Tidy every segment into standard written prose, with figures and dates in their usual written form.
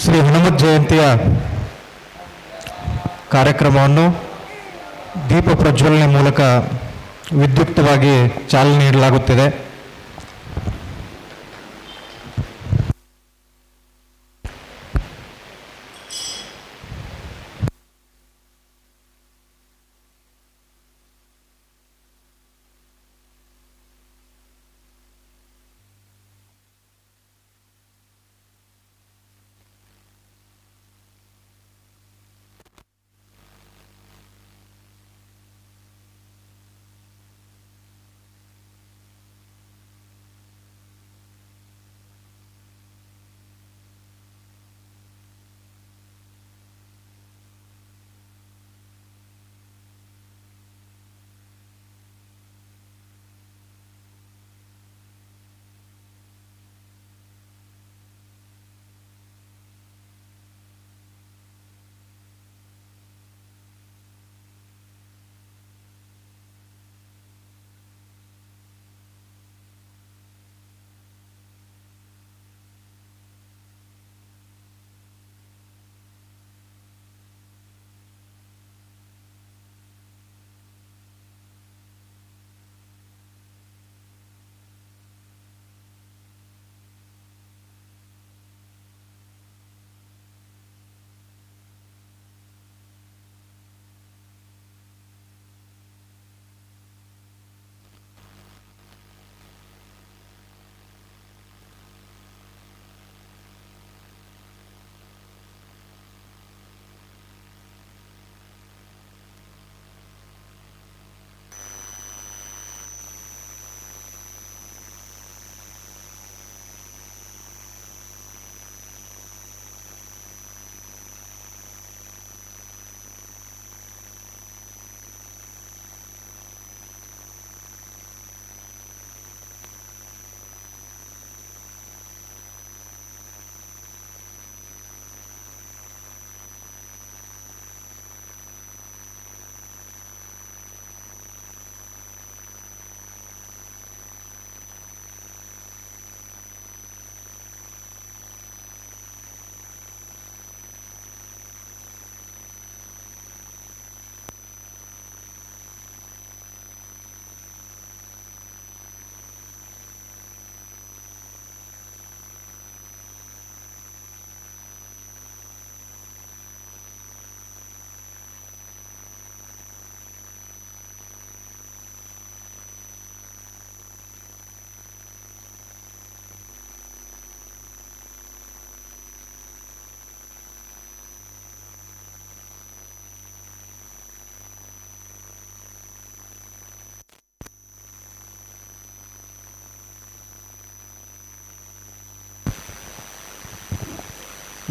ಶ್ರೀ ಹನುಮತ್ ಜಯಂತಿಯ ಕಾರ್ಯಕ್ರಮವನ್ನು ದೀಪ ಪ್ರಜ್ವಲನೆ ಮೂಲಕ ವಿದ್ಯುಕ್ತವಾಗಿ ಚಾಲನೆ ನೀಡಲಾಗುತ್ತಿದೆ.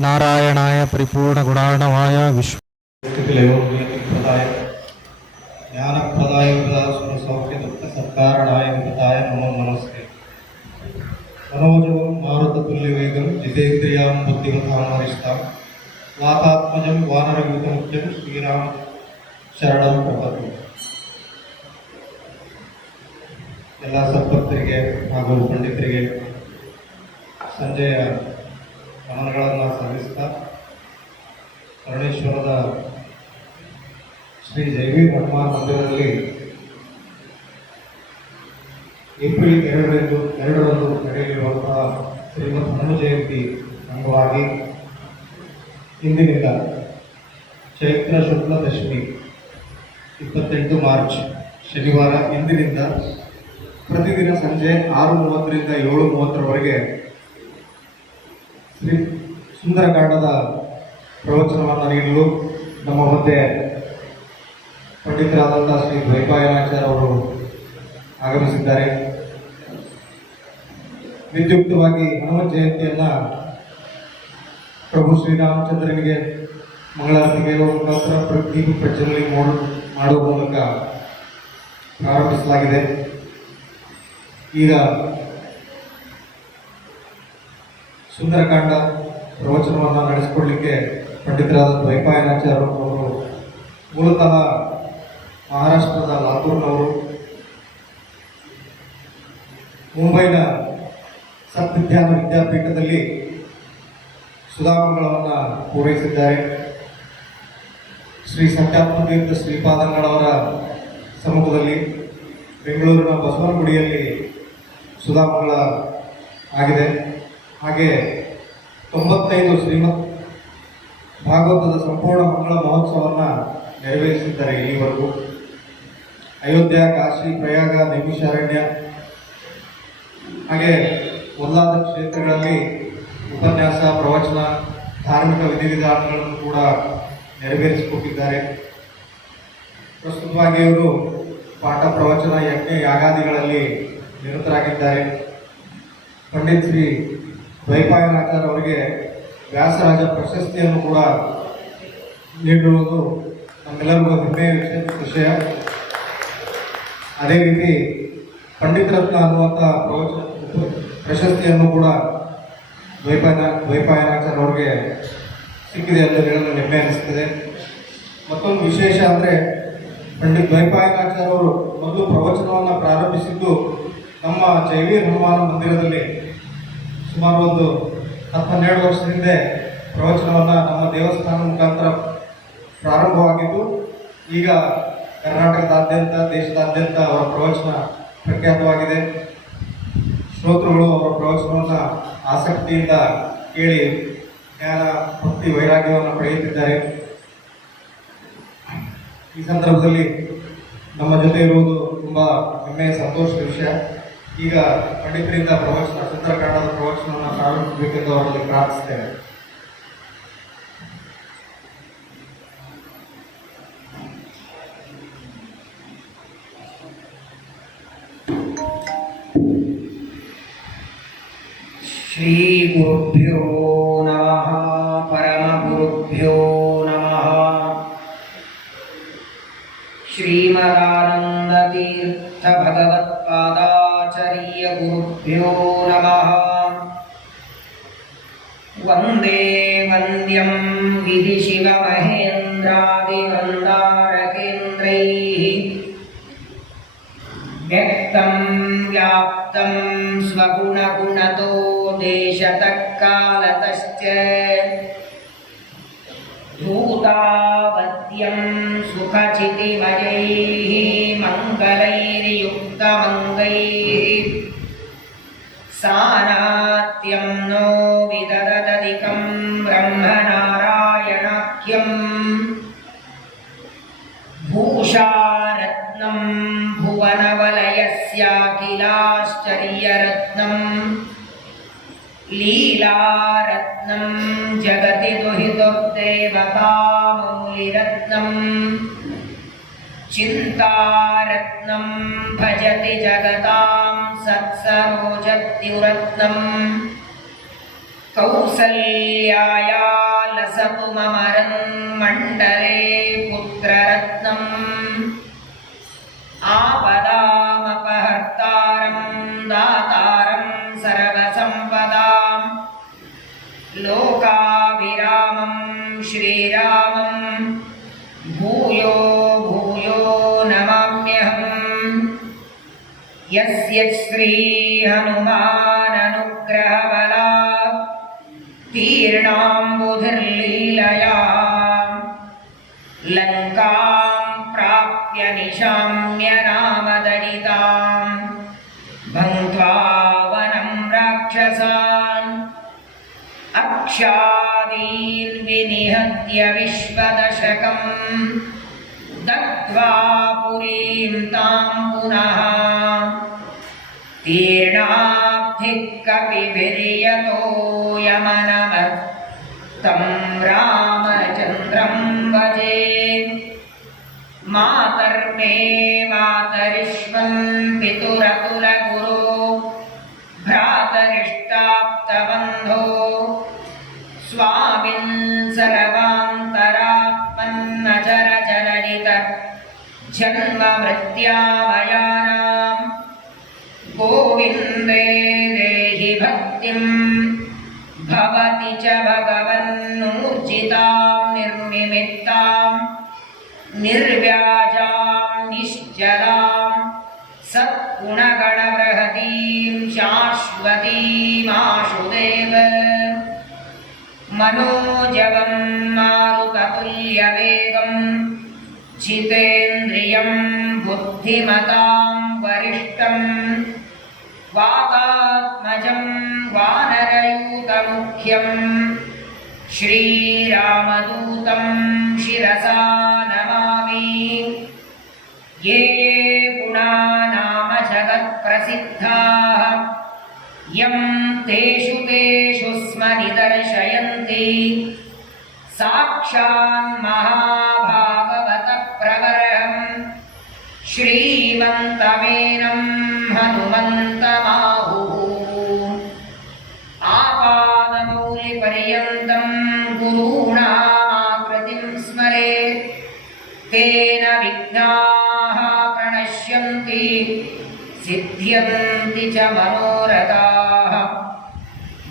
ನಾರಾಯಣಾಯ ಪರಿಪೂರ್ಣ ಗುಣಾರ್ಣವಾಯ ವಿಶ್ವ ಜ್ಞಾನಪ್ರದಾಯ ಸೌಖ್ಯ ದುಃಖ ಸತ್ಕಾರಣಾಯ ವಿಪದಾಯ ನಮೋ ನಮಸ್ತೆ. ಮನೋಜವಂ ಮಾರುತ ತುಲ್ಯ ವೇಗಂ ಜಿತೇಂದ್ರಿಯಾಂ ಬುದ್ಧಿಮತಾಂ ವರಿಷ್ಠಾಂ ವಾತಾತ್ಮಜಂ ವಾನರಯೂತ ಮುಖ್ಯಂ ಶ್ರೀರಾಮ ಶರಣಂ ಪ್ರಪತ್ತು. ಎಲ್ಲ ಸದ್ಭಕ್ತರಿಗೆ ಹಾಗೂ ಪಂಡಿತರಿಗೆ ಸಂಜೆಯ ನಮನಗಳನ್ನು ಸಲ್ಲಿಸ್ತಾ ಕರುಣೇಶ್ವರದ ಶ್ರೀ ಜೈವಿ ಹನುಮಾನ್ ಮಂದಿರದಲ್ಲಿ ಏಪ್ರಿಲ್ 2ರಂದು ನಡೆಯಲಿರುವಂತಹ ಶ್ರೀಮದ್ ಹನುಮ ಜಯಂತಿ ಅಂಗವಾಗಿ ಇಂದಿನಿಂದ ಚೈತ್ರ ಶುಕ್ಲ ದಶಮಿ 28 ಮಾರ್ಚ್ ಶನಿವಾರ ಇಂದಿನಿಂದ ಪ್ರತಿದಿನ ಸಂಜೆ 6:30ರಿಂದ 7:30ರವರೆಗೆ ಶ್ರೀ ಸುಂದರಕಾಂಡದ ಪ್ರವಚನವನ್ನು ನೀಡಲು ನಮ್ಮ ಮಧ್ಯೆ ಪಂಡಿತರಾದಂಥ ಶ್ರೀ ದ್ವೈಪಾಯನಾಚಾರ್ಯ ಅವರು ಆಗಮಿಸಿದ್ದಾರೆ. ವಿದ್ಯುಕ್ತವಾಗಿ ಹನುಮ ಜಯಂತಿಯನ್ನು ಪ್ರಭು ಶ್ರೀರಾಮಚಂದ್ರನಿಗೆ ಮಂಗಳಾರತಿಗೆ ಮುಖಾಂತರ ದೀಪ ಪ್ರಜ್ವಲನೆ ಮಾಡುವ ಮೂಲಕ ಪ್ರಾರಂಭಿಸಲಾಗಿದೆ. ಈಗ ಸುಂದರಕಾಂಡ ಪ್ರವಚನವನ್ನು ನಡೆಸಿಕೊಳ್ಳಲಿಕ್ಕೆ ಪಂಡಿತರಾದ ದ್ವೈಪಾಯನಾಚಾರ್ಯ ಅವರು ಮೂಲತಃ ಮಹಾರಾಷ್ಟ್ರದ ಲಾತೂರ್ನವರು. ಮುಂಬೈನ ಸತ್ವಿಜ್ಞಾನ ವಿದ್ಯಾಪೀಠದಲ್ಲಿ ಸುಧಾಮಂಗಳವನ್ನು ಪೂರೈಸಿದ್ದಾರೆ. ಶ್ರೀ ಸತ್ಯಾತ್ಮತೀರ್ಥ ಶ್ರೀಪಾದಂಗಳವರ ಸಮ್ಮುಖದಲ್ಲಿ ಬೆಂಗಳೂರಿನ ಬಸವನಗುಡಿಯಲ್ಲಿ ಸುಧಾಮಂಗಳ ಆಗಿದೆ. ಹಾಗೆ 95 ಶ್ರೀಮದ್ ಭಾಗವತದ ಸಂಪೂರ್ಣ ಮಂಗಳ ಮಹೋತ್ಸವವನ್ನು ನೆರವೇರಿಸಿದ್ದಾರೆ. ಇಲ್ಲಿವರೆಗೂ ಅಯೋಧ್ಯ, ಕಾಶಿ, ಪ್ರಯಾಗ, ನೈಮಿಷಾರಣ್ಯ ಹಾಗೆ ಮೊದಲಾದ ಕ್ಷೇತ್ರಗಳಲ್ಲಿ ಉಪನ್ಯಾಸ, ಪ್ರವಚನ, ಧಾರ್ಮಿಕ ವಿಧಿವಿಧಾನಗಳನ್ನು ಕೂಡ ನೆರವೇರಿಸಿಕೊಟ್ಟಿದ್ದಾರೆ. ಪ್ರಸ್ತುತವಾಗಿ ಇವರು ಪಾಠ, ಪ್ರವಚನ, ಯಜ್ಞ, ಯಾಗಾದಿಗಳಲ್ಲಿ ನಿರತರಾಗಿದ್ದಾರೆ. ಪಂಡಿತ್ ಶ್ರೀ ದ್ವೈಪಾಯನಾಚಾರ್ಯ ಅವರಿಗೆ ವ್ಯಾಸರಾಜ ಪ್ರಶಸ್ತಿಯನ್ನು ಕೂಡ ನೀಡಿರುವುದು ನಮ್ಮೆಲ್ಲರಿಗೂ ಹೆಮ್ಮೆಯ ವಿಷಯ. ಅದೇ ರೀತಿ ಪಂಡಿತ ರತ್ನ ಅನ್ನುವಂಥ ಪ್ರಶಸ್ತಿಯನ್ನು ಕೂಡ ದ್ವೈಪಾಯನಾಚಾರ್ಯ ಅವರಿಗೆ ಸಿಕ್ಕಿದೆ ಅಂತ ಹೇಳಲು ಹೆಮ್ಮೆ ಅನಿಸ್ತದೆ. ಮತ್ತೊಂದು ವಿಶೇಷ ಅಂದರೆ ಪಂಡಿತ್ ದ್ವೈಪಾಯನಾಚಾರ್ಯ ಅವರು ಮೊದಲು ಪ್ರವಚನವನ್ನು ಪ್ರಾರಂಭಿಸಿದ್ದು ನಮ್ಮ ಜೈವೀರ್ ಹನುಮಾನ ಮಂದಿರದಲ್ಲಿ ಸುಮಾರು ಒಂದು 10-12 ವರ್ಷದ ಹಿಂದೆ ಪ್ರವಚನವನ್ನು ನಮ್ಮ ದೇವಸ್ಥಾನ ಮುಖಾಂತರ ಪ್ರಾರಂಭವಾಗಿದ್ದು, ಈಗ ಕರ್ನಾಟಕದಾದ್ಯಂತ, ದೇಶದಾದ್ಯಂತ ಅವರ ಪ್ರವಚನ ಪ್ರಖ್ಯಾತವಾಗಿದೆ. ಶ್ರೋತೃಗಳು ಅವರ ಪ್ರವಚನವನ್ನು ಆಸಕ್ತಿಯಿಂದ ಕೇಳಿ ಜ್ಞಾನ, ಭಕ್ತಿ, ವೈರಾಗ್ಯವನ್ನು ಪಡೆಯುತ್ತಿದ್ದಾರೆ. ಈ ಸಂದರ್ಭದಲ್ಲಿ ನಮ್ಮ ಜೊತೆ ಇರುವುದು ತುಂಬ ಹೆಮ್ಮೆಯ ಸಂತೋಷದ ವಿಷಯ. ಈಗ ಪಂಡಿತರಿಂದ ಪ್ರವಚನ, ಸುಂದರಕಾಂಡದ ಪ್ರವಚನವನ್ನು ಪ್ರಾರಂಭಿಸಬೇಕೆಂದು ಅವರಲ್ಲಿ ಪ್ರಾರ್ಥಿಸ್ತೇವೆ. ಶ್ರೀ ಗುರುಭ್ಯೋ ನಮಃ. ಪರಮಗುರುಭ್ಯೋ ನಮಃ. ಶ್ರೀಮದಾನಂದತೀರ್ಥ ಭಗವತ್ಪಾದಾಚಾರ್ಯ ಗುರುಭ್ಯೋ ನಮಃ. ವಂದೇ ವಂದ್ಯಂ ವಿಧಿಶಿವಮಹೇಂದ್ರಾದಿವಂದಾರಕೇಂದ್ರೈಃ ವ್ಯಕ್ತಂ ವ್ಯಾಪ್ತಂ ಸ್ವಗುಣಗುಣತೋ ದೇಶತಃ ಕಾಲತಶ್ಚ ಭೂತಾವದ್ಯಂ ಸುಖಚಿತಿಮಯೈಃ ಮಂಗಲೈರ್ಯುಕ್ತಮಂಗೈಃ ಸಾನಾತ್ಯಂ ನೋ ವಿದದದಿಕಂ ಬ್ರಹ್ಮನಾರಾಯಣಾಖ್ಯಂ ಭೂಷಾರತ್ನಂ ಭುವನವಲಯಸ್ಯಾಖಿಲಾಶ್ಚರ್ಯರತ್ನಂ ಲೀಲಾರತ್ನಂ ಜಗತಿ ದುಹಿತುರ್ದೇವತಾಮೌಲಿರತ್ನಂ ಚಿಂತಾರತ್ನಂ ಭಜತಿ ಜಗತಾಂ ಸತ್ಸರೋಜದ್ಯುರತ್ನಂ ಕೌಸಲ್ಯಾಯಾ ಲಸತು ಮಮರನ್ ಮಂಡಲೇ ಪುತ್ರರತ್ನಂ ಆಪದಾಮಪಹರ್ತಾರಂ ದಾತಾರಂ ಸರ್ವಸಂಪದಾಂ ಲೋಕಾಭಿರಾಮಂ ಶ್ರೀರಾಮಂ ಭೂಯೋ ಭೂಯೋ ನಮಾಮ್ಯಹಂ. ಯಸ್ಯ ಶ್ರೀ ಹನುಮಾನನುಗ್ರಹಬಲಾತ್ ತೀರ್ಣಾಂಬುಧಿರ್ಲೀಲಯಾ ಲಂಕಾಂ ಪ್ರಾಪ್ಯ ನಿಶಾಮ್ಯ ನಾಮದಲಿತಾಂ ಭಂಕ್ತ್ವಾ ವನಂ ರಾಕ್ಷಸಾನ್ ಅಕ್ಷಾದೀನ್ ವಿನಿಹತ್ಯ ವಿಶ್ವದಶಕಂ ದತ್ವಾ ಪುರೀಂ ತಾಂ ಪುನಃ ತೀರ್ಣಾಬ್ಧಿಃ ಕಪಿಭಿರ್ಯತೋ ಯಮನಮತ್ तं रामचन्द्रं भजे. मातर्मे मातरिश्वं पितुरतुलगुरो भ्रातरिष्टाप्तबन्धो स्वामिन् सर्वान्तरात्मन्नचरचलनित जन्ममृत्यामयानां गोविन्दे देहि भक्तिं भवति च भगवन्नूर्जितां निर्निमित्तां निर्व्याजां निश्चलां सत्गुणगणबृहतीं शाश्वतीमाशुदेव मनोजवं मारुततुल्यवेगं जितेन्द्रियं बुद्धिमतां वरिष्ठं वातात्मजं वानरयूतमुख्यं श्रीरामदूतं शिरसा नमामि। ये गुणा नाम जगत्प्रसिद्धाः यं तेषु तेषु स्मनिदर्शयन्ति साक्षान् महाभागवतप्रवरं श्रीमन्तमेनं हनुमन्तमाहुः। आपादमौलिपर्यन्तं गुरूणामाकृतिं स्मरेत् तेन विघ्नाः प्रणश्यन्ति सिद्ध्यन्ति च मनोरथाः।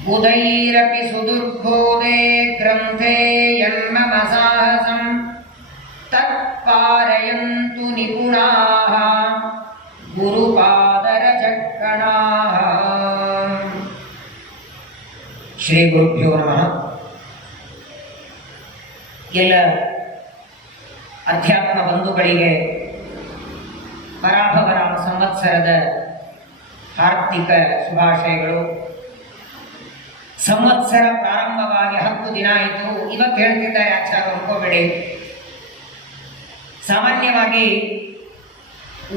बुधैरपि सुदुर्बोधे ग्रन्थे यन्मम साहसं तत्पारयन्तु निपुणाः गुरुपादरजक्कणाः। ಶ್ರೀ ಗುರುಭ್ಯೋ ನಮಃ. ಎಲ್ಲ ಅಧ್ಯಾತ್ಮ ಬಂಧುಗಳಿಗೆ ಪರಾಭವನಾಮ ಸಂವತ್ಸರದ ಹಾರ್ದಿಕ ಶುಭಾಶಯಗಳು. ಸಂವತ್ಸರ ಪ್ರಾರಂಭವಾಗಿ 10 ದಿನ ಆಯಿತು. ಇವತ್ತು ಹೇಳ್ತಿದ್ದಾರೆ ಆಚಾರ್ಯ, ಅನ್ಕೋಬೇಡಿ. ಸಾಮಾನ್ಯವಾಗಿ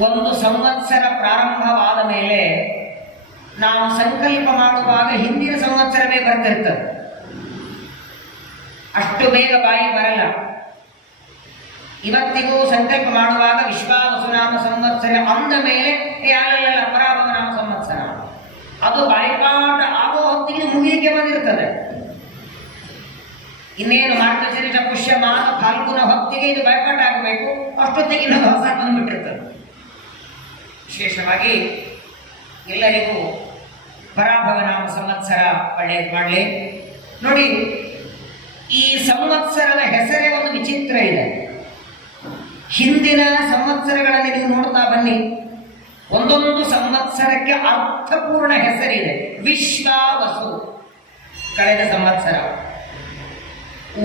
ಒಂದು ಸಂವತ್ಸರ ಪ್ರಾರಂಭವಾದ ಮೇಲೆ ನಾವು ಸಂಕಲ್ಪ ಮಾಡುವಾಗ ಹಿಂದಿನ ಸಂವತ್ಸರವೇ ಬರ್ತಿರ್ತದೆ. ಅಷ್ಟು ಬೇಗ ಬಾಯಿ ಬರಲ್ಲ. ಇವತ್ತಿಗೂ ಸಂಕಲ್ಪ ಮಾಡುವಾಗ ವಿಶ್ವಾವಸುನಾಮ ಸಂವತ್ಸರ ಅಂದ ಮೇಲೆ ಯಾರಲ್ಲ ಪರಾಭವನಾಮ ಸಂವತ್ಸರ ಅದು ಬಾಯಿಪಾಠ ಆಗೋ ಹೊತ್ತಿಗೆ ಮುಗಿಲಿಕ್ಕೆ ಬಂದಿರ್ತದೆ. ಇನ್ನೇನು ಮಾರ್ಗಶಿರೀಷ ಪುಷ್ಯ ಮಾಸ ಫಾಲ್ಗುಣ ಹೊತ್ತಿಗೆ ಇದು ಬಾಯಿಪಾಠ ಆಗಬೇಕು. ಅಷ್ಟೊತ್ತಿಗೆ ಇನ್ನೊಂದು ಹೊಸ ಬಂದ್ಬಿಟ್ಟಿರ್ತದೆ. ವಿಶೇಷವಾಗಿ ಎಲ್ಲರಿಗೂ ಪರಾಭವನಾಮ ಸಂವತ್ಸರ ಒಳ್ಳೆಯದು ಮಾಡಲಿ. ನೋಡಿ, ಈ ಸಂವತ್ಸರದ ಹೆಸರೇ ಒಂದು ವಿಚಿತ್ರ ಇದೆ. ಹಿಂದಿನ ಸಂವತ್ಸರಗಳಲ್ಲಿ ನೀವು ನೋಡ್ತಾ ಬನ್ನಿ, ಒಂದೊಂದು ಸಂವತ್ಸರಕ್ಕೆ ಅರ್ಥಪೂರ್ಣ ಹೆಸರಿದೆ. ವಿಶ್ವಾವಸು ಕಳೆದ ಸಂವತ್ಸರ.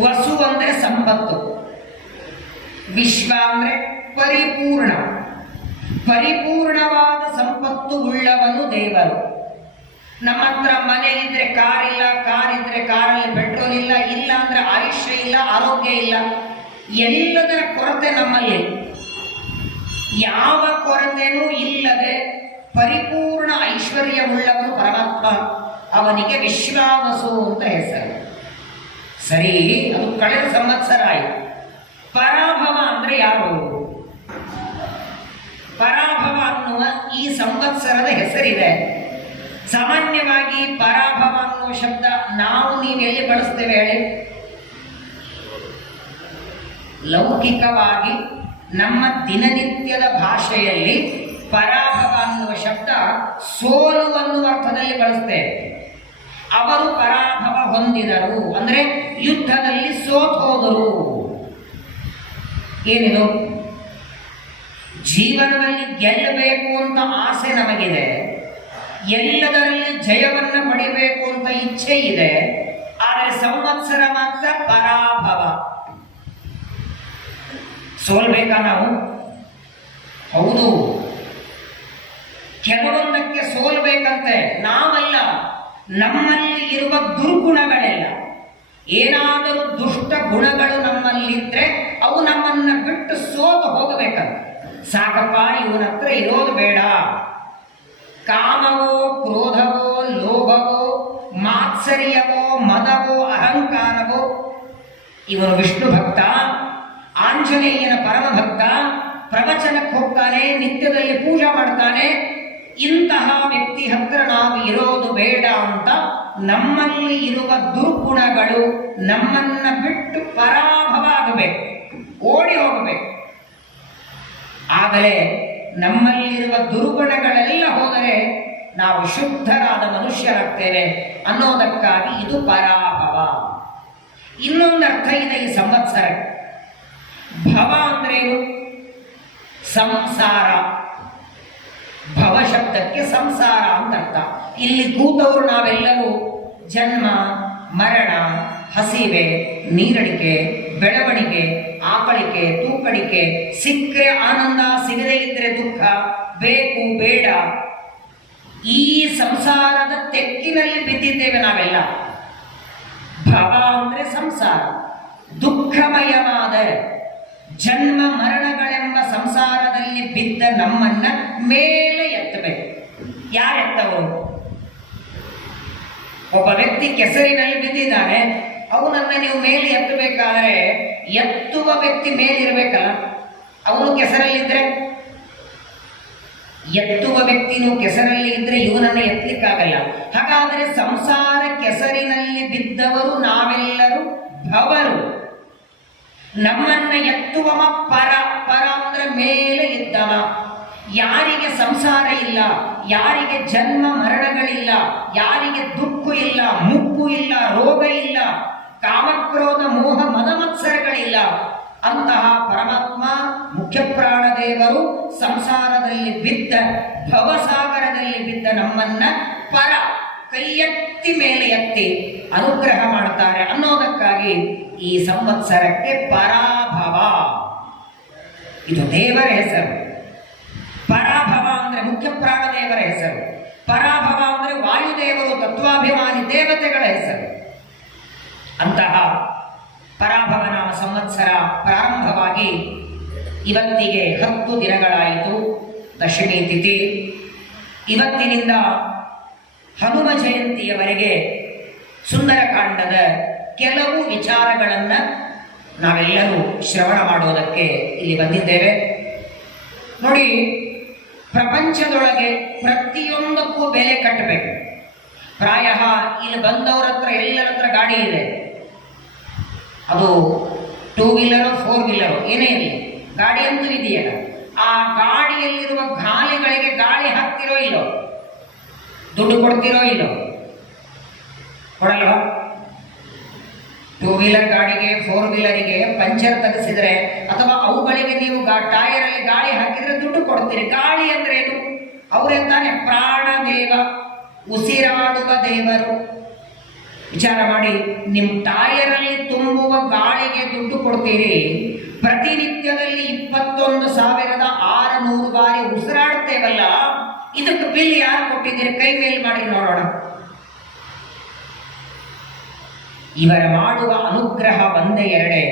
ವಸು ಅಂದ್ರೆ ಸಂಪತ್ತು, ವಿಶ್ವ ಅಂದ್ರೆ ಪರಿಪೂರ್ಣ. ಪರಿಪೂರ್ಣವಾದ ಸಂಪತ್ತು ಉಳ್ಳವನು ದೇವರು. ನಮ್ಮ ಹತ್ರ ಮನೆ ಇದ್ರೆ ಕಾರ್ ಇಲ್ಲ, ಕಾರ್ ಇದ್ರೆ ಕಾರಲ್ಲಿ ಪೆಟ್ರೋಲ್ ಇಲ್ಲ, ಇಲ್ಲ ಅಂದ್ರೆ ಆಯುಷ್ಯ ಇಲ್ಲ, ಆರೋಗ್ಯ ಇಲ್ಲ, ಎಲ್ಲದರ ಕೊರತೆ ನಮ್ಮಲ್ಲಿ. ಯಾವ ಕೊರತೆನೂ ಇಲ್ಲದೆ ಪರಿಪೂರ್ಣ ಐಶ್ವರ್ಯವುಳ್ಳವನು ಪರಮಾತ್ಮ. ಅವನಿಗೆ ವಿಶ್ವಾವಸು ಅಂತ ಹೆಸರು. ಸರಿ, ಅದು ಕಳೆದ ಸಂವತ್ಸರ ಆಯಿತು. ಪರಾಭವ ಅಂದ್ರೆ ಯಾರು? ಪರಾಭವ ಅನ್ನುವ ಈ ಸಂವತ್ಸರದ ಹೆಸರಿದೆ. ಸಾಮಾನ್ಯವಾಗಿ ಪರಾಭವ ಅನ್ನುವ ಶಬ್ದ ನಾವು ನೀವು ಎಲ್ಲಿ ಬಳಸ್ತೇವೆ ಹೇಳಿ? ಲೌಕಿಕವಾಗಿ ನಮ್ಮ ದಿನನಿತ್ಯದ ಭಾಷೆಯಲ್ಲಿ ಪರಾಭವ ಅನ್ನುವ ಶಬ್ದ ಸೋಲು ಅನ್ನುವ ಅರ್ಥದಲ್ಲಿ ಬಳಸ್ತೇವೆ. ಅವರು ಪರಾಭವ ಹೊಂದಿದರು ಅಂದ್ರೆ ಯುದ್ಧದಲ್ಲಿ ಸೋತೋದರು. ಏನಿದು? ಜೀವನದಲ್ಲಿ ಗೆಲ್ಲಬೇಕು ಅಂತ ಆಸೆ ನಮಗಿದೆ, ಎಲ್ಲದರಲ್ಲಿ ಜಯವನ್ನು ಪಡಿಬೇಕು ಅಂತ ಇಚ್ಛೆ ಇದೆ. ಆದರೆ ಸಂವತ್ಸರ ಮಾತ್ರ ಪರಾಭವ. ಸೋಲ್ಬೇಕಾ ನಾವು? ಹೌದು, ಕೆಲವೊಂದಕ್ಕೆ ಸೋಲ್ಬೇಕಂತೆ. ನಾವಲ್ಲ, ನಮ್ಮಲ್ಲಿ ಇರುವ ದುರ್ಗುಣಗಳೆಲ್ಲ. ಏನಾದರೂ ದುಷ್ಟ ಗುಣಗಳು ನಮ್ಮಲ್ಲಿದ್ರೆ ಅವು ನಮ್ಮನ್ನ ಬಿಟ್ಟು ಸೋತು ಹೋಗಬೇಕಂತ. ಸಾಕಪ್ಪ, ಇವನ ಹತ್ರ ಇರೋದು ಬೇಡ. ಕಾಮವೋ, ಕ್ರೋಧವೋ, ಲೋಭವೋ, ಮಾತ್ಸರ್ಯವೋ, ಮದವೋ, ಅಹಂಕಾರವೋ. ಇವನು ವಿಷ್ಣು ಭಕ್ತ, ಆಂಜನೇಯನ ಪರಮ ಭಕ್ತ, ಪ್ರವಚನಕ್ಕೆ ಹೋಗ್ತಾನೆ, ನಿತ್ಯದಲ್ಲಿ ಪೂಜೆ ಮಾಡ್ತಾನೆ. ಇಂತಹ ವ್ಯಕ್ತಿ ಹತ್ರ ನಾವು ಇರೋದು ಬೇಡ ಅಂತ ನಮ್ಮಲ್ಲಿ ಇರುವ ದುರ್ಗುಣಗಳು ನಮ್ಮನ್ನ ಬಿಟ್ಟು ಪರಾಭವ ಆಗಬೇಕು, ಓಡಿ ಹೋಗಬೇಕು. ಆಗಲೇ ನಮ್ಮಲ್ಲಿರುವ ದುರ್ಗುಣಗಳೆಲ್ಲ ಹೋದರೆ ನಾವು ಶುದ್ಧರಾದ ಮನುಷ್ಯರಾಗ್ತೇವೆ ಅನ್ನೋದಕ್ಕಾಗಿ ಇದು ಪರಾಭವ. ಇನ್ನೊಂದು ಅರ್ಥ ಇದೆ ಈ ಸಂವತ್ಸರ. ಭವ ಅಂದ್ರೇನು? ಸಂಸಾರ. ಭವ ಶಬ್ದಕ್ಕೆ ಸಂಸಾರ ಅಂತ ಅರ್ಥ. ಇಲ್ಲಿ ಕೂತವರು ನಾವೆಲ್ಲರೂ ಜನ್ಮ, ಮರಣ, ಹಸಿವೆ, ನೀರಡಿಕೆ, ಬೆಳವಣಿಗೆ, ಆಕಳಿಕೆ, ತೂಕಡಿಕೆ, ಸಿಕ್ಕರೆ ಆನಂದ, ಸಿಗದೇ ಇದ್ರೆ ದುಃಖ, ಬೇಕು ಬೇಡ, ಈ ಸಂಸಾರದ ತೆಕ್ಕಿನಲ್ಲಿ ಬಿದ್ದಿದ್ದೇವೆ ನಾವೆಲ್ಲ. ಭವ ಅಂದ್ರೆ ಸಂಸಾರ, ದುಃಖಮಯವಾದ ಜನ್ಮ ಮರಣಗಳೆಂಬ ಸಂಸಾರದಲ್ಲಿ ಬಿದ್ದ ನಮ್ಮನ್ನ ಮೇಲೆ ಎತ್ತಬೇಕು. ಯಾರೆತ್ತವರು? ಒಬ್ಬ ವ್ಯಕ್ತಿ ಕೆಸರಿನಲ್ಲಿ ಬಿದ್ದಿದ್ದಾನೆ, ಅವನನ್ನ ನೀವು ಮೇಲೆ ಎತ್ತಬೇಕಾದ್ರೆ ಎತ್ತುವ ವ್ಯಕ್ತಿ ಮೇಲಿರ್ಬೇಕಲ್ಲ, ಅವನು ಕೆಸರಲ್ಲಿದ್ರೆ, ಎತ್ತುವ ವ್ಯಕ್ತಿನೂ ಕೆಸರಲ್ಲಿ ಇದ್ರೆ ಇವನನ್ನ ಎತ್ತಲಿಕ್ಕಾಗಲ್ಲ. ಹಾಗಾದ್ರೆ ಸಂಸಾರ ಕೆಸರಿನಲ್ಲಿ ಬಿದ್ದವರು ನಾವೆಲ್ಲರೂ ಭವರು. ನಮ್ಮನ್ನ ಎತ್ತುವವ ಪರ, ಪರ ಅಂದ್ರೆ ಮೇಲೆ ಇದ್ದವ. ಯಾರಿಗೆ ಸಂಸಾರ ಇಲ್ಲ, ಯಾರಿಗೆ ಜನ್ಮ ಮರಣಗಳಿಲ್ಲ, ಯಾರಿಗೆ ದುಃಖ ಇಲ್ಲ, ಮುಪ್ಪು ಇಲ್ಲ, ರೋಗ ಇಲ್ಲ, ಕಾಮಕ್ರೋಧ ಮೋಹ ಮದಮತ್ಸರಗಳಿಲ್ಲ, ಅಂತಹ ಪರಮಾತ್ಮ ಮುಖ್ಯ ಪ್ರಾಣದೇವರು ಸಂಸಾರದಲ್ಲಿ ಬಿದ್ದ, ಭವಸಾಗರದಲ್ಲಿ ಬಿದ್ದ ನಮ್ಮನ್ನ ಪರ, ಕೈ ಎತ್ತಿ ಮೇಲೆ ಎತ್ತಿ ಅನುಗ್ರಹ ಮಾಡ್ತಾರೆ ಅನ್ನೋದಕ್ಕಾಗಿ ಈ ಸಂವತ್ಸರಕ್ಕೆ ಪರಾಭವ, ಇದು ದೇವರ ಹೆಸರು. ಪರಾಭವ ಅಂದ್ರೆ ಮುಖ್ಯ ಪ್ರಾಣದೇವರ ಹೆಸರು. ಪರಾಭವ ಅಂದ್ರೆ ವಾಯುದೇವರು, ತತ್ವಾಭಿಮಾನಿ ದೇವತೆಗಳ ಹೆಸರು. ಅಂತಹ ಪರಾಭವ ನಾಮ ಸಂವತ್ಸರ ಪ್ರಾರಂಭವಾಗಿ ಇವತ್ತಿಗೆ 10 ದಿನಗಳಾಯಿತು. ದಶಮಿ ತಿಥಿ. ಇವತ್ತಿನಿಂದ ಹನುಮ ಜಯಂತಿಯವರೆಗೆ ಸುಂದರಕಾಂಡದ ಕೆಲವು ವಿಚಾರಗಳನ್ನು ನಾವೆಲ್ಲರೂ ಶ್ರವಣ ಮಾಡೋದಕ್ಕೆ ಇಲ್ಲಿ ಬಂದಿದ್ದೇವೆ. ನೋಡಿ, ಪ್ರಪಂಚದೊಳಗೆ ಪ್ರತಿಯೊಂದಕ್ಕೂ ಬೆಲೆ ಕಟ್ಟಬೇಕು. ಪ್ರಾಯ ಇಲ್ಲಿ ಬಂದವರ ಹತ್ರ ಎಲ್ಲರ ಹತ್ರ ಗಾಡಿ ಇದೆ. ಅದು 2 ವೀಲರು 4 ವೀಲರು ಏನೇ ಇರಲಿ, ಗಾಡಿ ಅಂತೂ ಇದೆಯಲ್ಲ. ಆ ಗಾಡಿಯಲ್ಲಿರುವ ಗಾಲಿಗಳಿಗೆ ಗಾಳಿ ಹಾಕ್ತಿರೋ ಇಲ್ಲೋ, ದುಡ್ಡು ಕೊಡ್ತಿರೋ ಇಲ್ಲೋ? ಕೊಡಲ್ವಾ? 2 ವೀಲರ್ ಗಾಡಿಗೆ 4 ವೀಲರಿಗೆ ಪಂಚರ್ ತೆಗೆಸಿದ್ರೆ ಅಥವಾ ಅವುಗಳಿಗೆ ನೀವು ಟೈರಲ್ಲಿ ಗಾಳಿ ಹಾಕಿದ್ರೆ ದುಡ್ಡು ಕೊಡ್ತೀರಿ. ಗಾಳಿ ಅಂದ್ರೆ ಏನು? ಅವರೇ ತಾನೆ ಪ್ರಾಣದೇವ, ಉಸಿರಾಡುವ ದೇವರು. ವಿಚಾರ ಮಾಡಿ, ನಿಮ್ಮ ಟೈರಲ್ಲಿ ತುಂಬುವ ಗಾಳಿಗೆ ದುಡ್ಡು ಕೊಡ್ತೀರಿ, ಪ್ರತಿನಿತ್ಯದಲ್ಲಿ 21,600 ಬಾರಿ ಉಸಿರಾಡ್ತೇವಲ್ಲ, ಇದಕ್ಕೆ ಬಿಲ್ ಯಾರು ಕೊಟ್ಟಿದ್ದೀರಿ? ಕೈ ಮೇಲ್ ಮಾಡಿ ನೋಡೋಣ. ಇವರ ಮಾಡುವ ಅನುಗ್ರಹ ಒಂದೇ ಎರಡೇ.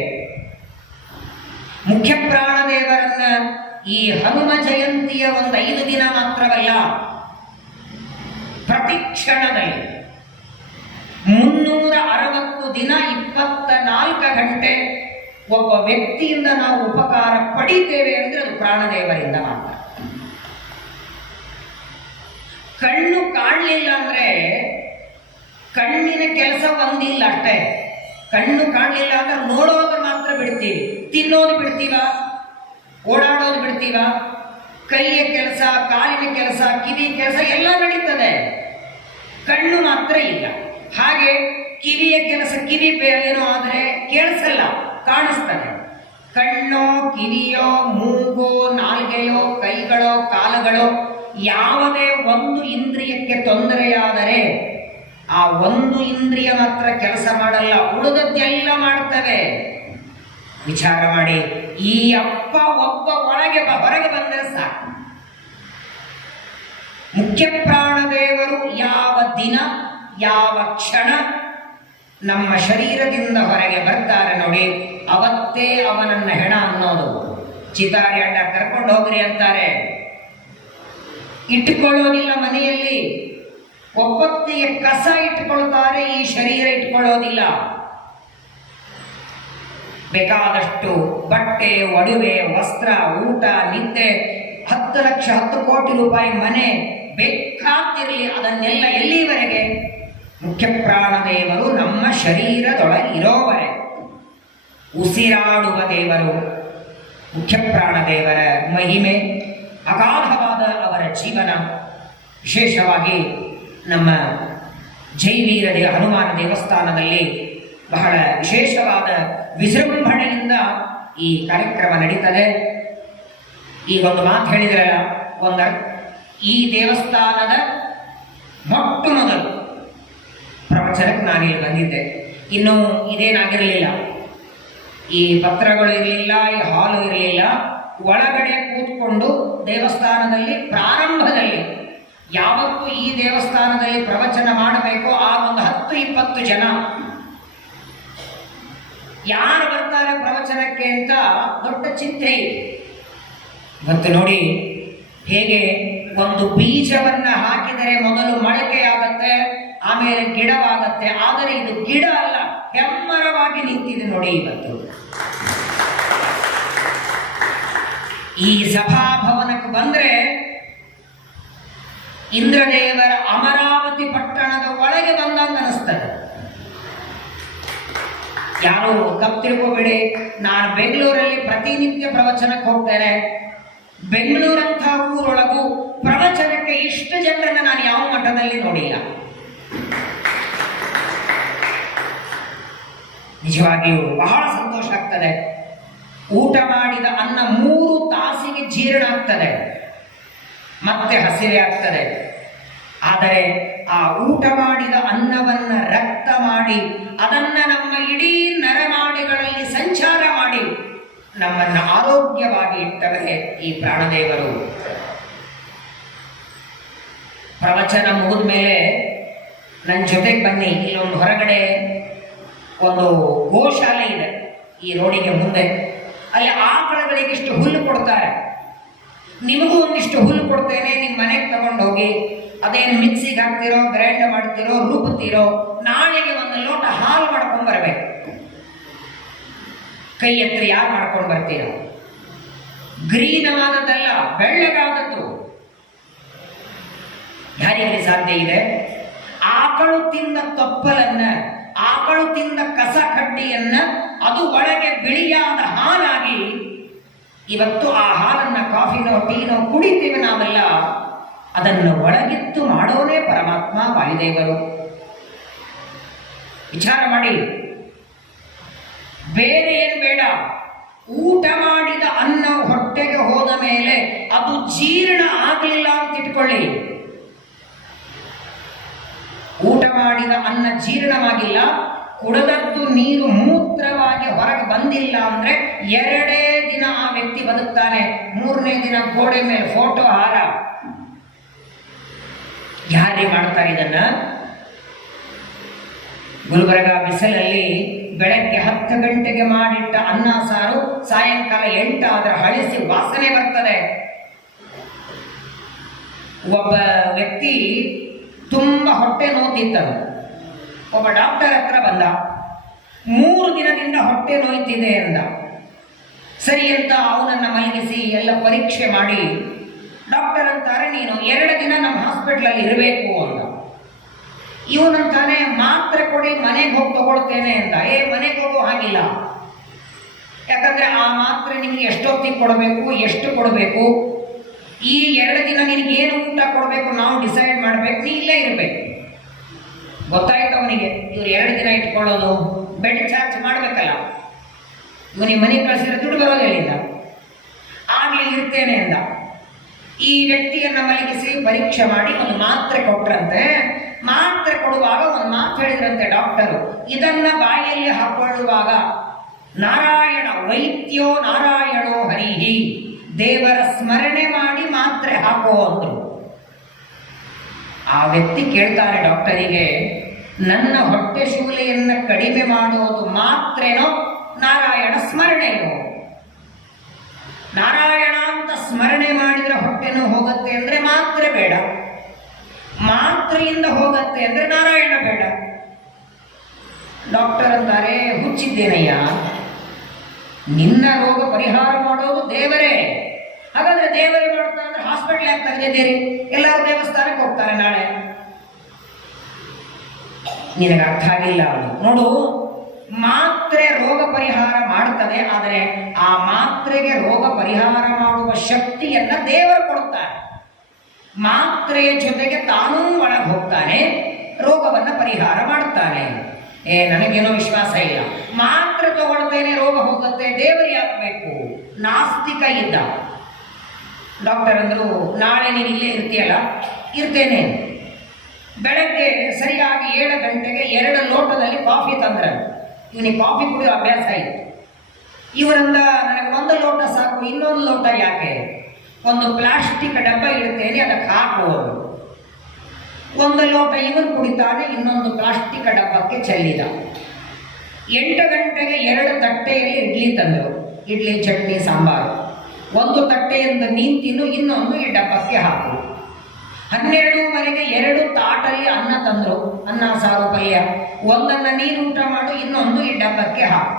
ಮುಖ್ಯ ಪ್ರಾಣದೇವರನ್ನ ಈ ಹನುಮ ಜಯಂತಿಯ 5 ದಿನ ಮಾತ್ರವಲ್ಲ, ಪ್ರತಿ ಕ್ಷಣದಲ್ಲಿ 360 ದಿನ 24 ಗಂಟೆ ಒಬ್ಬ ವ್ಯಕ್ತಿಯಿಂದ ನಾವು ಉಪಕಾರ ಪಡಿತೇವೆ ಅಂದ್ರೆ ಅದು ಪ್ರಾಣದೇವರಿಂದ ಮಾತ್ರ. ಕಣ್ಣು ಕಾಣಲಿಲ್ಲ ಅಂದ್ರೆ ಕಣ್ಣಿನ ಕೆಲಸ ಒಂದಿಲ್ಲ ಅಷ್ಟೇ. ಕಣ್ಣು ಕಾಣಲಿಲ್ಲ ಅಂದ್ರೆ ನೋಡೋದು ಮಾತ್ರ ಬಿಡ್ತೀವಿ, ತಿನ್ನೋದು ಬಿಡ್ತೀವ, ಓಡಾಡೋದು ಬಿಡ್ತೀವ, ಕೈಯ ಕೆಲಸ, ಕಾಲಿನ ಕೆಲಸ, ಕಿವಿ ಕೆಲಸ ಎಲ್ಲ ನಡೀತದೆ, ಕಣ್ಣು ಮಾತ್ರ ಇಲ್ಲ. ಹಾಗೆ ಕಿವಿಯ ಕೆಲಸ, ಕಿವಿ ಏನೋ ಆದರೆ ಕೇಳಿಸಲ್ಲ, ಕಾಣಿಸ್ತದೆ. ಕಣ್ಣೋ, ಕಿವಿಯೋ, ಮೂಗೋ, ನಾಲ್ಗೆಯೋ, ಕೈಗಳೋ, ಕಾಲುಗಳೋ ಯಾವುದೇ ಒಂದು ಇಂದ್ರಿಯಕ್ಕೆ ತೊಂದರೆಯಾದರೆ ಆ ಒಂದು ಇಂದ್ರಿಯ ಮಾತ್ರ ಕೆಲಸ ಮಾಡಲ್ಲ, ಉಳಿದದ್ದೆಲ್ಲ ಮಾಡ್ತವೆ. ವಿಚಾರ ಮಾಡಿ, ಈ ಅಪ್ಪ ಒಬ್ಬ ಒಳಗೆ ಹೊರಗೆ ಬಂದರೆ ಸಾಕು. ಮುಖ್ಯ ಪ್ರಾಣದೇವರು ಯಾವ ದಿನ ಯಾವ ಕ್ಷಣ ನಮ್ಮ ಶರೀರದಿಂದ ಹೊರಗೆ ಬರ್ತಾರೆ ನೋಡಿ, ಅವತ್ತೇ ಅವನನ್ನ ಹೆಣ ಅನ್ನೋದು. ಚಿತಾರಿ ಅಡ್ಡ ಕರ್ಕೊಂಡು ಹೋಗ್ರಿ ಅಂತಾರೆ, ಇಟ್ಟುಕೊಳ್ಳೋದಿಲ್ಲ ಮನೆಯಲ್ಲಿ. ಒಪ್ಪತ್ತಿಗೆ ಕಸ ಇಟ್ಟುಕೊಳ್ತಾರೆ, ಈ ಶರೀರ ಇಟ್ಕೊಳ್ಳೋದಿಲ್ಲ. ಬೇಕಾದಷ್ಟು ಬಟ್ಟೆ, ಒಡವೆ, ವಸ್ತ್ರ, ಊಟ, ನಿದ್ದೆ, 10 ಲಕ್ಷ 10 ಕೋಟಿ ರೂಪಾಯಿ ಮನೆ ಬೇಕಾದಿರಲಿ, ಅದನ್ನೆಲ್ಲ ಎಲ್ಲಿವರೆಗೆ? ಮುಖ್ಯ ಪ್ರಾಣದೇವರು ನಮ್ಮ ಶರೀರದೊಳಗೆ ಇರೋವರೆಗೆ. ಉಸಿರಾಡುವ ದೇವರು ಮುಖ್ಯ ಪ್ರಾಣದೇವರ ಮಹಿಮೆ ಅಗಾಧವಾದ ಅವರ ಜೀವನ. ವಿಶೇಷವಾಗಿ ನಮ್ಮ ಜೈವೀರ ಹನುಮಾನ ದೇವಸ್ಥಾನದಲ್ಲಿ ಬಹಳ ವಿಶೇಷವಾದ ವಿಜೃಂಭಣೆಯಿಂದ ಈ ಕಾರ್ಯಕ್ರಮ ನಡೀತದೆ. ಈಗ ಒಂದು ಮಾತು ಹೇಳಿದ್ರಲ್ಲ, ಈ ದೇವಸ್ಥಾನದ ಮೊಟ್ಟ ಮೊದಲು ಪ್ರವಚನಕ್ಕೆ ನಾನಿಲ್ಲಿ ಬಂದಿದ್ದೆ. ಇನ್ನೂ ಇದೇನಾಗಿರಲಿಲ್ಲ, ಈ ಪತ್ರಗಳು ಇರಲಿಲ್ಲ, ಈ ಹಾಲು ಇರಲಿಲ್ಲ. ಒಳಗಡೆ ಕೂತ್ಕೊಂಡು ದೇವಸ್ಥಾನದಲ್ಲಿ ಪ್ರಾರಂಭದಲ್ಲಿ ಯಾವತ್ತು ಈ ದೇವಸ್ಥಾನದಲ್ಲಿ ಪ್ರವಚನ ಮಾಡಬೇಕೋ ಆ ಒಂದು 10-20 ಜನ ಯಾರು ಬರ್ತಾರೆ ಪ್ರವಚನಕ್ಕೆ ಅಂತ ದೊಡ್ಡ ಚಿಂತೆ ಇದೆ. ಮತ್ತು ನೋಡಿ ಹೇಗೆ ಒಂದು ಬೀಜವನ್ನ ಹಾಕಿದರೆ ಮೊದಲು ಮೊಳಕೆಯಾಗತ್ತೆ, ಆಮೇಲೆ ಗಿಡವಾಗತ್ತೆ. ಆದರೆ ಇದು ಗಿಡ ಅಲ್ಲ, ಹೆಮ್ಮರವಾಗಿ ನಿಂತಿದೆ ನೋಡಿ ಇವತ್ತು. ಈ ಸಭಾಭವನಕ್ಕೆ ಬಂದ್ರೆ ಇಂದ್ರದೇವರ ಅಮರಾವತಿ ಪಟ್ಟಣದ ಒಳಗೆ ಬಂದಂಗ ಅನಿಸ್ತದೆ. ಯಾರು ತಪ್ಪು ತಿಳ್ಕೋಬೇಡಿ, ನಾನು ಬೆಂಗಳೂರಲ್ಲಿ ಪ್ರತಿನಿತ್ಯ ಪ್ರವಚನಕ್ಕೆ ಹೋಗ್ತೇನೆ. ಬೆಂಗಳೂರಂಥ ಊರೊಳಗೂ ಪ್ರವಚನಕ್ಕೆ ಇಷ್ಟು ಜನರನ್ನ ನಾನು ಯಾವ ಮಠದಲ್ಲಿ ನೋಡಿಲ್ಲ. ನಿಜವಾಗಿಯೂ ಬಹಳ ಸಂತೋಷ ಆಗ್ತದೆ. ಊಟ ಮಾಡಿದ ಅನ್ನ 3 ತಾಸಿಗೆ ಜೀರ್ಣ ಆಗ್ತದೆ, ಮತ್ತೆ ಹಸಿವೆ ಆಗ್ತದೆ. ಆದರೆ ಆ ಊಟ ಮಾಡಿದ ಅನ್ನವನ್ನ ರಕ್ತ ಮಾಡಿ ಅದನ್ನ ನಮ್ಮ ಇಡೀ ನರನಾಡಿಗಳಲ್ಲಿ ಸಂಚಾರ ಮಾಡಿ ನಮ್ಮನ್ನು ಆರೋಗ್ಯವಾಗಿ ಇಟ್ಟವರೇ ಈ ಪ್ರಾಣದೇವರು. ಪ್ರವಚನ ಮುಗಿದ ಮೇಲೆ ನನ್ನ ಜೊತೆಗೆ ಬನ್ನಿ. ಇಲ್ಲೊಂದು ಹೊರಗಡೆ ಒಂದು ಗೋಶಾಲೆ ಇದೆ ಈ ರೋಡಿಗೆ ಮುಂದೆ. ಅಲ್ಲಿ ಆಕಳಗಳಿಗೆ ಇಷ್ಟು ಹುಲ್ಲು ಕೊಡ್ತಾರೆ. ನಿಮಗೂ ಒಂದಿಷ್ಟು ಹುಲ್ಲು ಕೊಡ್ತೇನೆ, ನಿಮ್ಮ ಮನೆಗೆ ತಗೊಂಡು ಹೋಗಿ ಅದೇನು ಮಿಕ್ಸಿಗೆ ಹಾಕ್ತಿರೋ, ಗ್ರೈಂಡ್ ಮಾಡ್ತಿರೋ, ರುಬ್ತೀರೋ, ನಾಳೆಗೆ ಒಂದು ಲೋಟ ಹಾಲು ಮಾಡ್ಕೊಂಡು ಬರಬೇಕು. ಕೈ ಎತ್ತರಿ ಯಾರು ಮಾಡ್ಕೊಂಡು ಬರ್ತೀರೋ? ಗ್ರೀನ್ ಆದದ್ದಲ್ಲ, ಬೆಳ್ಳಗಾದದ್ದು ಯಾರಿಗೆ ಸಾಧ್ಯ ಇದೆ? ಆಕಳು ತಿಂದ ತೊಪ್ಪಲನ್ನ, ಆಕಳು ತಿಂದ ಕಸ ಕಡ್ಡಿಯನ್ನ ಅದು ಒಳಗೆ ಬಿಳಿಯಾದ ಹಾಲಾಗಿ ಇವತ್ತು ಆ ಹಾಲನ್ನ ಕಾಫಿನೋ ಟೀನೋ ಕುಡಿತೀವಿ ನಾವೆಲ್ಲ. ಅದನ್ನು ಒಳಗಿತ್ತು ಮಾಡೋನೇ ಪರಮಾತ್ಮ ವಾಯುದೇವರು. ವಿಚಾರ ಮಾಡಿ, ಬೇರೆ ಏನು ಬೇಡ. ಊಟ ಮಾಡಿದ ಅನ್ನ ಹೊಟ್ಟೆಗೆ ಹೋದ ಮೇಲೆ ಅದು ಜೀರ್ಣ ಆಗಲಿಲ್ಲ ಅಂತ ಇಟ್ಕೊಳ್ಳಿ. ಊಟ ಮಾಡಿದ ಅನ್ನ ಜೀರ್ಣವಾಗಿಲ್ಲ, ಕುಡದದ್ದು ನೀರು ಮೂತ್ರವಾಗಿ ಹೊರಗೆ ಬಂದಿಲ್ಲ ಅಂದ್ರೆ 2 ದಿನ ಆ ವ್ಯಕ್ತಿ ಬದುಕ್ತಾನೆ. 3ನೇ ದಿನ ಗೋಡೆ ಮೇಲೆ ಫೋಟೋ ಹಾರ. ಯಾರೇ ಮಾಡ್ತಾರೆ ಇದನ್ನ? ಗುಲ್ಬರ್ಗ ಬಿಸಿಲಲ್ಲಿ ಬೆಳಗ್ಗೆ 10 ಗಂಟೆಗೆ ಮಾಡಿಟ್ಟ ಅನ್ನ ಸಾರು ಸಾಯಂಕಾಲ 8 ಆದ್ರೆ ಹಳಿಸಿ ವಾಸನೆ ಬರ್ತದೆ. ಒಬ್ಬ ವ್ಯಕ್ತಿ ತುಂಬಾ ಹೊಟ್ಟೆ ನೋಯ್ತಿದ್ದನು. ಒಬ್ಬ ಡಾಕ್ಟರ್ ಹತ್ರ ಬಂದ. 3 ದಿನದಿಂದ ಹೊಟ್ಟೆ ನೋಯ್ತಿದೆ ಅಂದ. ಸರಿ ಅಂತ ಅವನನ್ನ ಮಲಗಿಸಿ ಎಲ್ಲ ಪರೀಕ್ಷೆ ಮಾಡಿ ಡಾಕ್ಟರ್ ಅಂತಾರೆ, ನೀನು 2 ದಿನ ನಮ್ಮ ಹಾಸ್ಪಿಟ್ಲಲ್ಲಿ ಇರಬೇಕು ಅಂದ. ಇವನಂತಾನೆ, ಮಾತ್ರೆ ಕೊಡಿ, ಮನೆಗೆ ಹೋಗಿ ತಗೊಳ್ತೇನೆ ಅಂದ. ಮನೆಗೆ ಹೋಗೋ ಹಾಗಿಲ್ಲ, ಯಾಕಂದ್ರೆ ಆ ಮಾತ್ರೆ ನಿಮ್ಗೆ ಎಷ್ಟೊತ್ತಿಗೆ ಕೊಡಬೇಕು, ಎಷ್ಟು ಕೊಡಬೇಕು, ಈ 2 ದಿನ ನಿನಗೆ ಏನು ಊಟ ಕೊಡಬೇಕು ನಾವು ಡಿಸೈಡ್ ಮಾಡ್ಬೇಕು, ನೀ ಇಲ್ಲೇ ಇರಬೇಕು. ಗೊತ್ತಾಯ್ತು ಅವನಿಗೆ. ಇವ್ರು 2 ದಿನ ಇಟ್ಕೊಳ್ಳೋದು, ಬೆಡ್ ಚಾರ್ಜ್ ಮಾಡ್ಬೇಕಲ್ಲ. ಇವನಿಗೆ ಮನೆಗೆ ಕಳಿಸಿದ್ರೆ ದುಡ್ಡು ಬರೋದು ಹೇಳಿಲ್ಲ. ಆಗ್ಲಿ ಇರ್ತೇನೆ ಅಂದ. ಈ ವ್ಯಕ್ತಿಯನ್ನ ಮಲಗಿಸಿ ಪರೀಕ್ಷೆ ಮಾಡಿ ಒಂದು ಮಾತ್ರೆ ಕೊಟ್ರಂತೆ. ಮಾತ್ರೆ ಕೊಡುವಾಗ ಒಂದು ಮಾತು ಹೇಳಿದ್ರಂತೆ ಡಾಕ್ಟರು, ಇದನ್ನ ಬಾಯಲ್ಲಿ ಹಾಕೊಳ್ಳುವಾಗ ನಾರಾಯಣ ವೈದ್ಯೋ ನಾರಾಯಣೋ ಹರಿಹಿ, ದೇವರ ಸ್ಮರಣೆ ಮಾಡಿ ಮಾತ್ರೆ ಹಾಕೋ ಅಂದ್ರು. ಆ ವ್ಯಕ್ತಿ ಕೇಳ್ತಾನೆ ಡಾಕ್ಟರಿಗೆ, ನನ್ನ ಹೊಟ್ಟೆ ಶೂಲೆಯನ್ನ ಕಡಿಮೆ ಮಾಡೋದು ಮಾತ್ರೆನೋ ನಾರಾಯಣ ಸ್ಮರಣೆನೋ? ನಾರಾಯಣ ಅಂತ ಸ್ಮರಣೆ ಮಾಡಿದ್ರೆ ಹೊಟ್ಟೆನೂ ಹೋಗುತ್ತೆ ಅಂದ್ರೆ ಮಾತ್ರೆ ಬೇಡ, ಮಾತ್ರೆಯಿಂದ ಹೋಗುತ್ತೆ ಅಂದ್ರೆ ನಾರಾಯಣ ಬೇಡ. ಡಾಕ್ಟರ್ ಅಂತಾರೆ, ಹುಚ್ಚಿದ್ದೇನಯ್ಯ, ನಿನ್ನ ರೋಗ ಪರಿಹಾರ ಮಾಡೋದು ದೇವರೇ. ಹಾಗಾದ್ರೆ ದೇವರೇ ಮಾಡ್ತಾರೆ ಅಂದ್ರೆ ಹಾಸ್ಪಿಟ್ಲ್ ಯಾಕೆ ತೆಗೆದಿದ್ದೀರಿ? ಎಲ್ಲರೂ ದೇವಸ್ಥಾನಕ್ಕೆ ಹೋಗ್ತಾರೆ ನಾಳೆ. ನಿನಗೆ ಅರ್ಥ ಆಗಿಲ್ಲ ಅವನು. ನೋಡು, ಮಾತ್ರೆ ರೋಗ ಪರಿಹಾರ ಮಾಡುತ್ತದೆ, ಆದರೆ ಆ ಮಾತ್ರೆಗೆ ರೋಗ ಪರಿಹಾರ ಮಾಡುವ ಶಕ್ತಿಯನ್ನ ದೇವರು ಕೊಡುತ್ತಾರೆ. ಮಾತ್ರೆಯ ಜೊತೆಗೆ ತಾನೂ ಒಳಗೆ ಹೋಗ್ತಾನೆ, ರೋಗವನ್ನ ಪರಿಹಾರ ಮಾಡುತ್ತಾನೆ. ನನಗೇನೋ ವಿಶ್ವಾಸ ಇಲ್ಲ, ಮಾತ್ರೆ ತಗೊಳ್ತೇನೆ ರೋಗ ಹೋಗುತ್ತೆ, ದೇವರಿಗೆ ಹಾಕಬೇಕು. ನಾಸ್ತಿಕ ಇದ್ದ. ಡಾಕ್ಟರ್ ಅಂದ್ರು, ನಾಳೆ ನೀನು ಇಲ್ಲೇ ಇರ್ತೀಯಲ್ಲ? ಇರ್ತೇನೆ. ಬೆಳಗ್ಗೆ ಸರಿಯಾಗಿ 7 ಗಂಟೆಗೆ 2 ಲೋಟದಲ್ಲಿ ಕಾಫಿ ತಂದ್ರೆ ಇವನಿಗೆ ಕಾಫಿ ಕುಡಿಯೋ ಅಭ್ಯಾಸ ಇತ್ತು. ಇವರಿಂದ ನನಗೆ 1 ಲೋಟ ಸಾಕು, ಇನ್ನೊಂದು ಲೋಟ ಯಾಕೆ, ಒಂದು ಪ್ಲಾಸ್ಟಿಕ್ ಡಬ್ಬ ಇಡ್ತೇನೆ ಅದಕ್ಕೆ ಹಾಕುವುದು. 1 ಲೋಟ ಇವನು ಕುಡಿತಾನೆ, ಇನ್ನೊಂದು ಪ್ಲಾಸ್ಟಿಕ್ ಡಬ್ಬಕ್ಕೆ ಚೆಲ್ಲಿದ. 8 ಗಂಟೆಗೆ 2 ತಟ್ಟೆಯಲ್ಲಿ ಇಡ್ಲಿ ತಂದರು, ಇಡ್ಲಿ ಚಟ್ನಿ ಸಾಂಬಾರು. 1 ತಟ್ಟೆಯಿಂದ ನೀನು ತಿನ್ನು, ಇನ್ನೊಂದು ಈ ಡಬ್ಬಕ್ಕೆ ಹಾಕು. 12ವರೆಗೆ 2 ತಾಟಲ್ಲಿ ಅನ್ನ ತಂದರು, ಅನ್ನ ಸಾರು ಪಲ್ಯ. ಒಂದನ್ನು ನೀನು ಊಟ ಮಾಡು, ಇನ್ನೊಂದು ಈ ಡಬ್ಬಕ್ಕೆ ಹಾಕು.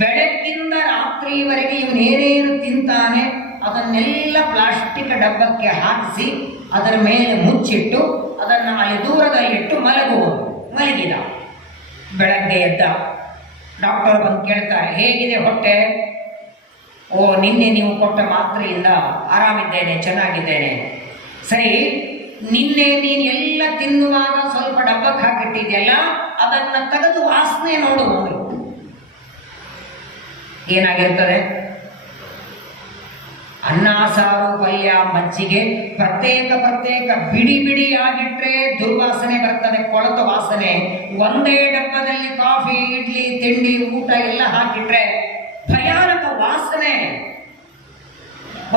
ಬೆಳಗ್ಗಿಂದ ರಾತ್ರಿವರೆಗೆ ಇವನೇನೇನು ತಿಂತಾನೆ ಅದನ್ನೆಲ್ಲ ಪ್ಲಾಸ್ಟಿಕ್ ಡಬ್ಬಕ್ಕೆ ಹಾಕಿಸಿ ಅದರ ಮೇಲೆ ಮುಚ್ಚಿಟ್ಟು ಅದನ್ನು ಅಲ್ಲಿ ದೂರದಲ್ಲಿಟ್ಟು ಮಲಗಿದ. ಬೆಳಗ್ಗೆ ಎದ್ದ. ಡಾಕ್ಟರ್ ಬಂದು ಕೇಳ್ತಾರೆ, ಹೇಗಿದೆ ಹೊಟ್ಟೆ? ಓ, ನಿನ್ನೆ ನೀವು ಕೊಟ್ಟ ಮಾತ್ರೆಯಿಂದ ಆರಾಮಿದ್ದೇನೆ, ಚೆನ್ನಾಗಿದ್ದೇನೆ. ಸರಿ, ನಿನ್ನೆ ನೀನು ಎಲ್ಲ ತಿನ್ನುವಾಗ ಸ್ವಲ್ಪ ಡಬ್ಬಕ್ಕೆ ಹಾಕಿಟ್ಟಿದೆಯಲ್ಲ, ಅದನ್ನು ತೆಗೆದು ವಾಸನೆ ನೋಡು. ಏನಾಗಿರ್ತದೆ? ಅನ್ನ ಸಾರು ಪಲ್ಯ ಮಜ್ಜಿಗೆ ಪ್ರತ್ಯೇಕ ಬಿಡಿ ಬಿಡಿಯಾಗಿಟ್ರೆ ದುರ್ವಾಸನೆ ಬರ್ತದೆ, ಕೊಳತ ವಾಸನೆ. ಒಂದೇ ಡಬ್ಬದಲ್ಲಿ ಕಾಫಿ, ಇಡ್ಲಿ, ತಿಂಡಿ, ಊಟ ಎಲ್ಲ ಹಾಕಿಟ್ರೆ ಭಯಾನಕ ವಾಸನೆ.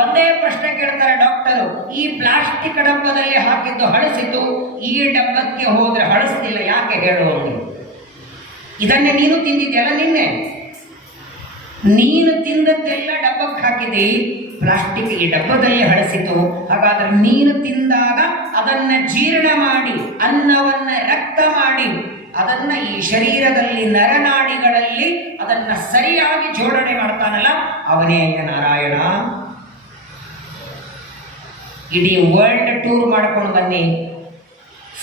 ಒಂದೇ ಪ್ರಶ್ನೆ ಕೇಳ್ತಾರೆ ಡಾಕ್ಟರು, ಈ ಪ್ಲಾಸ್ಟಿಕ್ ಡಬ್ಬದಲ್ಲಿ ಹಾಕಿದ್ದು ಹಳಸಿದ್ದು, ಈ ಡಬ್ಬಕ್ಕೆ ಹೋದ್ರೆ ಹಳಸ್ತಿಲ್ಲ, ಯಾಕೆ ಹೇಳುವುದು? ಇದನ್ನೇ ನೀನು ತಿಂದಿದ್ಯಲ್ಲ ನಿನ್ನೆ, ನೀನು ತಿಂದದ್ದೆಲ್ಲ ಡಬ್ಬಕ್ಕೆ ಹಾಕಿದೆ, ಪ್ಲಾಸ್ಟಿಕ್ ಈ ಡಬ್ಬದಲ್ಲಿ ಹಳಸಿತು. ಹಾಗಾದ್ರೆ ನೀನು ತಿಂದಾಗ ಅದನ್ನ ಜೀರ್ಣ ಮಾಡಿ, ಅನ್ನವನ್ನ ರಕ್ತ ಮಾಡಿ, ಅದನ್ನ ಈ ಶರೀರದಲ್ಲಿ ನರನಾಡಿಗಳಲ್ಲಿ ಅದನ್ನ ಸರಿಯಾಗಿ ಜೋಡಣೆ ಮಾಡ್ತಾನಲ್ಲ, ಅವನೇ ನಾರಾಯಣ. ಇಡೀ ವರ್ಲ್ಡ್ ಟೂರ್ ಮಾಡ್ಕೊಂಡು ಬನ್ನಿ.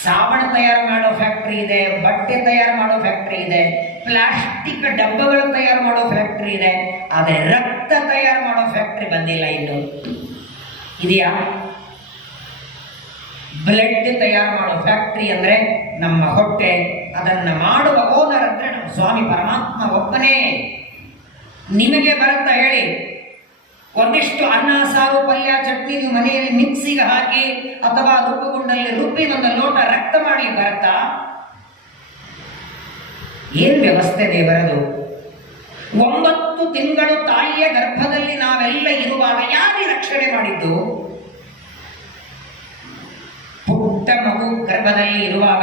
ಸಾಬಣ ತಯಾರು ಮಾಡೋ ಫ್ಯಾಕ್ಟ್ರಿ ಇದೆ, ಬಟ್ಟೆ ತಯಾರು ಮಾಡೋ ಫ್ಯಾಕ್ಟ್ರಿ ಇದೆ, ಪ್ಲಾಸ್ಟಿಕ್ ಡಬ್ಬಗಳು ತಯಾರು ಮಾಡೋ ಫ್ಯಾಕ್ಟ್ರಿ ಇದೆ, ಆದರೆ ರಕ್ತ ತಯಾರು ಮಾಡೋ ಫ್ಯಾಕ್ಟ್ರಿ ಬಂದಿಲ್ಲ ಇನ್ನು. ಇದೆಯಾ? ಬ್ಲಡ್ ತಯಾರು ಮಾಡೋ ಫ್ಯಾಕ್ಟ್ರಿ ಅಂದ್ರೆ ನಮ್ಮ ಹೊಟ್ಟೆ. ಅದನ್ನ ಮಾಡುವ ಓನರ್ ಅಂದ್ರೆ ನಮ್ಮ ಸ್ವಾಮಿ ಪರಮಾತ್ಮ ಒಬ್ಬನೇ. ನಿಮಗೆ ಬರುತ್ತಾ ಹೇಳಿ? ಒಂದಿಷ್ಟು ಅನ್ನ ಸಾರು ಪಲ್ಯ ಚಟ್ನಿ ನೀವು ಮನೆಯಲ್ಲಿ ಮಿಕ್ಸಿಗೆ ಹಾಕಿ ಅಥವಾ ರುಬ್ಬುಗುಂಡಲ್ಲಿ ರುಬ್ಬಿ 1 ಲೋಟ ರಕ್ತ ಮಾಡಲಿ ಬರುತ್ತಾ? ಏನ್ ವ್ಯವಸ್ಥೆ ದೇವರದು? 9 ತಿಂಗಳು ತಾಯಿಯ ಗರ್ಭದಲ್ಲಿ ನಾವೆಲ್ಲ ಇರುವಾಗ ಯಾರೇ ರಕ್ಷಣೆ ಮಾಡಿದ್ದು? ಪುಟ್ಟ ಮಗು ಗರ್ಭದಲ್ಲಿ ಇರುವಾಗ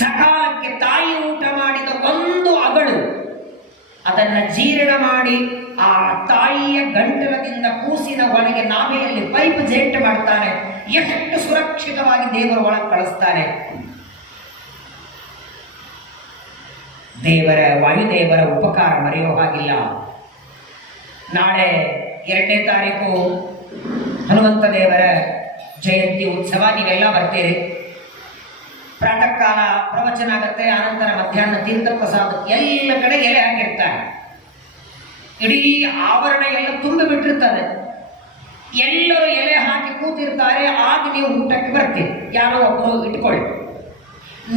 ಸಕಾಲಕ್ಕೆ ತಾಯಿ ಊಟ ಮಾಡಿದ 1 ಅಗಳು ಅದನ್ನ ಜೀರ್ಣ ಮಾಡಿ ಆ ತಾಯಿಯ ಗಂಟಲದಿಂದ ಕೂಸಿನ ಒಳಗೆ ನಾವೆಯಲ್ಲಿ ಪೈಪ್ ಜೆಟ್ ಮಾಡ್ತಾನೆ. ಎಷ್ಟು ಸುರಕ್ಷಿತವಾಗಿ ದೇವರು ಒಳಗೆ ಕಳಿಸ್ತಾನೆ. ವಾಯುದೇವರ ಉಪಕಾರ ಮರೆಯೋ ಹಾಗಿಲ್ಲ. ನಾಳೆ 2ನೇ ತಾರೀಕು ಹನುಮಂತ ದೇವರ ಜಯಂತಿ ಉತ್ಸವ, ನೀವೆಲ್ಲ ಬರ್ತೀರಿ. ಪ್ರಾತಃ ಕಾಲ ಪ್ರವಚನ ಆಗತ್ತೆ, ಆನಂತರ ಮಧ್ಯಾಹ್ನ ತೀರ್ಥ ಪ್ರಸಾದ. ಎಲ್ಲ ಕಡೆ ಎಲೆ ಹಾಕಿರ್ತಾರೆ, ಇಡೀ ಆವರಣ ಎಲ್ಲ ತುಂಬಿ ಬಿಟ್ಟಿರ್ತದೆ. ಎಲ್ಲರೂ ಎಲೆ ಹಾಕಿ ಕೂತಿರ್ತಾರೆ. ಆಗ ನೀವು ಊಟಕ್ಕೆ ಬರ್ತೀರಿ, ಯಾರೋ ಒಬ್ಬರು ಇಟ್ಕೊಳ್ಳಿ.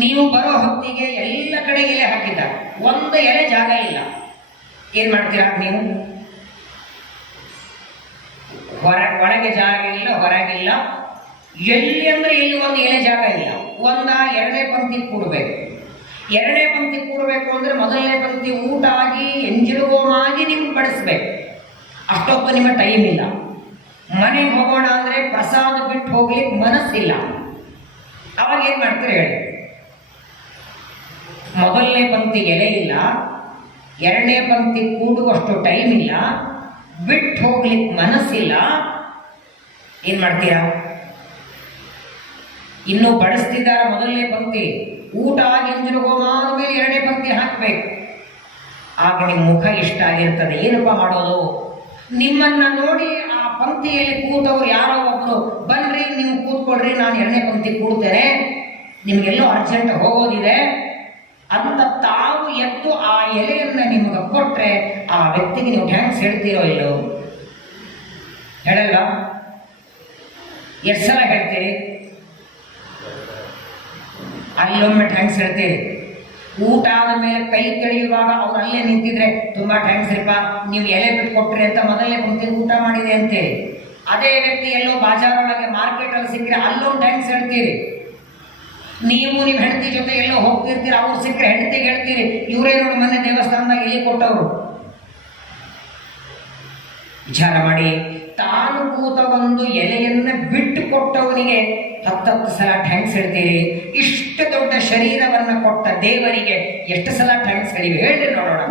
ನೀವು ಬರೋ ಹೊತ್ತಿಗೆ ಎಲ್ಲ ಕಡೆ ಎಲೆ ಹಾಕಿದ್ದಾರೆ, 1 ಎಲೆ ಜಾಗ ಇಲ್ಲ. ಏನ್ ಮಾಡ್ತೀರಾ ನೀವು? ಒಳಗೆ ಜಾಗ ಇಲ್ಲ, ಹೊರಗಿಲ್ಲ, ಎಲ್ಲಿ ಅಂದ್ರೆ ಎಲ್ಲಿ 1 ಎಲೆ ಜಾಗ ಇಲ್ಲ. 2ನೇ ಪಂಕ್ತಿ ಕೂಡಬೇಕು. 2ನೇ ಪಂಕ್ತಿ ಕೂಡಬೇಕು ಅಂದ್ರೆ ಮೊದಲನೇ ಪಂಕ್ತಿ ಊಟ ಆಗಿ ಎಂಜಿರುಗೋಮಾಗಿ ನಿಮ್ಗೆ ಬಡಿಸ್ಬೇಕು. ಅಷ್ಟೊತ್ತು ನಿಮ್ಮ ಟೈಮ್ ಇಲ್ಲ. ಮನೆಗೆ ಹೋಗೋಣ ಅಂದ್ರೆ ಪ್ರಸಾದ ಬಿಟ್ಟು ಹೋಗ್ಲಿಕ್ಕೆ ಮನಸ್ಸಿಲ್ಲ. ಅವಾಗ ಏನ್ ಮಾಡ್ತಾರೆ ಹೇಳಿ? ಮೊದಲನೇ ಪಂಕ್ತಿ ಎಲೆ ಇಲ್ಲ, 2ನೇ ಪಂಕ್ತಿ ಕೂಡುವಷ್ಟು ಟೈಮ್ ಇಲ್ಲ, ಬಿಟ್ಟು ಹೋಗ್ಲಿಕ್ಕೆ ಮನಸ್ಸಿಲ್ಲ. ಏನ್ ಮಾಡ್ತೀರಾ? ಇನ್ನು ಬಡಿಸ್ತಿದ್ದಾರೆ ಮೊದಲನೇ ಪಂಕ್ತಿ, ಊಟ ಆಗಿ ಎಂಜಿರುಗೋಮಾದ ಮೇಲೆ 2ನೇ ಪಂಕ್ತಿ ಹಾಕಬೇಕು. ಆಗ ನಿಮ್ಮ ಮುಖ ಇಷ್ಟ ಆಗಿರ್ತದೆ. ಏನಪ್ಪ ಮಾಡೋದು? ನಿಮ್ಮನ್ನ ನೋಡಿ ಆ ಪಂಕ್ತಿಯಲ್ಲಿ ಕೂತವ್ರು ಯಾರೋ ಒಬ್ರು, ಬನ್ರಿ ನೀವು ಕೂತ್ಕೊಳ್ರಿ, ನಾನು 2ನೇ ಪಂಕ್ತಿ ಕೂಡ್ತೇನೆ, ನಿಮ್ಗೆಲ್ಲೋ ಅರ್ಜೆಂಟ್ ಹೋಗೋದಿದೆ ಅಂತ ತಾವು ಎದ್ದು ಆ ಎಲೆಯನ್ನ ನಿಮಗೆ ಕೊಟ್ರೆ ಆ ವ್ಯಕ್ತಿಗೆ ನೀವು ಥ್ಯಾಂಕ್ಸ್ ಹೇಳ್ತೀರೋ ಇಲ್ಲೋ? ಹೇಳಲ್ಲ? ಎಷ್ಟು ಸಲ ಹೇಳ್ತೀರಿ? ಅಲ್ಲೊಮ್ಮೆ ಥ್ಯಾಂಕ್ಸ್ ಹೇಳ್ತೀರಿ. ಊಟ ಆದ ಮೇಲೆ ಕೈ ತೊಳೆಯುವಾಗ ಅವ್ರು ಅಲ್ಲೇ ನಿಂತಿದ್ರೆ ತುಂಬಾ ಥ್ಯಾಂಕ್ಸ್ ರೀಪ, ನೀವು ಎಲೆ ಬಿಟ್ಟು ಕೊಟ್ರಿ ಅಂತ ಮೊದಲನೇ ಪಂಕ್ತಿ ಊಟ ಮಾಡಿದೆ ಅಂತೇಳಿ. ಅದೇ ವ್ಯಕ್ತಿ ಎಲ್ಲೋ ಬಾಜಾರೊಳಗೆ ಮಾರ್ಕೆಟಲ್ಲಿ ಸಿಕ್ಕರೆ ಅಲ್ಲೊಂದು ಥ್ಯಾಂಕ್ಸ್ ಹೇಳ್ತೀರಿ. ನೀವು ನಿಮ್ಮ ಹೆಂಡತಿ ಜೊತೆ ಎಲ್ಲೋ ಹೋಗ್ತಿರ್ತೀರಿ, ಅವ್ರು ಸಿಕ್ಕರೆ ಹೆಂಡತಿಗೆ ಹೇಳ್ತೀರಿ, ಇವರೇ ನೋಡಿ ಮೊನ್ನೆ ದೇವಸ್ಥಾನದಾಗ ಇಲ್ಲಿ ಕೊಟ್ಟವರು. ವಿಚಾರ ಮಾಡಿ, ತಾನು ಕೂತ ಒಂದು ಎಲೆಯನ್ನ ಬಿಟ್ಟು ಕೊಟ್ಟವನಿಗೆ 10 ಸಲ ಥ್ಯಾಂಕ್ಸ್ ಹೇಳ್ತೀರಿ. ಇಷ್ಟು ದೊಡ್ಡ ಶರೀರವನ್ನ ಕೊಟ್ಟ ದೇವರಿಗೆ ಎಷ್ಟು ಸಲ ಥ್ಯಾಂಕ್ಸ್ ಹೇಳಿವೆ ಹೇಳಿ ನೋಡೋಣ.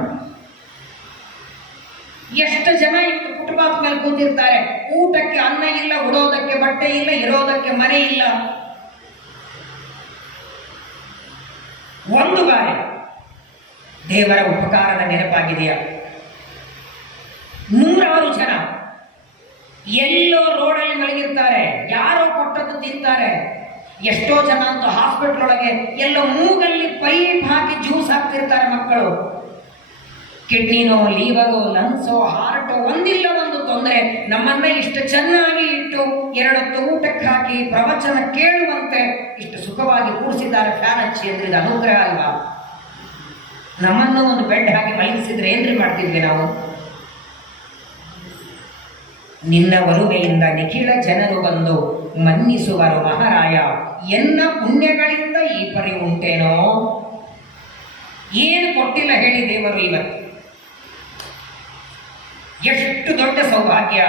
ಎಷ್ಟು ಜನ ಇವತ್ತು ಫುಟ್ಪಾತ್ ಮೇಲೆ ಕೂತಿರ್ತಾರೆ, ಊಟಕ್ಕೆ ಅನ್ನ ಇಲ್ಲ, ಉಡೋದಕ್ಕೆ ಬಟ್ಟೆ ಇಲ್ಲ, ಇರೋದಕ್ಕೆ ಮನೆ ಇಲ್ಲ. ಒಂದು ಬಾರಿ ದೇವರ ಉಪಕಾರದ ನೆನಪಾಗಿದೆಯಾ? 100 ಜನ ಎಲ್ಲೋ ರೋಡಲ್ಲಿ ಮಲಗಿರ್ತಾರೆ, ಯಾರೋ ಕೊಟ್ಟದ್ದು ತಿಂತಾರೆ. ಎಷ್ಟೋ ಜನ ಅಂತೂ ಹಾಸ್ಪಿಟಲ್ ಒಳಗೆ ಎಲ್ಲೋ ಮೂಗಲ್ಲಿ ಪೈಪ್ ಹಾಕಿ ಜ್ಯೂಸ್ ಹಾಕ್ತಿರ್ತಾರೆ ಮಕ್ಕಳು. ಕಿಡ್ನಿನೋ, ಲೀವರೋ, ಲಂಗ್ಸೋ, ಹಾರ್ಟೋ ಒಂದಿಲ್ಲ ಒಂದು ತೊಂದರೆ. ನಮ್ಮನ್ನ ಇಷ್ಟು ಚೆನ್ನಾಗಿ ಇಟ್ಟು 2 ಹೊತ್ತು ಊಟಕ್ಕೆ ಹಾಕಿ ಪ್ರವಚನ ಕೇಳುವಂತೆ ಇಷ್ಟು ಸುಖವಾಗಿ ಕೂರಿಸಿದ್ದಾರೆ. ಫ್ಯಾನ್ ಹಚ್ಚಿ ಅಂದ್ರೆ ಇದು ಅನುಗ್ರಹ ಅಲ್ವಾ? ನಮ್ಮನ್ನು ಒಂದು ಬೆಡ್ ಹಾಕಿ ಮಲಗಿಸಿದ್ರೆ ಏನ್ರಿ ಮಾಡ್ತಿದ್ವಿ ನಾವು? ನಿನ್ನ ಒಲುಮೆಯಿಂದ ನಿಖಿಳ ಜನರು ಬಂದು ಮನ್ನಿಸುವರು ಮಹಾರಾಯ, ಎನ್ನ ಪುಣ್ಯಗಳಿಂದ ಈ ಪರಿ ಉಂಟೇನೋ. ಏನು ಕೊಟ್ಟಿಲ್ಲ ಹೇಳಿ ದೇವರು ಇವತ್ತು? ಎಷ್ಟು ದೊಡ್ಡ ಸೌಭಾಗ್ಯ!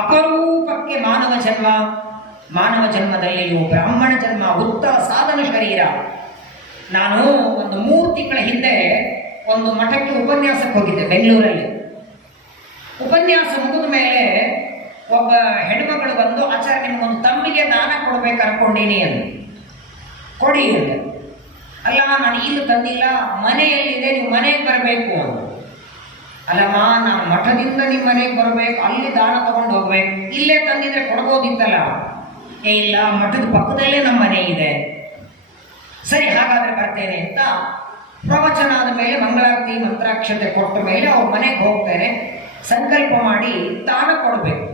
ಅಪರೂಪಕ್ಕೆ ಮಾನವ ಜನ್ಮ. ಮಾನವ ಜನ್ಮದಲ್ಲಿಯೂ ಬ್ರಾಹ್ಮಣ ಜನ್ಮ, ಉತ್ತರ ಸಾಧನ ಶರೀರ. ನಾನು ಒಂದು 3 ತಿಂಗಳ ಹಿಂದೆ ಒಂದು ಮಠಕ್ಕೆ ಉಪನ್ಯಾಸಕ್ಕೆ ಹೋಗಿದ್ದೆ ಬೆಂಗಳೂರಲ್ಲಿ. ಉಪನ್ಯಾಸ ಮುಗಿದ ಮೇಲೆ ಒಬ್ಬ ಹೆಣ್ಮಗಳು ಬಂದು, ಆಚಾರ್ಯ ನಿಮ್ಗೊಂದು ತಂಬಿಗೆ ದಾನ ಕೊಡ್ಬೇಕು ಅನ್ಕೊಂಡೀನಿ ಅಂದು. ಕೊಡಿ ಅಂದೆ. ಅಲ್ಲ, ನಾನು ಇಲ್ಲಿ ತಂದಿಲ್ಲ, ಮನೆಯಲ್ಲಿದೆ, ನೀವು ಮನೆಗೆ ಬರಬೇಕು ಅಂದು. ಅಲ್ಲಮ್ಮ, ನಾನು ಮಠದಿಂದ ನಿಮ್ಮ ಮನೆಗೆ ಬರಬೇಕು, ಅಲ್ಲಿ ದಾನ ತಗೊಂಡು ಹೋಗ್ಬೇಕು, ಇಲ್ಲೇ ತಂದಿದ್ರೆ ಕೊಡ್ಬೋದಿತ್ತಲ್ಲ. ಇಲ್ಲ, ಮಠದ ಪಕ್ಕದಲ್ಲೇ ನಮ್ಮ ಮನೆ ಇದೆ. ಸರಿ, ಹಾಗಾದ್ರೆ ಬರ್ತೇನೆ ಅಂತ ಪ್ರವಚನ ಆದ ಮೇಲೆ ಮಂಗಳಾರತಿ ಮಂತ್ರಾಕ್ಷತೆ ಕೊಟ್ಟ ಮೇಲೆ ಅವ್ರ ಮನೆಗೆ ಹೋಗ್ತೇನೆ. ಸಂಕಲ್ಪ ಮಾಡಿ ದಾನ ಕೊಡಬೇಕು.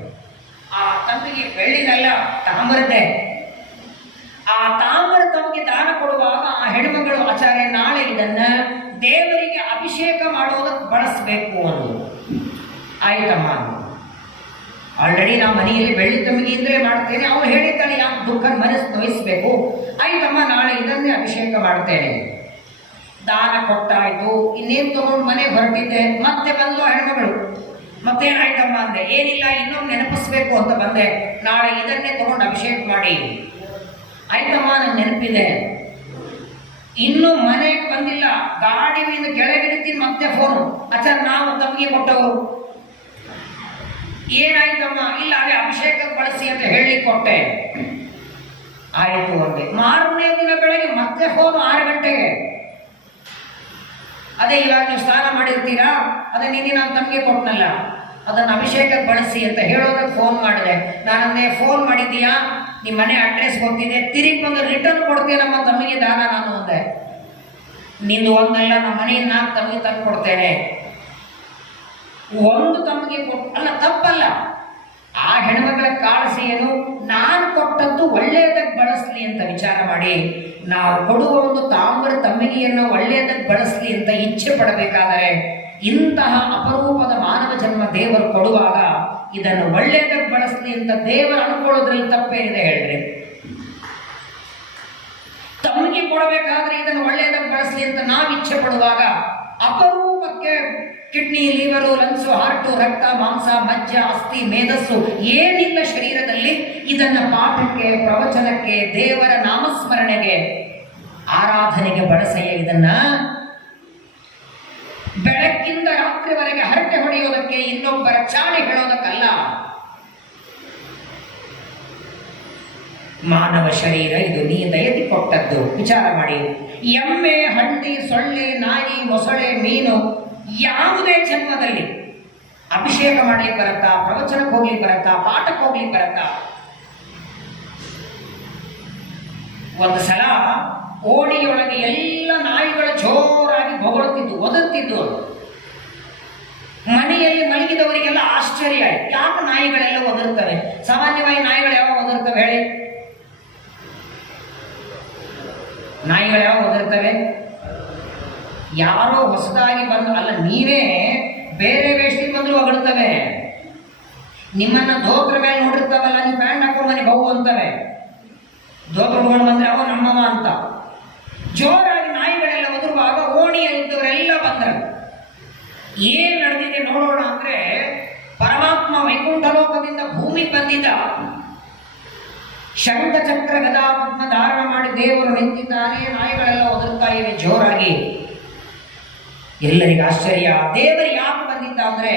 ಆ ತಂಬಿಗೆ ಬೆಳ್ಳಿನಲ್ಲ, ತಾಮ್ರದ್ದೇ. ಆ ತಾಮ್ರ ತಮಗೆ ದಾನ ಕೊಡುವಾಗ ಆ ಹೆಣ್ಮಗಳು, ಆಚಾರ್ಯ ನಾಳೆ ಇದನ್ನ ದೇವರಿಗೆ ಅಭಿಷೇಕ ಮಾಡೋದಕ್ಕೆ ಬಳಸಬೇಕು ಅಂದು. ಆಯ್ತಮ್ಮ, ಆಲ್ರೆಡಿ ನಾವು ಮನೆಯಲ್ಲಿ ಬೆಳ್ಳಿ ತಮ್ಮಿಗೆಯಿಂದಲೇ ಮಾಡ್ತೇನೆ. ಅವಳು ಹೇಳಿದ್ದಾಳೆ, ಯಾಕೆ ದುಃಖ ಮನಸ್ಸು ನೋಯಿಸ್ಬೇಕು? ಆಯ್ತಮ್ಮ, ನಾಳೆ ಇದನ್ನೇ ಅಭಿಷೇಕ ಮಾಡ್ತೇನೆ. ದಾನ ಕೊಟ್ಟಾಯ್ತು. ಇನ್ನೇನು ತಗೊಂಡು ಮನೆಗೆ ಹೊರಟಿದ್ದೆ, ಮತ್ತೆ ಬಂದು ಹೆಣ್ಮಗಳು. ಮತ್ತೇನಾಯ್ತಮ್ಮ ಅಂದೆ. ಏನಿಲ್ಲ, ಇನ್ನೊಂದು ನೆನಪಿಸ್ಬೇಕು ಅಂತ ಬಂದೆ, ನಾಳೆ ಇದನ್ನೇ ತಗೊಂಡು ಅಭಿಷೇಕ ಮಾಡಿ. ಆಯ್ತಮ್ಮ, ನಂಗೆ ನೆನಪಿದೆ. ಇನ್ನೂ ಮನೆಗೆ ಬಂದಿಲ್ಲ, ಗಾಡಿ ಮೇಲೆ ಕೆಳಗಿಡ್ತೀನಿ, ಮತ್ತೆ ಫೋನು, ಆಚಾರ ನಾವು ತಮಗೆ ಕೊಟ್ಟವರು. ಏನಾಯ್ತಮ್ಮ? ಇಲ್ಲ, ಅದೇ ಅಭಿಷೇಕಕ್ಕೆ ಬಳಸಿ ಅಂತ ಹೇಳಿ ಕೊಟ್ಟೆ. ಆಯಿತು ಅಂದೆ. ಮಾರನೇ ದಿನ ಬೆಳಗ್ಗೆ ಮತ್ತೆ ಫೋನು 6 ಗಂಟೆಗೆ. ಅದೇ ಇವಾಗ ನೀವು ಸ್ನಾನ ಮಾಡಿರ್ತೀರಾ, ಅದೇ ನಿನ್ನೆ ನಾನು ತಮಗೆ ಕೊಟ್ಟನಲ್ಲ, ಅದನ್ನು ಅಭಿಷೇಕಕ್ಕೆ ಬಳಸಿ ಅಂತ ಹೇಳೋದಕ್ಕೆ ಫೋನ್ ಮಾಡಿದೆ. ನಾನಂದೆ, ಫೋನ್ ಮಾಡಿದ್ದೀಯಾ? ನಿಮ್ಮ ಮನೆ ಅಡ್ರೆಸ್ ಗೊತ್ತಿದೆ, ತಿರುಗಿ ಬಂದು ರಿಟರ್ನ್ ಕೊಡ್ತೇನೆ ನಮ್ಮ ತಮಗೆ ದಾನ ನಾನು ಅಂದೆ. ನಿಂದು ಒಂದಲ್ಲ, ನಮ್ಮ ಮನೆಯಿಂದ 4 ತಮಗೆ ತಂದು ಕೊಡ್ತೇನೆ. ಒಂದು ತಮಗೆ ಅಲ್ಲ, ತಪ್ಪಲ್ಲ. ಆ ಹೆಣ್ಮಗಳ ಕಾಳಜಿ ಏನು? ನಾನು ಕೊಟ್ಟದ್ದು ಒಳ್ಳೆಯದಕ್ಕೆ ಬಳಸಲಿ ಅಂತ ವಿಚಾರ ಮಾಡಿ, ನಾವು ಕೊಡುವ ಒಂದು ತಾಮ್ರ ತಮ್ಮಿಗೆಯನ್ನು ಒಳ್ಳೆಯದಕ್ಕೆ ಬಳಸಲಿ ಅಂತ ಇಚ್ಛೆ ಪಡಬೇಕಾದರೆ, ಇಂತಹ ಅಪರೂಪದ ಮಾನವ ಜನ್ಮ ದೇವರು ಕೊಡುವಾಗ ಇದನ್ನು ಒಳ್ಳೆಯದಕ್ಕೆ ಬಳಸಲಿ ಅಂತ ದೇವರು ಅನ್ಕೊಳ್ಳೋದ್ರಲ್ಲಿ ತಪ್ಪೇನಿದೆ ಹೇಳ್ರಿ? ತಮ್ಮಿಗೆ ಕೊಡಬೇಕಾದ್ರೆ ಇದನ್ನು ಒಳ್ಳೆಯದಕ್ಕೆ ಬಳಸಲಿ ಅಂತ ನಾವು ಇಚ್ಛೆ ಪಡುವಾಗ, ಅಪರೂಪಕ್ಕೆ ಕಿಡ್ನಿ, ಲಿವರು, ಲಂಗ್ಸು, ಹಾರ್ಟು, ರಕ್ತ, ಮಾಂಸ, ಮಜ್ಜ, ಅಸ್ಥಿ, ಮೇಧಸ್ಸು ಏನಿಲ್ಲ ಶರೀರದಲ್ಲಿ, ಇದನ್ನ ಪಾಠಕ್ಕೆ, ಪ್ರವಚನಕ್ಕೆ, ದೇವರ ನಾಮಸ್ಮರಣೆಗೆ, ಆರಾಧನೆಗೆ ಬಳಸಯ್ಯ. ಇದನ್ನ ಬೆಳಗ್ಗಿಂದ ರಾತ್ರಿವರೆಗೆ ಹರಟೆ ಹೊಡೆಯೋದಕ್ಕೆ, ಇನ್ನೊಬ್ಬರ ಚಾಡಿ ಹೇಳೋದಕ್ಕಲ್ಲ. ಮಾನವ ಶರೀರ ಇದು ನೀ ದಯತಿ ಕೊಟ್ಟದ್ದು. ವಿಚಾರ ಮಾಡಿ, ಎಮ್ಮೆ, ಹಂದಿ, ಸೊಳ್ಳೆ, ನಾಯಿ, ಮೊಸಳೆ, ಮೀನು ಯಾವುದೇ ಜನ್ಮದಲ್ಲಿ ಅಭಿಷೇಕ ಮಾಡ್ಲಿಕ್ಕೆ ಬರತ್ತಾ? ಪ್ರವಚನಕ್ಕೆ ಹೋಗ್ಲಿಕ್ಕೆ ಬರತ್ತಾ? ಪಾಠಕ್ಕೆ ಹೋಗ್ಲಿಕ್ಕೆ ಬರತ್ತಾ? ಒಂದು ಸಲ ಓಣಿಯೊಳಗೆ ಎಲ್ಲ ನಾಯಿಗಳು ಜೋರಾಗಿ ಬೊಗಳುತ್ತಿದ್ದು, ಒದರ್ತಿದ್ದು. ಮನೆಯಲ್ಲಿ ಮಲಗಿದವರಿಗೆಲ್ಲ ಆಶ್ಚರ್ಯ ಆಯ್ತು, ಯಾಕೆ ನಾಯಿಗಳೆಲ್ಲ ಒದರ್ತವೆ? ಸಾಮಾನ್ಯವಾಗಿ ನಾಯಿಗಳು ಯಾವಾಗ ಒದರ್ತವೆ ಹೇಳಿ? ನಾಯಿಗಳು ಯಾವಾಗ ಒದರ್ತವೆ? ಯಾರೋ ಹೊಸದಾಗಿ ಬಂದು, ಅಲ್ಲ ನೀವೇ ಬೇರೆ ವೇಷಕ್ಕೆ ಬಂದರೂ ಹೊಗಳ್ತವೆ. ನಿಮ್ಮನ್ನ ಧೋತ್ರ ಮೇಲೆ ನೋಡಿರ್ತಾವಲ್ಲ, ನೀವು ಪ್ಯಾಂಟ್ ಹಾಕೊಂಡು ಮನೆ ಬಹು ಅಂತವೆ. ಧೋತ್ರ ಉಡ್ಕೊಂಡು ಬಂದ್ರೆ ಅವ ನಮ್ಮವ ಅಂತ. ಜೋರಾಗಿ ನಾಯಿಗಳೆಲ್ಲ ಒದರುವಾಗ ಓಣಿಯಲ್ಲಿದ್ದವರೆಲ್ಲ ಬಂದರು. ಏನ್ ನಡೆದಿದೆ ನೋಡೋಣ ಅಂದ್ರೆ, ಪರಮಾತ್ಮ ವೈಕುಂಠ ಲೋಕದಿಂದ ಭೂಮಿಗೆ ಬಂದಿದ್ದ. ಶಂಖ ಚಕ್ರ ಗದಾ ಪದ್ಮ ಧಾರಣ ಮಾಡಿ ದೇವರು ನಿಂತಿದ್ದಾನೆ. ನಾಯಿಗಳೆಲ್ಲ ಒದರ್ತಾ ಇವೆ ಜೋರಾಗಿ. ಎಲ್ಲರಿಗೂ ಆಶ್ಚರ್ಯ. ದೇವರು ಯಾಕೆ ಬಂದಿದ್ದ ಅಂದ್ರೆ,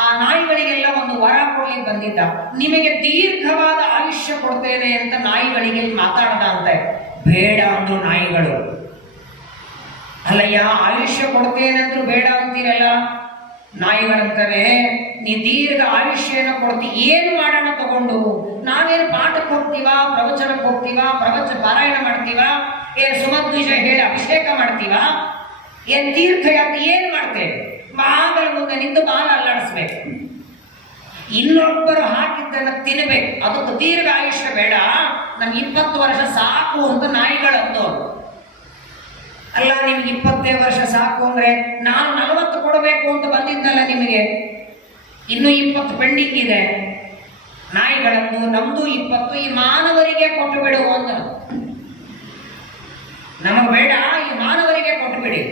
ಆ ನಾಯಿಗಳಿಗೆಲ್ಲ ಒಂದು ವರ ಕೊಡ್ಲಿಕ್ಕೆ ಬಂದಿದ್ದ. ನಿಮಗೆ ದೀರ್ಘವಾದ ಆಯುಷ್ಯ ಕೊಡ್ತೇನೆ ಅಂತ ನಾಯಿಗಳಿಗೆ ಮಾತಾಡ್ದ ಅಂತೆ. ಬೇಡ ಅಂದ್ರು ನಾಯಿಗಳು. ಅಲ್ಲಯ್ಯ, ಆಯುಷ್ಯ ಕೊಡ್ತೇನೆ ಅಂದ್ರು ಬೇಡ ಅಂತೀರಲ್ಲ. ನಾಯಿಗಳಂತಾರೆ, ನೀ ದೀರ್ಘ ಆಯುಷ್ಯನ ಕೊಡ್ತಿ, ಏನು ಮಾಡೋಣ ತಗೊಂಡು? ನಾವೇನು ಪಾಠಕ್ಕೆ ಹೋಗ್ತೀವಾ, ಪ್ರವಚನಕ್ಕೆ ಹೋಗ್ತೀವಾ, ಪಾರಾಯಣ ಮಾಡ್ತೀವಾ, ಏನು ಸುಮಧ್ವಿಜ ಹೇಳಿ ಅಭಿಷೇಕ ಮಾಡ್ತೀವಾ, ಏನ್ ತೀರ್ಥಯಾತ್ರೆ ಏನ್ ಮಾಡ್ತೇವೆ? ಬಾಗಳ ಮುಂದೆ ನಿಂತು ಬಾಲ ಅಲ್ಲಾಡಿಸ್ಬೇಕು, ಇನ್ನೊಬ್ಬರು ಹಾಕಿದ್ದನ್ನು ತಿನ್ನಬೇಕು. ಅದಕ್ಕೆ ದೀರ್ಘ ಆಯುಷ್ಯ ಬೇಡ, ನಮ್ಗೆ 20 ವರ್ಷ ಸಾಕು ಅಂತ ನಾಯಿಗಳಂದು. ಅಲ್ಲ, ನಿಮ್ಗೆ 20 ವರ್ಷ ಸಾಕು ಅಂದ್ರೆ ನಾನು 40 ಕೊಡಬೇಕು ಅಂತ ಬಂದಿದ್ದಲ್ಲ ನಿಮಗೆ, ಇನ್ನು 20 ಪೆಂಡಿಂಗ್ ಇದೆ. ನಾಯಿಗಳಂದು ನಮ್ದು 20, ಈ ಮಾನವರಿಗೆ ಕೊಟ್ಟು ಬಿಡು ಅಂತ. ನಮಗ್ ಬೇಡ, ಈ ಮಾನವರಿಗೆ ಕೊಟ್ಟು ಬಿಡಿ.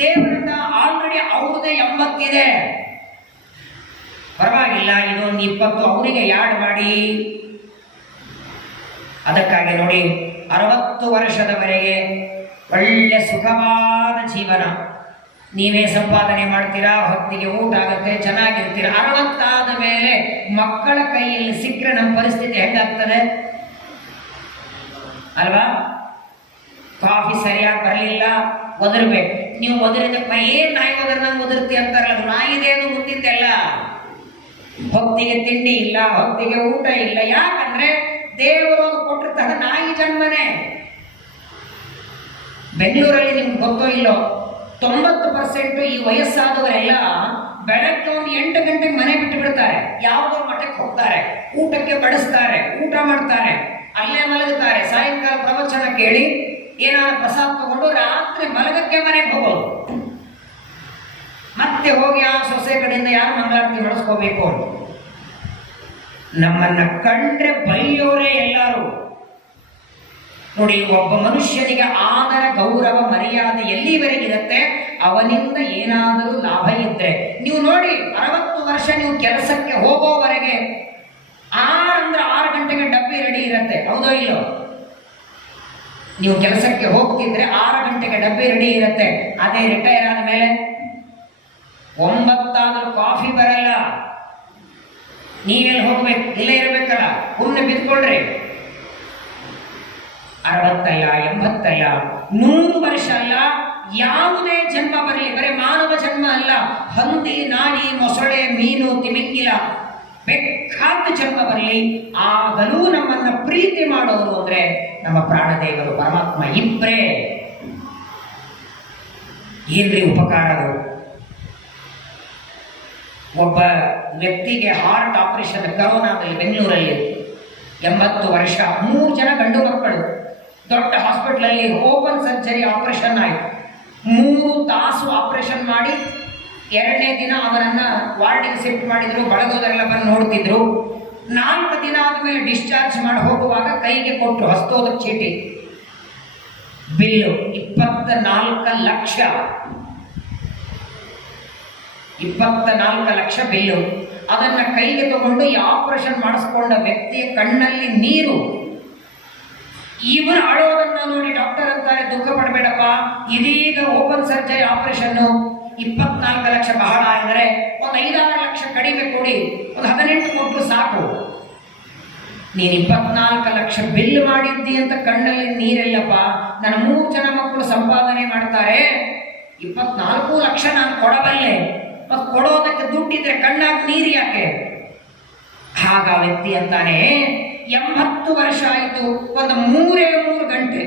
ದೇವರಿಂದ ಆಲ್ರೆಡಿ ಅವ್ರದೇ 80 ಇದೆ, ಪರವಾಗಿಲ್ಲ, ಇದೊಂದು 20 ಅವರಿಗೆ ಯಾಡ್ ಮಾಡಿ. ಅದಕ್ಕಾಗಿ ನೋಡಿ, 60 ವರ್ಷದವರೆಗೆ ಒಳ್ಳೆ ಸುಖವಾದ ಜೀವನ. ನೀವೇ ಸಂಪಾದನೆ ಮಾಡ್ತೀರಾ, ಹೊತ್ತಿಗೆ ಊಟ ಆಗುತ್ತೆ, ಚೆನ್ನಾಗಿರ್ತೀರ. 60 ಆದ ಮೇಲೆ ಮಕ್ಕಳ ಕೈಯಲ್ಲಿ ಸಿಕ್ಕರೆ ನಮ್ಮ ಪರಿಸ್ಥಿತಿ ಹೆಂಗಾಗ್ತದೆ ಅಲ್ವಾ? ಕಾಫಿ ಸರಿಯಾಗಿ ಬರಲಿಲ್ಲ, ಒದರ್ಬೇಕು. ನೀವು ಒದರಿದ ಏನ್ ನಾಯಿ ಒದರ್ದಂಗೆ ಒದರ್ತಿ ಅಂತಾರಲ್ಲ, ಅದು ನಾಯಿದೇನು ಗೊತ್ತಿದ್ದೆಲ್ಲ. ಹೊತ್ತಿಗೆ ತಿಂಡಿ ಇಲ್ಲ, ಹೊತ್ತಿಗೆ ಊಟ ಇಲ್ಲ. ಯಾಕಂದ್ರೆ ದೇವರು ಕೊಟ್ಟಿರ್ತಾರ ನಾಯಿ ಜನ್ಮನೇ. ಬೆಂಗಳೂರಲ್ಲಿ ನಿಮ್ಗೆ ಗೊತ್ತೋ ಇಲ್ಲೋ, 90% ಈ ವಯಸ್ಸಾದವರೆಲ್ಲ ಬೆಳಗ್ಗೆ ಒಂದು 8 ಗಂಟೆಗೆ ಮನೆ ಬಿಟ್ಟು ಬಿಡ್ತಾರೆ. ಯಾವುದೋ ಮಠಕ್ಕೆ ಹೋಗ್ತಾರೆ, ಊಟಕ್ಕೆ ಬಡಿಸ್ತಾರೆ, ಊಟ ಮಾಡ್ತಾರೆ, ಅಲ್ಲೇ ಮಲಗುತ್ತಾರೆ. ಸಾಯಂಕಾಲ ಪ್ರವಚನ ಕೇಳಿ ಏನಾದ್ರು ಪ್ರಸಾದ ತಗೊಂಡು ರಾತ್ರಿ ಮಲಗಕ್ಕೆ ಮನೆಗೆ ಹೋಗೋದು. ಮತ್ತೆ ಹೋಗಿ ಆ ಸೊಸೆ ಕಡೆಯಿಂದ ಯಾರು ಮಂಗಳಾರತಿ ನಡೆಸ್ಕೋಬೇಕು. ನಮ್ಮನ್ನ ಕಂಡ್ರೆ ಬೈಯೋರೇ ಎಲ್ಲರೂ. ನೋಡಿ, ಒಬ್ಬ ಮನುಷ್ಯನಿಗೆ ಆದರ ಗೌರವ ಮರ್ಯಾದೆ ಎಲ್ಲಿವರೆಗಿರುತ್ತೆ, ಅವನಿಂದ ಏನಾದರೂ ಲಾಭ ಇದ್ರೆ. ನೀವು ನೋಡಿ, 60 ವರ್ಷ ನೀವು ಕೆಲಸಕ್ಕೆ ಹೋಗೋವರೆಗೆ 6 ಗಂಟೆಗೆ ಡಬ್ಬಿ ರೆಡಿ ಇರುತ್ತೆ, ಹೌದೋ ಇಲ್ಲೋ? ನೀವು ಕೆಲಸಕ್ಕೆ ಹೋಗ್ತಿದ್ರೆ 6 ಗಂಟೆಗೆ ಡಬ್ಬಿ ರೆಡಿ ಇರುತ್ತೆ. ಅದೇ ರಿಟೈರ್ ಆದ ಮೇಲೆ 9 ಆದ್ರೂ ಕಾಫಿ ಬರಲ್ಲ. ನೀವೆಲ್ಲಿ ಹೋಗ್ಬೇಕು? ಇಲ್ಲೇ ಇರ್ಬೇಕಲ್ಲ, ಒಮ್ಮೆ ಬಿದ್ಕೊಳ್ರಿ. 60 ಅಲ್ಲ, 80 ಅಲ್ಲ, 100 ವರ್ಷ ಅಲ್ಲ, ಯಾವುದೇ ಜನ್ಮ ಬರಲಿ, ಬರೀ ಮಾನವ ಜನ್ಮ ಅಲ್ಲ, ಹಂದಿ, ನಾಯಿ, ಮೊಸಳೆ, ಮೀನು, ತಿಮಿಂಗಿಲ, ಬೇಕಾದ ಜನ್ಮ ಬರಲಿ, ಆಗಲೂ ನಮ್ಮನ್ನ ಪ್ರೀತಿ ಮಾಡೋರು ಅಂದ್ರೆ ನಮ್ಮ ಪ್ರಾಣದೇವರು ಪರಮಾತ್ಮ ಇಬ್ಬರೇ. ಏನ್ರಿ ಉಪಕಾರಗಳು? ಒಬ್ಬ ವ್ಯಕ್ತಿಗೆ ಹಾರ್ಟ್ ಆಪರೇಷನ್ ಕರೋನಾದಲ್ಲಿ ಬೆಂಗಳೂರಲ್ಲಿ 80 ವರ್ಷ, 3 ಜನ ಗಂಡು ಮಕ್ಕಳು. ದೊಡ್ಡ ಹಾಸ್ಪಿಟಲಲ್ಲಿ ಓಪನ್ ಸರ್ಜರಿ ಆಪರೇಷನ್ ಆಯಿತು. 3 ತಾಸು ಆಪರೇಷನ್ ಮಾಡಿ 2ನೇ ದಿನ ಅವರನ್ನ ವಾರ್ಡಿಗೆ ಶಿಫ್ಟ್ ಮಾಡಿದ್ರು. ಬಳಗೋದರೆಲ್ಲ ಬಂದು ನೋಡ್ತಿದ್ರು. 4 ದಿನ ಆದಮೇಲೆ ಡಿಸ್ಚಾರ್ಜ್ ಮಾಡಿ ಹೋಗುವಾಗ ಕೈಗೆ ಕೊಟ್ಟರು ಹಸ್ತೋದ ಚೀಟಿ. ಬಿಲ್ಲು 24 ಲಕ್ಷ. 24 ಲಕ್ಷ ಬಿಲ್ಲು. ಅದನ್ನ ಕೈಗೆ ತಗೊಂಡು ಈ ಆಪರೇಷನ್ ಮಾಡಿಸ್ಕೊಂಡ ವ್ಯಕ್ತಿಯ ಕಣ್ಣಲ್ಲಿ ನೀರು. ಇವರು ಅಳೋದನ್ನ ನೋಡಿ ಡಾಕ್ಟರ್ ಅಂತಾರೆ, ದುಃಖ ಪಡಬೇಡಪ್ಪ, ಇದೀಗ ಓಪನ್ ಸರ್ಜರಿ ಆಪರೇಷನ್ 24 ಲಕ್ಷ ಬಹಳ ಅಂದರೆ ಒಂದು 5-6 ಲಕ್ಷ ಕಡಿಮೆ ಕೊಡಿ, ಒಂದು 18 ಕೊಟ್ಟರು ಸಾಕು. ನೀನು 24 ಲಕ್ಷ ಬಿಲ್ ಮಾಡಿದ್ದಿ ಅಂತ ಕಣ್ಣಲ್ಲಿ ನೀರಿಲ್ಲಪ್ಪ. ನನ್ನ 3 ಜನ ಮಕ್ಕಳು ಸಂಪಾದನೆ ಮಾಡ್ತಾರೆ, 24 ಲಕ್ಷ ನಾನು ಕೊಡಬಲ್ಲೆ, ಮತ್ತು ಕೊಡೋದಕ್ಕೆ ದುಡ್ಡಿದ್ರೆ ಕಣ್ಣಾಗ ನೀರು ಯಾಕೆ? ಆಗ ವ್ಯಕ್ತಿ ಅಂತಾನೆ, 80 ವರ್ಷ ಆಯಿತು, ಒಂದು 3 ಗಂಟೆ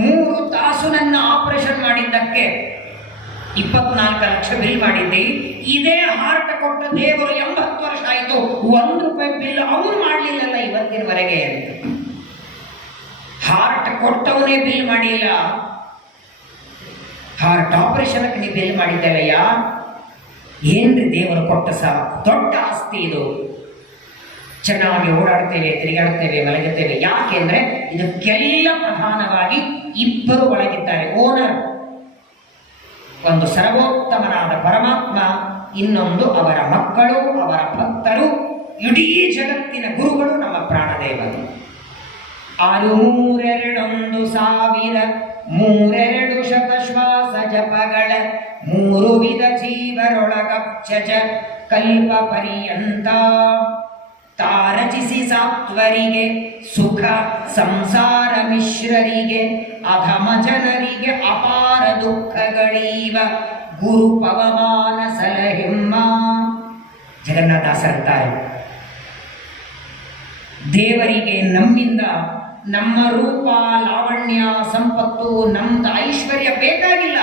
3 ತಾಸು ನನ್ನ ಆಪರೇಷನ್ ಮಾಡಿದ್ದಕ್ಕೆ 24 ಲಕ್ಷ ಬಿಲ್ ಮಾಡಿದ್ದೆ. ಇದೇ ಹಾರ್ಟ್ ಕೊಟ್ಟ ದೇವರು 80 ವರ್ಷ ಆಯಿತು, 1 ರೂಪಾಯಿ ಬಿಲ್ ಅವನು ಮಾಡಲಿಲ್ಲಲ್ಲ ಇವತ್ತಿನವರೆಗೆ ಅಂತ. ಹಾರ್ಟ್ ಕೊಟ್ಟವನೇ ಬಿಲ್ ಮಾಡಿಲ್ಲ, ಹಾರ್ಟ್ ಆಪರೇಷನ್ಗೆ ನೀವು ಬಿಲ್ ಮಾಡಿದ್ದೇವಯ್ಯ. ಏನ್ರಿ ದೇವರು ಕೊಟ್ಟ ದೊಡ್ಡ ಆಸ್ತಿ ಇದು. ಚೆನ್ನಾಗಿ ಓಡಾಡ್ತೇವೆ, ತಿರುಗಾಡ್ತೇವೆ, ಮಲಗುತ್ತೇವೆ. ಯಾಕೆಂದ್ರೆ ಇದಕ್ಕೆಲ್ಲ ಪ್ರಧಾನವಾಗಿ ಇಬ್ಬರು ಒಳಗಿದ್ದಾರೆ. ಓನರ್ ಒಂದು ಸರ್ವೋತ್ತಮನಾದ ಪರಮಾತ್ಮ, ಇನ್ನೊಂದು ಅವರ ಮಕ್ಕಳು, ಅವರ ಭಕ್ತರು, ಇಡೀ ಜಗತ್ತಿನ ಗುರುಗಳು ನಮ್ಮ ಪ್ರಾಣದೇವರು. 632,000 32 ಶತಶ್ವಾಸ ಜಪಗಳ 3 ವಿಧ ಜೀವರೊಳಗಕ್ಷಜ ಕಲ್ಪ ಪರ್ಯಂತ ತಾರಚಿಸಿ ಸಾತ್ವರಿಗೆ ಸುಖ ಸಂಸಾರ ಮಿಶ್ರರಿಗೆ ಅಧಮ ಜನರಿಗೆ ಅಪಾರ ದುಃಖಗಳೀವ ಗುರು ಪವಮಾನ ಸಲಹಿಮ್ಮ. ಜಗನ್ನಾಥಾಸರಂತಾರೆ, ದೇವರಿಗೆ ನಮ್ಮಿಂದ ನಮ್ಮ ರೂಪ, ಲಾವಣ್ಯ, ಸಂಪತ್ತು, ನಮ್ದು ಐಶ್ವರ್ಯ ಬೇಕಾಗಿಲ್ಲ.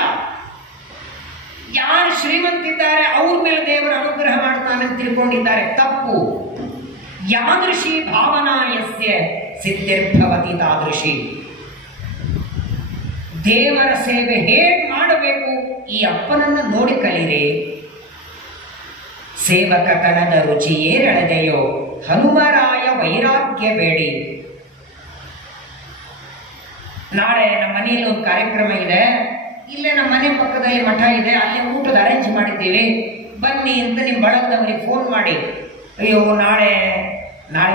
ಯಾರು ಶ್ರೀಮಂತಿದ್ದಾರೆ ಅವ್ರ ಮೇಲೆ ದೇವರ ಅನುಗ್ರಹ ಮಾಡ್ತಾನೆ ಅಂತ ತಿಳ್ಕೊಂಡಿದ್ದಾರೆ. ತಪ್ಪು. ಯಾದೃಶಿ ಭಾವನಾ ಯಸ್ಯ ಸಿದ್ಧಿರ್ಭವತಿ ತಾದೃಶಿ. ದೇವರ ಸೇವೆ ಹೇಗೆ ಮಾಡಬೇಕು ಈ ಅಪ್ಪನನ್ನು ನೋಡಿ ಕಲಿರೆ. ಸೇವಕ ಕಣದ ರುಚಿಯೇರಳದೆಯೋ ಹನುಮರಾಯ ವೈರಾಗ್ಯ ಬೇಡಿ. ನಾಳೆ ನಮ್ಮ ಮನೆಯಲ್ಲಿ ಒಂದು ಕಾರ್ಯಕ್ರಮ ಇದೆ, ಇಲ್ಲೇ ನಮ್ಮ ಮನೆ ಪಕ್ಕದಲ್ಲಿ ಮಠ ಇದೆ, ಅಲ್ಲಿ ಊಟದ ಅರೇಂಜ್ ಮಾಡಿದ್ದೀವಿ, ಬನ್ನಿ ಅಂತ ನಿಮ್ಮ ಬಳಗದವರಿಗೆ ಫೋನ್ ಮಾಡಿ. ಅಯ್ಯೋ ನಾಳೆ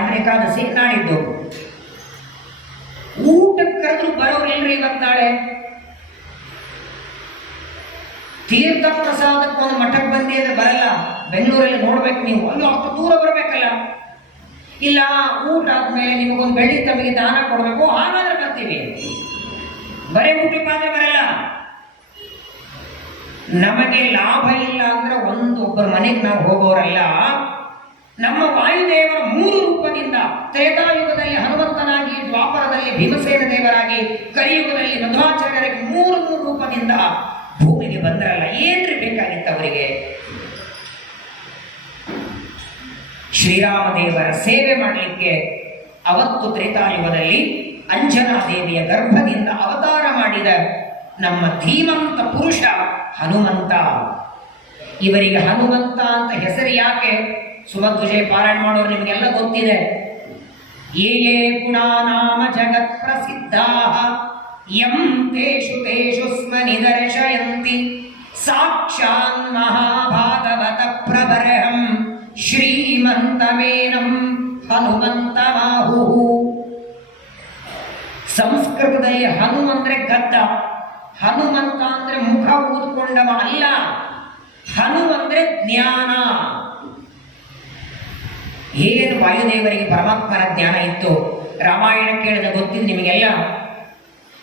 ಅಂದ್ರೆ ಏಕಾದಶಿ, ನಾಡಿದ್ದು ಊಟಕ್ಕೆ ಕರೆದ್ರು ಬರೋರಿಲ್ರಿ ಇವತ್ತು ನಾಳೆ. ತೀರ್ಥ ಪ್ರಸಾದಕ್ಕೆ ಒಂದು ಮಠಕ್ಕೆ ಬಂದಿ ಅಂದ್ರೆ ಬರಲ್ಲ. ಬೆಂಗಳೂರಲ್ಲಿ ನೋಡ್ಬೇಕು ನೀವು, ಅಲ್ಲೂ ಅಷ್ಟು ದೂರ ಬರಬೇಕಲ್ಲ. ಇಲ್ಲ ಊಟ ಆದ್ಮೇಲೆ ನಿಮಗೊಂದು ಬೆಳ್ಳಿ ತಮಗೆ ದಾನ ಕೊಡಬೇಕು, ಹಾಗಾದ್ರೆ ಬರ್ತೀವಿ. ಬರೀ ಊಟಕ್ಕಾದ್ರೆ ಬರಲ್ಲ. ನಮಗೆ ಲಾಭ ಇಲ್ಲ ಅಂದ್ರೆ ಒಬ್ಬರ ಮನೆಗೆ ನಾವು ಹೋಗೋರಲ್ಲ. ನಮ್ಮ ವಾಯುದೇವರ 3 ರೂಪದಿಂದ, ತ್ರೇತಾಯುಗದಲ್ಲಿ ಹನುಮಂತನಾಗಿ, ದ್ವಾಪರದಲ್ಲಿ ಭೀಮಸೇನ ದೇವರಾಗಿ, ಕಲಿಯುಗದಲ್ಲಿ ಮಧ್ವಾಚಾರ್ಯರಾಗಿ 3 ರೂಪದಿಂದ ಭೂಮಿಗೆ ಬಂದ್ರಲ್ಲ. ಏನ್ರಿ ಬೇಕಾಗಿತ್ತು ಅವರಿಗೆ? ಶ್ರೀರಾಮದೇವರ ಸೇವೆ ಮಾಡಲಿಕ್ಕೆ ಅವತ್ತು ತ್ರೇತಾಯುಗದಲ್ಲಿ ಅಂಜನಾದೇವಿಯ ಗರ್ಭದಿಂದ ಅವತಾರ ಮಾಡಿದ ನಮ್ಮ ಧೀಮಂತ ಪುರುಷ ಹನುಮಂತ. ಇವರಿಗೆ ಹನುಮಂತ ಅಂತ ಹೆಸರು ಯಾಕೆ? ಸುಮಧ್ವಜಯ ಪಾರಾಯಣ ಮಾಡೋರು ನಿಮಗೆಲ್ಲ ಗೊತ್ತಿದೆ. ಯೇ ಯೇ ಗುಣಾನಾಮ ಜಗತ್ ಪ್ರಸಿದ್ಧಾ ಯಂ ತೇಷು ತೇಷು ಸ್ಮ ನಿದರ್ಶಯಂತಿ ಸಾಕ್ಷಾನ್ ಮಹಾಭಾಗವತ ಪ್ರಬರಹಂ ಶ್ರೀಮಂತಮೇನಂ ಹನುಮಂತಮಾಹು. ಸಂಸ್ಕೃತದಲ್ಲಿ ಹನು ಅಂದ್ರೆ ಗದ್ದ, ಹನುಮಂತ ಅಂದ್ರೆ ಮುಖ ಊದ್ಕೊಂಡವ ಅಲ್ಲ. ಹನು ಅಂದ್ರೆ ಜ್ಞಾನ. ಏನು ವಾಯುದೇವರಿಗೆ ಪರಮಾತ್ಮನ ಜ್ಞಾನ ಇತ್ತು. ರಾಮಾಯಣ ಕೇಳಿದ ಗೊತ್ತಿಲ್ಲ ನಿಮಗೆಲ್ಲ.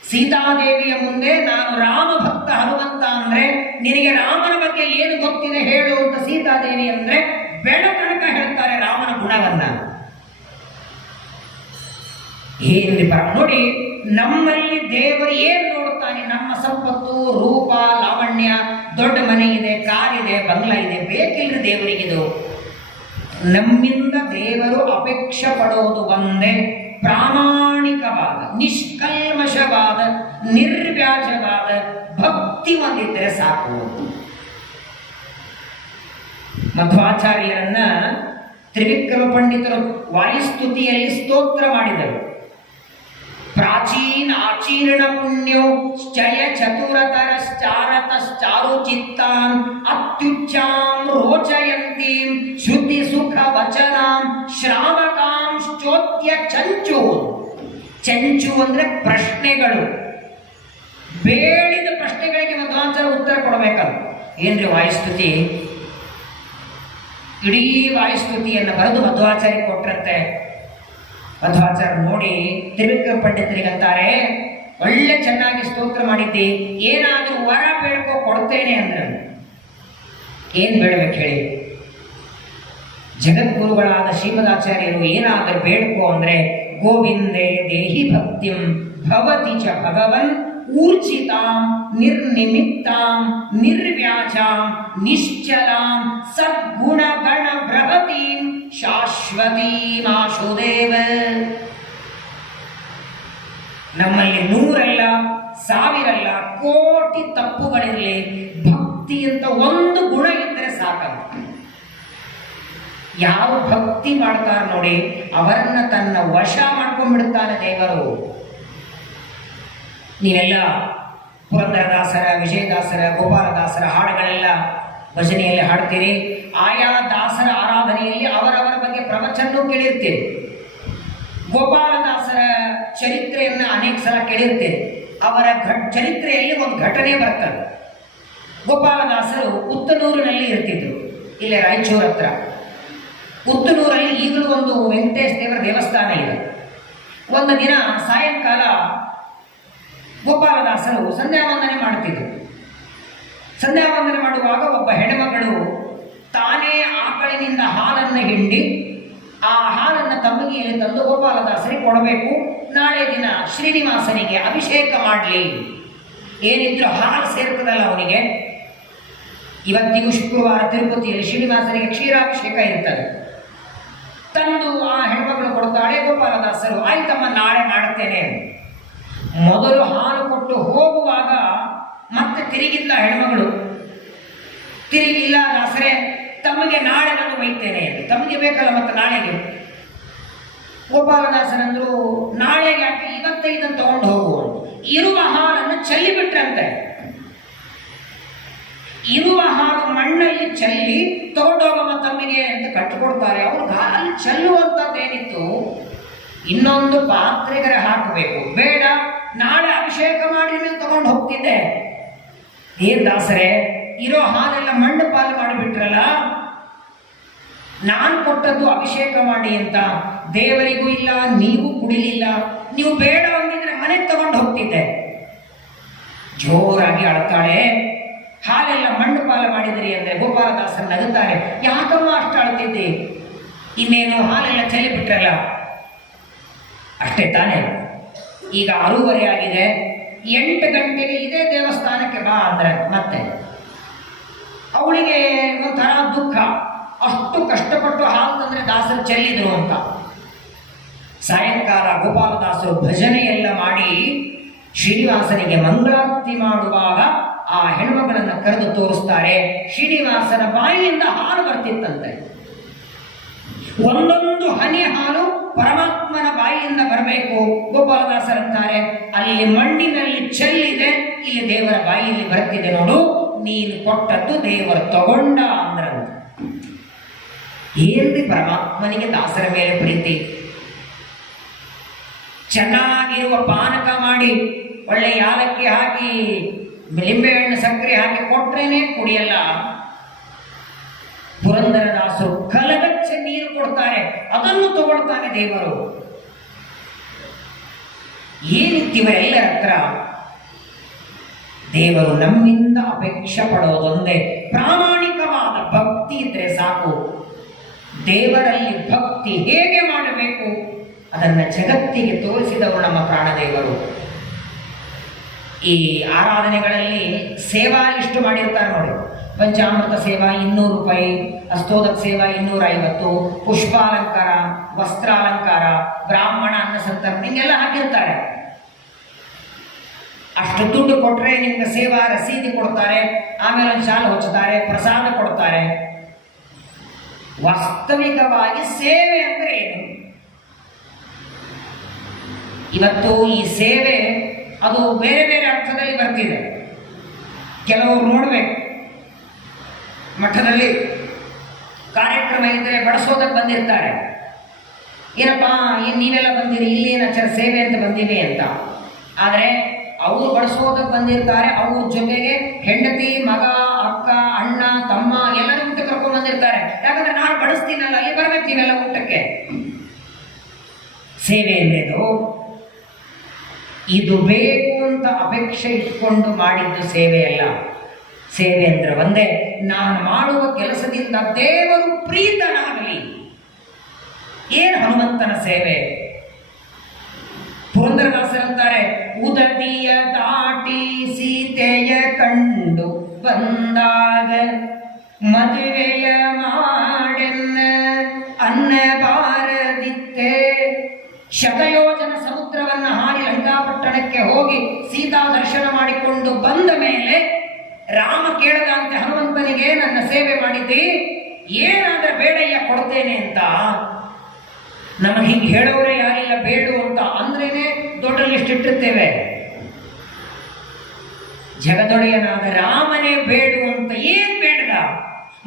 ಸೀತಾದೇವಿಯ ಮುಂದೆ ನಾನು ರಾಮ ಭಕ್ತ ಹನುಮಂತ ಅಂದ್ರೆ ನಿನಗೆ ರಾಮನ ಬಗ್ಗೆ ಏನು ಗೊತ್ತಿದೆ ಹೇಳು ಅಂತ ಸೀತಾದೇವಿ ಅಂದ್ರೆ ಬೆಳಕನಕ ಹೇಳ್ತಾರೆ ರಾಮನ ಗುಣವನ್ನ. ಏನ್ರಿ ನೋಡಿ, ನಮ್ಮಲ್ಲಿ ದೇವರು ಏನ್ ನೋಡುತ್ತಾನೆ? ನಮ್ಮ ಸಂಪತ್ತು, ರೂಪ, ಲಾವಣ್ಯ, ದೊಡ್ಡ ಮನೆ ಇದೆ, ಕಾರಿದೆ, ಬಂಗ್ಲಾ ಇದೆ, ಬೇಕಿಲ್ರಿ ದೇವರಿಗಿದು. ನಮ್ಮಿಂದ ದೇವರು ಅಪೇಕ್ಷೆ ಪಡೋದು ಒಂದೇ, ಪ್ರಾಮಾಣಿಕವಾದ, ನಿಷ್ಕಲ್ಮಶವಾದ, ನಿರ್ವ್ಯಾಜವಾದ ಭಕ್ತಿ ಒಂದಿದ್ದರೆ ಸಾಕು. ಮಧ್ವಾಚಾರ್ಯರನ್ನ ತ್ರಿವಿಕ್ರಮ ಪಂಡಿತರು ವಾಯುಸ್ತುತಿಯಲ್ಲಿ ಸ್ತೋತ್ರ ಮಾಡಿದರು. ಪ್ರಾಚೀನ ಆಚೀರ್ಣ ಪುಣ್ಯೋ ಚಯ ಚತುರತರಶ್ಚಾರತಶ್ಚಾರು ಚಿತ್ತಾಂ ಅತ್ಯುಚ್ಚಾಂ ರೋಚಯಂತೀಂ ಶ್ರುತಿ ಸುಖ ವಚನಾಂ ಶ್ರಾವಕಾಂ ಶ್ಚೋತ್ಯ ಚಂಚು. ಚಂಚು ಅಂದ್ರೆ ಪ್ರಶ್ನೆಗಳು, ಬೇಡಿದ ಪ್ರಶ್ನೆಗಳಿಗೆ ಮಧ್ವಾಚಾರ್ಯ ಉತ್ತರ ಕೊಡಬೇಕಲ್ಲ. ಏನ್ರಿ ವಾಯುಸ್ತುತಿ? ಇಡೀ ವಾಯುಸ್ತುತಿಯನ್ನು ಬರೆದು ಮಧ್ವಾಚಾರ್ಯ ಕೊಟ್ರಂತೆ. ಮಧ್ವಾಚಾರ್ಯ ನೋಡಿ ತ್ರಿವಿಕ್ರಮ ಪಂಡಿತರಿಗಂತಾರೆ, ಒಳ್ಳೆ ಚೆನ್ನಾಗಿ ಸ್ತೋತ್ರ ಮಾಡಿದ್ದಿ, ಏನಾದ್ರೂ ವರ ಬೇಡ್ಕೋ ಕೊಡ್ತೇನೆ ಅಂದ್ರೆ. ಏನ್ ಬೇಡಬೇಕು ಹೇಳಿ? ಜಗದ್ಗುರುಗಳಾದ ಶ್ರೀಮದಾಚಾರ್ಯರು ಏನಾದರೂ ಬೇಡ್ಕೋ ಅಂದ್ರೆ ಗೋವಿಂದೇ ದೇಹಿ ಭಕ್ತಿಂ ಭವತಿ ಚ ಭಗವನ್ ಊರ್ಜಿತಾಂ ನಿರ್ನಿಮಿತ್ತಾಂ ನಿರ್ವ್ಯಾಜಾಂ ನಿಶ್ಚಲಾಂ ಸದ್ಗುಣಗಣ ಬೃಹತೀಂ ಶಾಶ್ವತೀಮಾಶುದೇವ. ನಮ್ಮಲ್ಲಿ 100 ಅಲ್ಲ, 1000 ಅಲ್ಲ, ಕೋಟಿ ತಪ್ಪುಗಳಿರಲಿ, ಭಕ್ತಿ ಅಂತ ಒಂದು ಗುಣ ಇದ್ದರೆ ಸಾಕ. ಯಾವ ಭಕ್ತಿ ಮಾಡ್ತಾರೆ ನೋಡಿ, ಅವರನ್ನ ತನ್ನ ವಶ ಮಾಡ್ಕೊಂಡ್ಬಿಡ್ತಾನೆ ದೇವರು. ನೀವೆಲ್ಲ ಪುರಂದರದಾಸರ, ವಿಜಯದಾಸರ, ಗೋಪಾಲದಾಸರ ಹಾಡುಗಳೆಲ್ಲ ಭಜನೆಯಲ್ಲಿ ಹಾಡ್ತೀರಿ. ಆಯಾ ದಾಸರ ಆರಾಧನೆಯಲ್ಲಿ ಅವರವರ ಬಗ್ಗೆ ಪ್ರವಚನ ಕೇಳಿರ್ತೀರಿ. ಗೋಪಾಲದಾಸರ ಚರಿತ್ರೆಯನ್ನ ಅನೇಕ ಸಲ ಕೇಳಿರ್ತೀರಿ. ಅವರ ಚರಿತ್ರೆಯಲ್ಲಿ ಒಂದು ಘಟನೆ ಬರ್ತದೆ. ಗೋಪಾಲದಾಸರು ಉತ್ತನೂರಿನಲ್ಲಿ ಇರ್ತಿದ್ರು, ಇಲ್ಲೇ ರಾಯಚೂರು ಹತ್ರ. ಉತ್ತನೂರಲ್ಲಿ ಈಗಲೂ ಒಂದು ವೆಂಕಟೇಶ ದೇವರ ದೇವಸ್ಥಾನ ಇದೆ. ಒಂದು ದಿನ ಸಾಯಂಕಾಲ ಗೋಪಾಲದಾಸರು ಸಂಧ್ಯಾವಂದನೆ ಮಾಡುತ್ತಿದ್ದರು. ಸಂಧ್ಯಾವಂದನೆ ಮಾಡುವಾಗ ಒಬ್ಬ ಹೆಣ್ಮಗಳು ತಾನೇ ಆಕಳಿನಿಂದ ಹಾಲನ್ನು ಹಿಂಡಿ ಆ ಹಾಲನ್ನು ತಮ್ಮಗಿಯಲ್ಲಿ ತಂದು ಗೋಪಾಲದಾಸರಿಗೆ ಕೊಡಬೇಕು, ನಾಳೆ ದಿನ ಶ್ರೀನಿವಾಸನಿಗೆ ಅಭಿಷೇಕ ಮಾಡಲಿ. ಏನಿದ್ರು ಹಾಲು ಸೇರ್ತದಲ್ಲ ಅವನಿಗೆ. ಇವತ್ತಿಗೂ ಶುಕ್ರವಾರ ತಿರುಪತಿಯಲ್ಲಿ ಶ್ರೀನಿವಾಸನಿಗೆ ಕ್ಷೀರಾಭಿಷೇಕ ಇರ್ತದೆ. ತಂದು ಆ ಹೆಣ್ಮಗಳು ಕೊಡ್ತಾಳೆ. ಗೋಪಾಲದಾಸರು ಆಯ್ತಮ್ಮ ನಾಳೆ ಮಾಡುತ್ತೇನೆ. ಮೊದಲು ಹಾಲು ಕೊಟ್ಟು ಹೋಗುವಾಗ ಮತ್ತೆ ತಿರುಗಿಲ್ಲ ಹೆಣ್ಮಗಳು. ತಿರುಗಿಲ್ಲ ದಾಸರೇ, ತಮಗೆ ನಾಳೆ ನಾನು ಒಯ್ತೇನೆ ಎಂದು. ತಮಗೆ ಬೇಕಲ್ಲ ಮತ್ತೆ ನಾಳೆಗೆ. ಗೋಪಾಲದಾಸರಂದ್ರು ನಾಳೆಗೆ ಯಾಕೆ, ಇವತ್ತೇ ಇದನ್ನು ತಗೊಂಡು ಹೋಗುವ. ಇರುವ ಹಾಲನ್ನು ಚೆಲ್ಲಿ ಬಿಟ್ರಂತೆ. ಇರುವ ಹಾಲು ಮಣ್ಣಲ್ಲಿ ಚೆಲ್ಲಿ ತಗೊಂಡೋಗಮ್ಮ ತಮ್ಮಿಗೆ ಅಂತ ಕಟ್ಟಿಕೊಡ್ತಾರೆ. ಅವ್ರು ಅಲ್ಲಿ ಚೆಲ್ಲುವಂಥದ್ದೇನಿತ್ತು, ಇನ್ನೊಂದು ಪಾತ್ರೆಗರೆ ಹಾಕಬೇಕು. ಬೇಡ, ನಾಳೆ ಅಭಿಷೇಕ ಮಾಡಿ ಮೇಲೆ ತಗೊಂಡು ಹೋಗ್ತಿದ್ದೆ. ಏನ್ ದಾಸರೇ, ಇರೋ ಹಾಲೆಲ್ಲ ಮಣ್ಣು ಪಾಲು ಮಾಡಿಬಿಟ್ರಲ್ಲ, ನಾನು ಕೊಟ್ಟದ್ದು ಅಭಿಷೇಕ ಮಾಡಿ ಅಂತ. ದೇವರಿಗೂ ಇಲ್ಲ, ನೀವು ಕುಡಿಲಿಲ್ಲ. ನೀವು ಬೇಡ ಅಂದಿದ್ರೆ ಮನೆಗೆ ತಗೊಂಡು ಹೋಗ್ತಿದ್ದೆ. ಜೋರಾಗಿ ಅಳ್ತಾಳೆ. ಹಾಲೆಲ್ಲ ಮಣ್ಣು ಪಾಲು ಮಾಡಿದ್ರಿ ಅಂದ್ರೆ ಗೋಪಾಲದಾಸರು ನಗುತ್ತಾರೆ. ಯಾಕಮ್ಮ ಅಷ್ಟು ಅಳ್ತಿದ್ದೆ? ಇನ್ನೇನು ಹಾಲೆಲ್ಲ ಚೆಲ್ಲಿ ಬಿಟ್ರಲ್ಲ. ಅಷ್ಟೇ ತಾನೇ. ಈಗ 6:30 ಆಗಿದೆ. 8 ಗಂಟೆಗೆ ಇದೇ ದೇವಸ್ಥಾನಕ್ಕೆ ಬಾ ಅಂದ್ರೆ ಮತ್ತೆ ಅವಳಿಗೆ ಒಂಥರ ದುಃಖ. ಅಷ್ಟು ಕಷ್ಟಪಟ್ಟು ಹಾಲು ತಂದ್ರೆ ದಾಸರು ಚೆಲ್ಲಿದ್ರು ಅಂತ. ಸಾಯಂಕಾಲ ಗೋಪಾಲದಾಸರು ಭಜನೆ ಎಲ್ಲ ಮಾಡಿ ಶ್ರೀನಿವಾಸನಿಗೆ ಮಂಗಳಾರತಿ ಮಾಡುವಾಗ ಆ ಹೆಣ್ಮಗಳನ್ನು ಕರೆದು ತೋರಿಸ್ತಾರೆ. ಶ್ರೀನಿವಾಸನ ಬಾಯಿಯಿಂದ ಹಾಲು ಬರ್ತಿತ್ತಂತೆ. ಒಂದೊಂದು ಹನಿ ಹಾಲು ಪರಮಾತ್ಮನ ಬಾಯಿಯಿಂದ ಬರಬೇಕು. ಗೋಪಾಲದಾಸರಂತಾರೆ, ಅಲ್ಲಿ ಮಣ್ಣಿನಲ್ಲಿ ಚೆಲ್ಲಿದೆ, ಇಲ್ಲಿ ದೇವರ ಬಾಯಿಯಲ್ಲಿ ಬರ್ತಿದೆ ನೋಡು, ನೀನು ಕೊಟ್ಟದ್ದು ದೇವರು ತಗೊಂಡ ಅಂದ್ರಂತ. ಏನ್ರಿ ಪರಮಾತ್ಮನಿಗೆ ದಾಸರ ಮೇಲೆ ಪ್ರೀತಿ. ಚೆನ್ನಾಗಿರುವ ಪಾನಕ ಮಾಡಿ ಒಳ್ಳೆ ಯಾಲಕ್ಕಿ ಹಾಕಿ ಲಿಂಬೆಹಣ್ಣು ಸಕ್ಕರೆ ಹಾಕಿ ಕೊಟ್ರೇನೆ ಕುಡಿಯಲ್ಲ. ಪುರಂದರದಾಸರು ಕಲಗಚ್ಚೆ ನೀರು ಕೊಡ್ತಾರೆ, ಅದನ್ನು ತಗೊಳ್ತಾನೆ ದೇವರು. ಏನಿತ್ತಿವರೆಲ್ಲರ ಹತ್ರ ದೇವರು ನಮ್ಮಿಂದ ಅಪೇಕ್ಷೆ ಪಡೋದೊಂದೇ ಪ್ರಾಮಾಣಿಕವಾದ ಭಕ್ತಿ ಇದ್ರೆ ಸಾಕು. ದೇವರಲ್ಲಿ ಭಕ್ತಿ ಹೇಗೆ ಮಾಡಬೇಕು ಅದನ್ನ ಜಗತ್ತಿಗೆ ತೋರಿಸಿದವರು ನಮ್ಮ ಪ್ರಾಣದೇವರು. ಈ ಆರಾಧನೆಗಳಲ್ಲಿ ಸೇವಾ ಇಷ್ಟು ಮಾಡಿರ್ತಾರೆ ನೋಡಿ. ಪಂಚಾಮೃತ ಸೇವಾ 200 ರೂಪಾಯಿ, ಅಸ್ತೋದಕ ಸೇವಾ 250, ಪುಷ್ಪಾಲಂಕಾರ, ವಸ್ತ್ರಾಲಂಕಾರ, ಬ್ರಾಹ್ಮಣ ಅನ್ನ ಸಂತರ್ಪಣೆ ಹಿಂಗೆಲ್ಲ ಹಾಕಿರ್ತಾರೆ. ಅಷ್ಟು ದುಡ್ಡು ಕೊಟ್ರೆ ನಿಮ್ಗೆ ಸೇವಾ ರಸೀದಿ ಕೊಡ್ತಾರೆ, ಆಮೇಲೆ ಒಂದು ಶಾಲೆ ಹೊಚ್ಚುತ್ತಾರೆ, ಪ್ರಸಾದ ಕೊಡ್ತಾರೆ. ವಾಸ್ತವಿಕವಾಗಿ ಸೇವೆ ಅಂದ್ರೆ ಏನು? ಇವತ್ತು ಈ ಸೇವೆ ಅದು ಬೇರೆ ಬೇರೆ ಅರ್ಥದಲ್ಲಿ ಬರ್ತಿದೆ. ಕೆಲವರು ನೋಡ್ಬೇಕು, ಮಠದಲ್ಲಿ ಕಾರ್ಯಕ್ರಮ ಇದ್ದರೆ ಬಡಿಸೋದಕ್ಕೆ ಬಂದಿರ್ತಾರೆ. ಏನಪ್ಪ ನೀವೆಲ್ಲ ಬಂದಿರಿ, ಇಲ್ಲಿ ಏನಾಚಾರ ಸೇವೆ ಅಂತ ಬಂದಿವೆ ಅಂತ. ಆದರೆ ಅವರು ಬಡಿಸೋದಕ್ಕೆ ಬಂದಿರ್ತಾರೆ, ಅವ್ರ ಜೊತೆಗೆ ಹೆಂಡತಿ, ಮಗ, ಅಕ್ಕ, ಅಣ್ಣ, ತಮ್ಮ ಎಲ್ಲರೂ ಊಟ ಕರ್ಕೊಂಡು ಬಂದಿರ್ತಾರೆ. ಯಾಕಂದ್ರೆ ನಾನು ಬಡಿಸ್ತೀನಲ್ಲ, ಅಲ್ಲಿ ಬರ್ಬೇಕು ನೀವೆಲ್ಲ ಊಟಕ್ಕೆ. ಸೇವೆ ಎಂದೇನು? ಇದು ಬೇಕು ಅಂತ ಅಪೇಕ್ಷೆ ಇಟ್ಕೊಂಡು ಮಾಡಿದ್ದು ಸೇವೆ ಅಲ್ಲ. ಸೇವೆ ಅಂದ್ರೆ ಒಂದೇ, ನಾನು ಮಾಡುವ ಕೆಲಸದಿಂದ ದೇವರು ಪ್ರೀತನಾಗಲಿ. ಏನು ಹನುಮಂತನ ಸೇವೆ? ಪುರಂದರದಾಸರಂತಾರೆ, ಉದತಿಯ ದಾಟಿ ಸೀತೆಯ ಕಂಡು ಬಂದಾಗ ಮದುವೆಯ ಮಾಡೆನ್ನ ಅನ್ನ ಬಾರದಿತ್ತೆ. ಶತಯೋಜನ ಸಮುದ್ರವನ್ನು ಹಾರಿ ಲಂಕಾಪಟ್ಟಣಕ್ಕೆ ಹೋಗಿ ಸೀತಾ ದರ್ಶನ ಮಾಡಿಕೊಂಡು ಬಂದ ಮೇಲೆ ರಾಮ ಕೇಳದಂತೆ ಹನುಮಂತನಿಗೆ, ನನ್ನ ಸೇವೆ ಮಾಡಿದ್ದಿ, ಏನಾದ್ರೆ ಬೇಡಯ್ಯ ಕೊಡ್ತೇನೆ ಅಂತ. ನಮಗೆ ಹಿಂಗೆ ಹೇಳೋರೆ ಯಾರಿಲ್ಲ ಬೇಡು ಅಂತ ಅಂದ್ರೇನೆ ದೊಡ್ಡ ಲಿಸ್ಟ್ ಇಟ್ಟಿರ್ತೇವೆ. ಜಗದೊಡೆಯನಾದ ರಾಮನೇ ಬೇಡು ಅಂತ ಏನ್ ಬೇಡದ?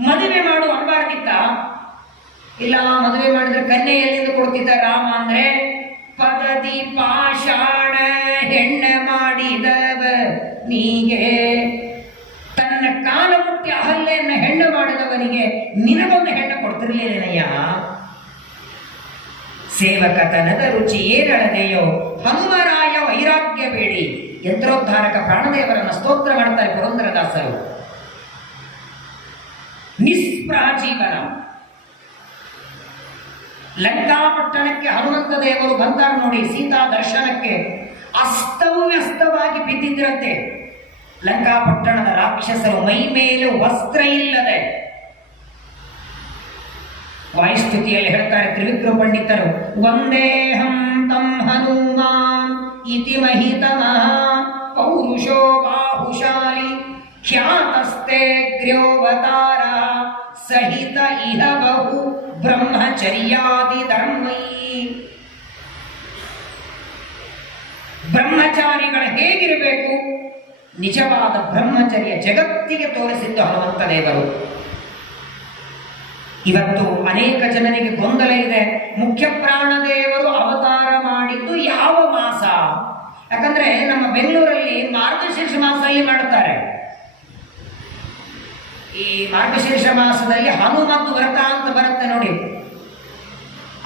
ಮದುವೆ ಮಾಡು ಅನ್ಬಾರ್ದಿತ್ತ? ಇಲ್ಲ, ಮದುವೆ ಮಾಡಿದ್ರೆ ಕನ್ಯೆ ಎಲ್ಲಿಂದ ಕೊಡ್ತಿದ್ದ ರಾಮ ಅಂದ್ರೆ ಪದದಿ ಪಾಷಾಣ ಹೆಣ್ಣ ಮಾಡಿದವ ನೀಗೆ, ತನ್ನ ಕಾಲ ಮುಟ್ಟಿ ಅಹಲ್ಯೆಯನ್ನ ಹೆಣ್ಣು ಮಾಡಿದವನಿಗೆ ನಿನಗೊಂದು ಹೆಣ್ಣು ಕೊಡ್ತಿರ್ಲಿಲ್ಲಯ್ಯ. ಸೇವಕತನದ ರುಚಿ ಏರಳದೆಯೋ ಹನುಮರಾಯ ವೈರಾಗ್ಯ ಬೇಡಿ. ಯಂತ್ರೋದ್ಧಾರಕ ಪ್ರಾಣದೇವರನ್ನ ಸ್ತೋತ್ರ ಮಾಡ್ತಾರೆ ಪುರಂದರದಾಸರು. ನಿಸ್ಪ್ರಾಜೀವನ ಲಂಕಾಪಟ್ಟಣಕ್ಕೆ ಹನುಮಂತ ದೇವರು ಬಂದಾಗ ನೋಡಿ, ಸೀತಾ ದರ್ಶನಕ್ಕೆ ಅಸ್ತವ್ಯಸ್ತವಾಗಿ ಬಿದ್ದಿದ್ರಂತೆ ಲಂಕಾಪಟ್ಟಣದ ರಾಕ್ಷಸರು. ಮೈ ಮೇಲೆ ವಸ್ತ್ರ ಇಲ್ಲದೆ, ವಾಯುಸ್ತುತಿಯಲ್ಲಿ ಹೇಳ್ತಾರೆ ತ್ರಿವಿಕ್ರಮ ಪಂಡಿತರು, ವಂದೇಹಂ ತಂ ಹನುಮಾನ್ ಇತಿ ಮಹಿತಮಃ ಪೌರುಷೋ ಬಾಹುಶಾಲಿ ಖ್ಯಾತಸ್ತೆ ಗ್ರ್ಯೋವತಾರ ಸಹಿತ ಇಹ ಬಹು ಬ್ರಹ್ಮಚರ್ಯಾದಿ ಧರ್ಮೈ. ಬ್ರಹ್ಮಚಾರಿಗಳು ಹೇಗಿರಬೇಕು? ನಿಜವಾದ ಬ್ರಹ್ಮಚರ್ಯ ಜಗತ್ತಿಗೆ ತೋರಿಸಿದ್ದು ಹನುಮಂತ ದೇವರು. ಇವತ್ತು ಅನೇಕ ಜನರಿಗೆ ಗೊಂದಲ ಇದೆ, ಮುಖ್ಯ ಪ್ರಾಣದೇವರು ಅವತಾರ ಮಾಡಿದ್ದು ಯಾವ ಮಾಸ? ಯಾಕಂದ್ರೆ ನಮ್ಮ ಬೆಂಗಳೂರಲ್ಲಿ ಮಾರ್ಗಶೀರ್ಷ ಮಾಸದಲ್ಲಿ ಮಾಡುತ್ತಾರೆ. ಈ ಮಾರ್ಗಶೀರ್ಷ ಮಾಸದಲ್ಲಿ ಹನುಮದ್ ವ್ರತ ಅಂತ ಬರುತ್ತೆ ನೋಡಿ.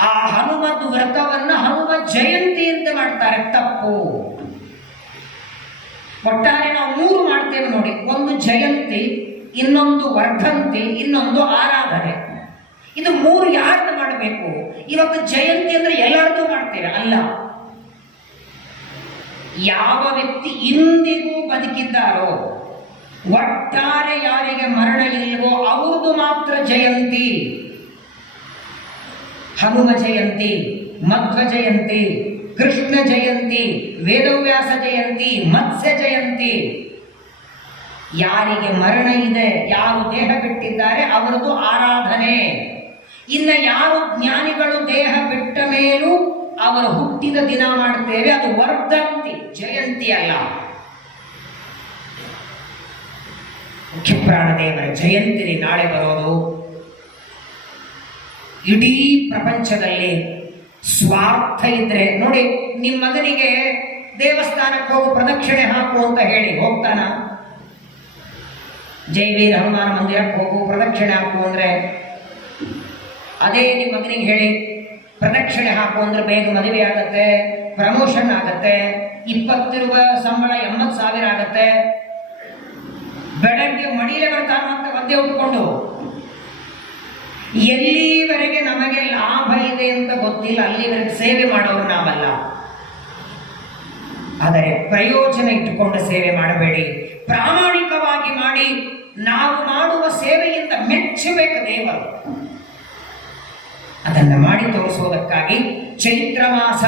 ಆ ಹನುಮದ್ ವ್ರತವನ್ನ ಹನುಮ ಜಯಂತಿ ಅಂತ ಮಾಡ್ತಾರೆ. ತಪ್ಪು. ಒಟ್ಟಾರೆ ನಾವು 3 ಮಾಡ್ತೇವೆ ನೋಡಿ, ಒಂದು ಜಯಂತಿ, ಇನ್ನೊಂದು ವರ್ಧಂತಿ, ಇನ್ನೊಂದು ಆರಾಧನೆ. ಇದು 3 ಯಾರ್ದು ಮಾಡಬೇಕು? ಇವತ್ತು ಜಯಂತಿ ಅಂದ್ರೆ ಎಲ್ಲರದ್ದು ಮಾಡ್ತೇವೆ ಅಲ್ಲ. ಯಾವ ವ್ಯಕ್ತಿ ಇಂದಿಗೂ ಬದುಕಿದ್ದಾರೋ, ಒಟ್ಟಾರೆ ಯಾರಿಗೆ ಮರಣ ಇಲ್ವೋ ಅವ್ರದ್ದು ಮಾತ್ರ ಜಯಂತಿ. ಹನುಮ ಜಯಂತಿ, ಮಧ್ವ ಜಯಂತಿ, ಕೃಷ್ಣ ಜಯಂತಿ, ವೇದವ್ಯಾಸ ಜಯಂತಿ, ಮತ್ಸ್ಯ ಜಯಂತಿ. ಯಾರಿಗೆ ಮರಣ ಇದೆ, ಯಾರು ದೇಹ ಬಿಟ್ಟಿದ್ದಾರೆ ಅವರದು ಆರಾಧನೆ. ಇನ್ನ ಯಾರು ಜ್ಞಾನಿಗಳು ದೇಹ ಬಿಟ್ಟ ಮೇಲೂ ಅವರು ಹುಟ್ಟಿದ ದಿನ ಮಾಡುತ್ತೇವೆ, ಅದು ವರ್ಧಂತಿ, ಜಯಂತಿ ಅಲ್ಲ. ಮುಖ್ಯ ಪ್ರಾಣದೇವರ ಜಯಂತಿ ನಾಳೆ ಬರೋದು. ಇಡೀ ಪ್ರಪಂಚದಲ್ಲಿ ಸ್ವಾರ್ಥ ಇದ್ರೆ ನೋಡಿ, ನಿಮ್ಮ ಮಗನಿಗೆ ದೇವಸ್ಥಾನಕ್ಕೆ ಹೋಗು, ಪ್ರದಕ್ಷಿಣೆ ಹಾಕು ಅಂತ ಹೇಳಿ ಹೋಗ್ತಾನ? ಜೈವೀರ ಹನುಮಾನ ಮಂದಿರಕ್ಕೆ ಹೋಗು, ಪ್ರದಕ್ಷಿಣೆ ಹಾಕು ಅಂದ್ರೆ, ಅದೇ ನಿಮ್ಮ ಮಗನಿಗೆ ಹೇಳಿ ಪ್ರದಕ್ಷಿಣೆ ಹಾಕು ಅಂದ್ರೆ ಬೇಗ ಮದುವೆ ಆಗತ್ತೆ, ಪ್ರಮೋಷನ್ ಆಗತ್ತೆ, 20 ಇರುವ ಸಂಬಳ 80,000 ಆಗತ್ತೆ, ಬೆಳಗ್ಗೆ ಮಡಿಲೆ ಬರ್ತಾನ ಅಂತ ಒಂದೇ ಉಟ್ಕೊಂಡು. ಎಲ್ಲಿವರೆಗೆ ನಮಗೆ ಲಾಭ ಇದೆ ಅಂತ ಗೊತ್ತಿಲ್ಲ ಅಲ್ಲಿವರೆಗೆ ಸೇವೆ ಮಾಡೋರು ನಾವಲ್ಲ. ಆದರೆ ಪ್ರಯೋಜನ ಇಟ್ಟುಕೊಂಡು ಸೇವೆ ಮಾಡಬೇಡಿ, ಪ್ರಾಮಾಣಿಕವಾಗಿ ಮಾಡಿ. ನಾವು ಮಾಡುವ ಸೇವೆಯಿಂದ ಮೆಚ್ಚಬೇಕು ದೇವರು. ಅದನ್ನು ಮಾಡಿ ತೋರಿಸುವುದಕ್ಕಾಗಿ ಚೈತ್ರ ಮಾಸ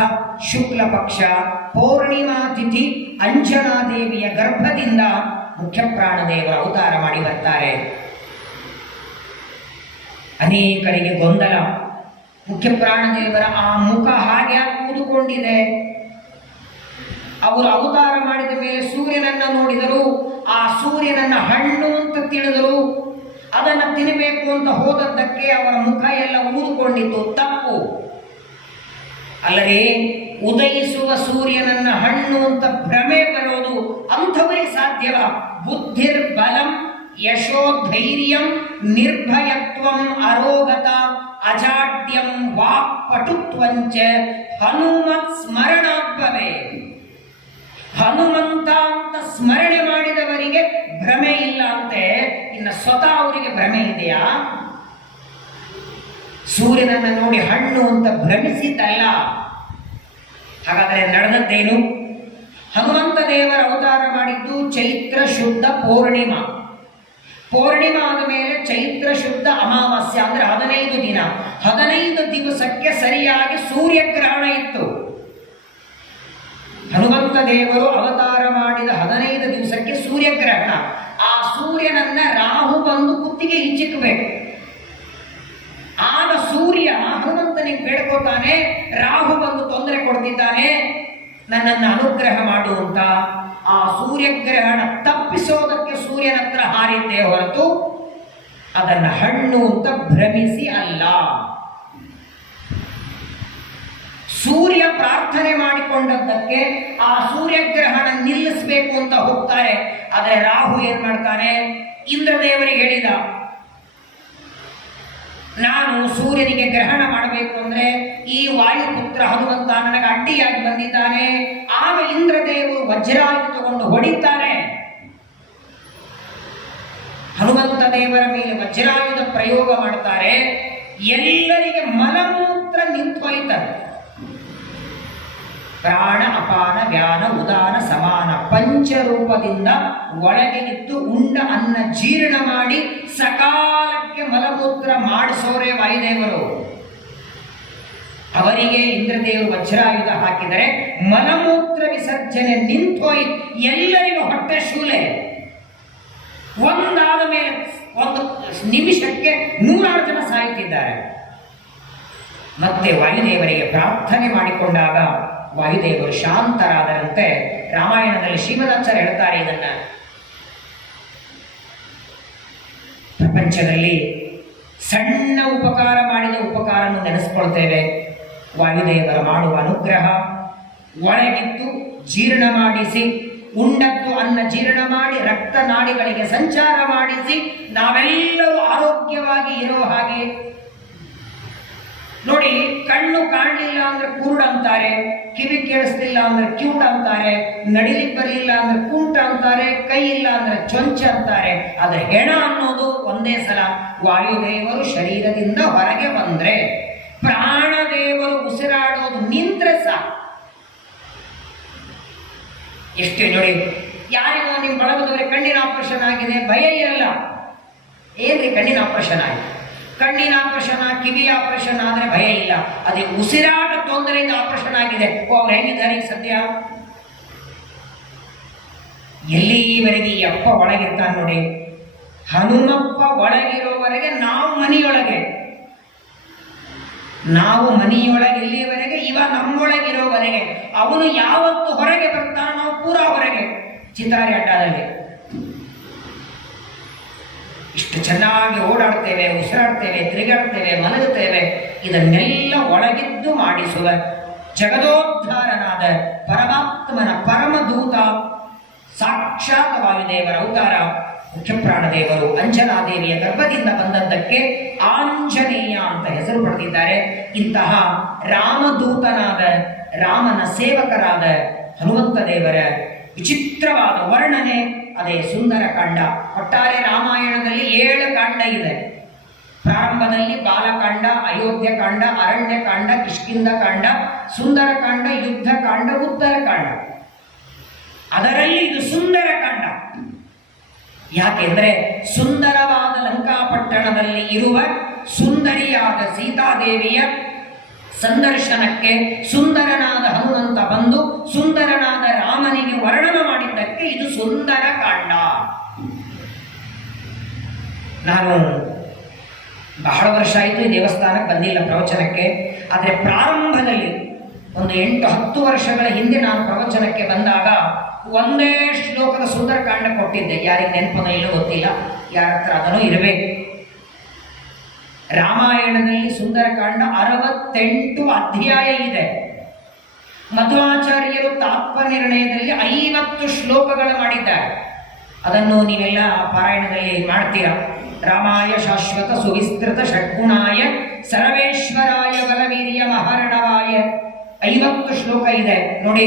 ಶುಕ್ಲ ಪಕ್ಷ ಪೌರ್ಣಿಮಾ ತಿಥಿ ಅಂಜನಾದೇವಿಯ ಗರ್ಭದಿಂದ ಮುಖ್ಯ ಪ್ರಾಣದೇವರ ಅವತಾರ ಮಾಡಿ ಬರ್ತಾರೆ. ಅನೇಕರಿಗೆ ಗೊಂದಲ, ಮುಖ್ಯ ಪ್ರಾಣದೇವರ ಆ ಮುಖ ಹಾಗೆ ಕೂದುಕೊಂಡಿದೆ. ಅವರು ಅವತಾರ ಮಾಡಿದ ಮೇಲೆ ಸೂರ್ಯನನ್ನ ನೋಡಿದರು, ಆ ಸೂರ್ಯನನ್ನ ಹಣ್ಣು ಅಂತ ತಿಳಿದರು. ಅದನ್ನ ತಿನ್ನಬೇಕು ಅಂತ ಹೋದದ್ದಕ್ಕೆ ಅವರ ಮುಖ ಎಲ್ಲ ಊದುಕೊಂಡಿತ್ತು. ತಪ್ಪು. ಅಲ್ಲದೆ ಉದಯಿಸುವ ಸೂರ್ಯನನ್ನ ಹಣ್ಣು ಅಂತ ಭ್ರಮೆ ಬರೋದು ಅಂಥವರಿಗೆ ಸಾಧ್ಯವ. ಬುದ್ಧಿರ್ಬಲಂ ಯಶೋಧೈರ್ಯಂ ನಿರ್ಭಯತ್ವಂ ಅರೋಗತ ಅಜಾಡ್ಯಂ ವಾಕ್ಪಟುತ್ವಂಚ ಹನುಮತ್ ಸ್ಮರಣಾಭವೇ. ಹನುಮಂತ ಅಂತ ಸ್ಮರಣೆ ಮಾಡಿದವರಿಗೆ ಭ್ರಮೆ ಇಲ್ಲ ಅಂತೆ. ಇನ್ನು ಸ್ವತಃ ಅವರಿಗೆ ಭ್ರಮೆ ಇದೆಯಾ? ಸೂರ್ಯನನ್ನು ನೋಡಿ ಹಣ್ಣು ಅಂತ ಭ್ರಮಿಸಿದ್ದಲ್ಲ. ಹಾಗಾದರೆ ನಡೆದದ್ದೇನು? ಹನುಮಂತ ದೇವರ ಅವತಾರ ಮಾಡಿದ್ದು ಚೈತ್ರ ಶುದ್ಧ ಪೌರ್ಣಿಮಾ. ಪೌರ್ಣಿಮಾ ಆದ ಮೇಲೆ ಚೈತ್ರ ಶುದ್ಧ ಅಮಾವಾಸ್ಯ ಅಂದ್ರೆ 15 ದಿನ. 15 ದಿವಸಕ್ಕೆ ಸರಿಯಾಗಿ ಸೂರ್ಯಗ್ರಹಣ ಇತ್ತು. ಹನುಮಂತ ದೇವರು ಅವತಾರ ಮಾಡಿದ 15 ದಿವಸಕ್ಕೆ ಸೂರ್ಯಗ್ರಹಣ. ಆ ಸೂರ್ಯನನ್ನ ರಾಹು ಬಂದು ಕುತ್ತಿಗೆ ಹಿಚ್ಚಿಕ್ಕಬೇಕು. ಆಗ ಸೂರ್ಯ ಹನುಮಂತನಿಗೆ ಬೇಡ್ಕೋತಾನೆ, ರಾಹು ಬಂದು ತೊಂದರೆ ಕೊಡ್ತಿದ್ದಾನೆ, ನನ್ನನ್ನು ಅನುಗ್ರಹ ಮಾಡು ಅಂತ. ಆ ಸೂರ್ಯಗ್ರಹಣ ತಪ್ಪಿಸೋದಕ್ಕೆ ಸೂರ್ಯನ ಹತ್ರ ಹಾರಿದ್ದೇ ಹೊರತು ಅದನ್ನು ಹಣ್ಣು ಅಂತ ಭ್ರಮಿಸಿ ಅಲ್ಲ. ಸೂರ್ಯ ಪ್ರಾರ್ಥನೆ ಮಾಡಿಕೊಂಡದ್ದಕ್ಕೆ ಆ ಸೂರ್ಯಗ್ರಹಣ ನಿಲ್ಲಿಸಬೇಕು ಅಂತ ಹೋಗ್ತಾರೆ. ಆದರೆ ರಾಹು ಏನ್ ಮಾಡ್ತಾನೆ, ಇಂದ್ರದೇವರಿಗೆ ಹೇಳಿದ, ನಾನು ಸೂರ್ಯನಿಗೆ ಗ್ರಹಣ ಮಾಡಬೇಕು ಅಂದ್ರೆ ಈ ವಾಯುಪುತ್ರ ಹನುಮಂತ ನನಗೆ ಅಡ್ಡಿಯಾಗಿ ಬಂದಿದ್ದಾನೆ. ಆಗ ಇಂದ್ರದೇವರು ವಜ್ರಾಯುಧ ತಗೊಂಡು ಹೊಡಿತಾರೆ. ಹನುಮಂತ ದೇವರ ಮೇಲೆ ವಜ್ರಾಯುಧ ಪ್ರಯೋಗ ಮಾಡ್ತಾರೆ. ಎಲ್ಲರಿಗೆ ಮಲಮೂತ್ರ ನಿಂತು ಹೋಯ್ತಾರೆ. ಪ್ರಾಣ ಅಪಾನ ವ್ಯಾನ ಉದಾನ ಸಮಾನ ಪಂಚರೂಪದಿಂದ ಒಳಗೆ ಇದ್ದು ಉಂಡ ಅನ್ನ ಜೀರ್ಣ ಮಾಡಿ ಸಕಾಲಕ್ಕೆ ಮಲಮೂತ್ರ ಮಾಡಿಸೋರೆ ವಾಯುದೇವರು. ಅವರಿಗೆ ಇಂದ್ರದೇವರು ವಜ್ರಾಯುಧ ಹಾಕಿದರೆ ಮಲಮೂತ್ರ ವಿಸರ್ಜನೆ ನಿಂತೋಯ್. ಎಲ್ಲರಿಗೂ ಹೊಟ್ಟೆ ಶೂಲೆ. ಒಂದಾದ ಮೇಲೆ ಒಂದು ನಿಮಿಷಕ್ಕೆ 100 ಜನ ಸಾಯುತ್ತಿದ್ದಾರೆ. ಮತ್ತೆ ವಾಯುದೇವರಿಗೆ ಪ್ರಾರ್ಥನೆ ಮಾಡಿಕೊಂಡಾಗ ವಾಯುದೇವರು ಶಾಂತರಾದರಂತೆ. ರಾಮಾಯಣದಲ್ಲಿ ಶ್ರೀಮದಾಚಾರ್ಯ ಹೇಳ್ತಾರೆ, ಇದನ್ನ ಪ್ರಪಂಚದಲ್ಲಿ ಸಣ್ಣ ಉಪಕಾರ ಮಾಡಿದ ಉಪಕಾರವನ್ನು ನೆನೆಸ್ಕೊಳ್ತೇವೆ. ವಾಯುದೇವರ ಮಾಡುವ ಅನುಗ್ರಹ, ಒಳಗಿದ್ದು ಜೀರ್ಣ ಮಾಡಿಸಿ, ಉಂಡದ್ದು ಅನ್ನ ಜೀರ್ಣ ಮಾಡಿ ರಕ್ತ ನಾಡಿಗಳಿಗೆ ಸಂಚಾರ ಮಾಡಿಸಿ ನಾವೆಲ್ಲರೂ ಆರೋಗ್ಯವಾಗಿ ಇರೋ ಹಾಗೆ. ನೋಡಿ, ಕಣ್ಣು ಕಾಣಲಿಲ್ಲ ಅಂದ್ರೆ ಕುರುಡ್ ಅಂತಾರೆ, ಕಿವಿ ಕೇಳಿಸ್ಲಿಲ್ಲ ಅಂದ್ರೆ ಕಿವುಡ ಅಂತಾರೆ, ನಡಿಲಿಕ್ಕೆ ಬರಲಿಲ್ಲ ಅಂದ್ರೆ ಕುಂಟ ಅಂತಾರೆ, ಕೈ ಇಲ್ಲ ಅಂದ್ರೆ ಚೊಂಚ ಅಂತಾರೆ. ಆದ್ರೆ ಹೆಣ ಅನ್ನೋದು ಒಂದೇ ಸಲ. ವಾಯುದೇವರು ಶರೀರದಿಂದ ಹೊರಗೆ ಬಂದ್ರೆ, ಪ್ರಾಣದೇವರು ಉಸಿರಾಡೋದು ನಿಂತ್ರೆ ಸಾಕು. ಎಷ್ಟು ನೋಡಿ, ಯಾರಿಗೋ ನಿಮ್ಮ ಬಳಗದವರಿಗೆ ಕಣ್ಣಿನ ಆಪರೇಷನ್ ಆಗಿದೆ, ಭಯ ಇರಲ್ಲ. ಏನ್ರಿ ಕಣ್ಣಿನ ಆಪರೇಷನ್ ಆಗಿದೆ, ಕಣ್ಣಿನ ಆಪರೇಷನ್, ಕಿವಿ ಆಪರೇಷನ್ ಆದ್ರೆ ಭಯ ಇಲ್ಲ. ಅದೇ ಉಸಿರಾಟ ತೊಂದರೆಯಿಂದ ಆಪರೇಷನ್ ಆಗಿದೆ, ಅವ್ರು ಹೆಂಗಿದ್ದಾರೆ ಈಗ ಸದ್ಯ? ಎಲ್ಲಿವರೆಗೆ ಈ ಅಪ್ಪ ಒಳಗಿರ್ತಾನೆ ನೋಡಿ. ಹನುಮಪ್ಪ ಒಳಗಿರೋವರೆಗೆ ನಾವು ಮನೆಯೊಳಗೆ, ನಾವು ಮನೆಯೊಳಗೆ ಇಲ್ಲಿಯವರೆಗೆ, ಇವ ನಮ್ಮೊಳಗಿರೋವರೆಗೆ. ಅವನು ಯಾವತ್ತು ಹೊರಗೆ ಬರ್ತಾನೆ ನಾವು ಪೂರಾ ಹೊರಗೆ. ಚಿತ್ತಾರಿ ಅಡ್ಡಾದಲ್ಲಿ ಇಷ್ಟು ಚೆನ್ನಾಗಿ ಓಡಾಡ್ತೇವೆ, ಉಸಿರಾಡ್ತೇವೆ, ತಿರುಗಾಡ್ತೇವೆ, ಮಲಗುತ್ತೇವೆ. ಇದನ್ನೆಲ್ಲ ಒಳಗಿದ್ದು ಮಾಡಿಸುವ ಜಗದೋದ್ಧಾರನಾದ ಪರಮಾತ್ಮನ ಪರಮದೂತ ಸಾಕ್ಷಾತ್ ವಾಯುದೇವರ ಅವತಾರ ಮುಖ್ಯಪ್ರಾಣದೇವರು ಅಂಜನಾದೇವಿಯ ಗರ್ಭದಿಂದ ಬಂದದ್ದಕ್ಕೆ ಆಂಜನೇಯ ಅಂತ ಹೆಸರು ಪಡೆದಿದ್ದಾರೆ. ಇಂತಹ ರಾಮದೂತನಾದ, ರಾಮನ ಸೇವಕರಾದ ಹನುಮಂತ ದೇವರ ವಿಚಿತ್ರವಾದ ವರ್ಣನೆ ಅದೇ ಸುಂದರಕಾಂಡ. ಒಟ್ಟಾರೆ ರಾಮಾಯಣದಲ್ಲಿ 7 ಕಾಂಡ ಇದೆ. ಪ್ರಾರಂಭದಲ್ಲಿ ಬಾಲಕಾಂಡ, ಅಯೋಧ್ಯಕಾಂಡ, ಅರಣ್ಯಕಾಂಡ, ಕಿಷ್ಕಿಂಧ ಕಾಂಡ, ಸುಂದರಕಾಂಡ, ಯುದ್ಧಕಾಂಡ, ಉತ್ತರಕಾಂಡ. ಅದರಲ್ಲಿ ಇದು ಸುಂದರಕಾಂಡ. ಯಾಕೆಂದ್ರೆ ಸುಂದರವಾದ ಲಂಕಾಪಟ್ಟಣದಲ್ಲಿ ಇರುವ ಸುಂದರಿಯಾದ ಸೀತಾದೇವಿಯ ಸಂದರ್ಶನಕ್ಕೆ ಸುಂದರನಾದ ಹನುಮಂತ ಬಂದು ಸುಂದರನಾದ ರಾಮನಿಗೆ ವರ್ಣನ ಮಾಡಿದ್ದಕ್ಕೆ ಇದು ಸುಂದರ ಕಾಂಡ. ನಾನು ಬಹಳ ವರ್ಷ ಆಯಿತು ಈ ದೇವಸ್ಥಾನಕ್ಕೆ ಬಂದಿಲ್ಲ ಪ್ರವಚನಕ್ಕೆ. ಆದರೆ ಪ್ರಾರಂಭದಲ್ಲಿ ಒಂದು 8-10 ವರ್ಷಗಳ ಹಿಂದೆ ನಾನು ಪ್ರವಚನಕ್ಕೆ ಬಂದಾಗ ಒಂದೇ ಶ್ಲೋಕದ ಸುಂದರಕಾಂಡ ಕೊಟ್ಟಿದ್ದೆ. ಯಾರಿಗೆ ನೆನಪನೋ ಇಲ್ಲೋ ಗೊತ್ತಿಲ್ಲ, ಯಾರ ಹತ್ರ ಅದನ್ನು ಇರಬೇಕು. ರಾಮಾಯಣದಲ್ಲಿ ಸುಂದರಕಾಂಡ 68 ಅಧ್ಯಾಯ ಇದೆ. ಮಧ್ವಾಚಾರ್ಯರು ತಾತ್ಪರ್ಯನಿರ್ಣಯದಲ್ಲಿ 50 ಶ್ಲೋಕಗಳು ಮಾಡಿದ್ದಾರೆ. ಅದನ್ನು ನೀವೆಲ್ಲ ಪಾರಾಯಣದಲ್ಲಿ ಮಾಡ್ತೀರಾ. ರಾಮಾಯ ಶಾಶ್ವತ ಸುವಿಸ್ತೃತ ಷಡ್ಗುಣಾಯ ಸರ್ವೇಶ್ವರಾಯ ಬಲವೀರ್ಯ ಮಹಾರಣವಾಯ 50 ಶ್ಲೋಕ ಇದೆ ನೋಡಿ.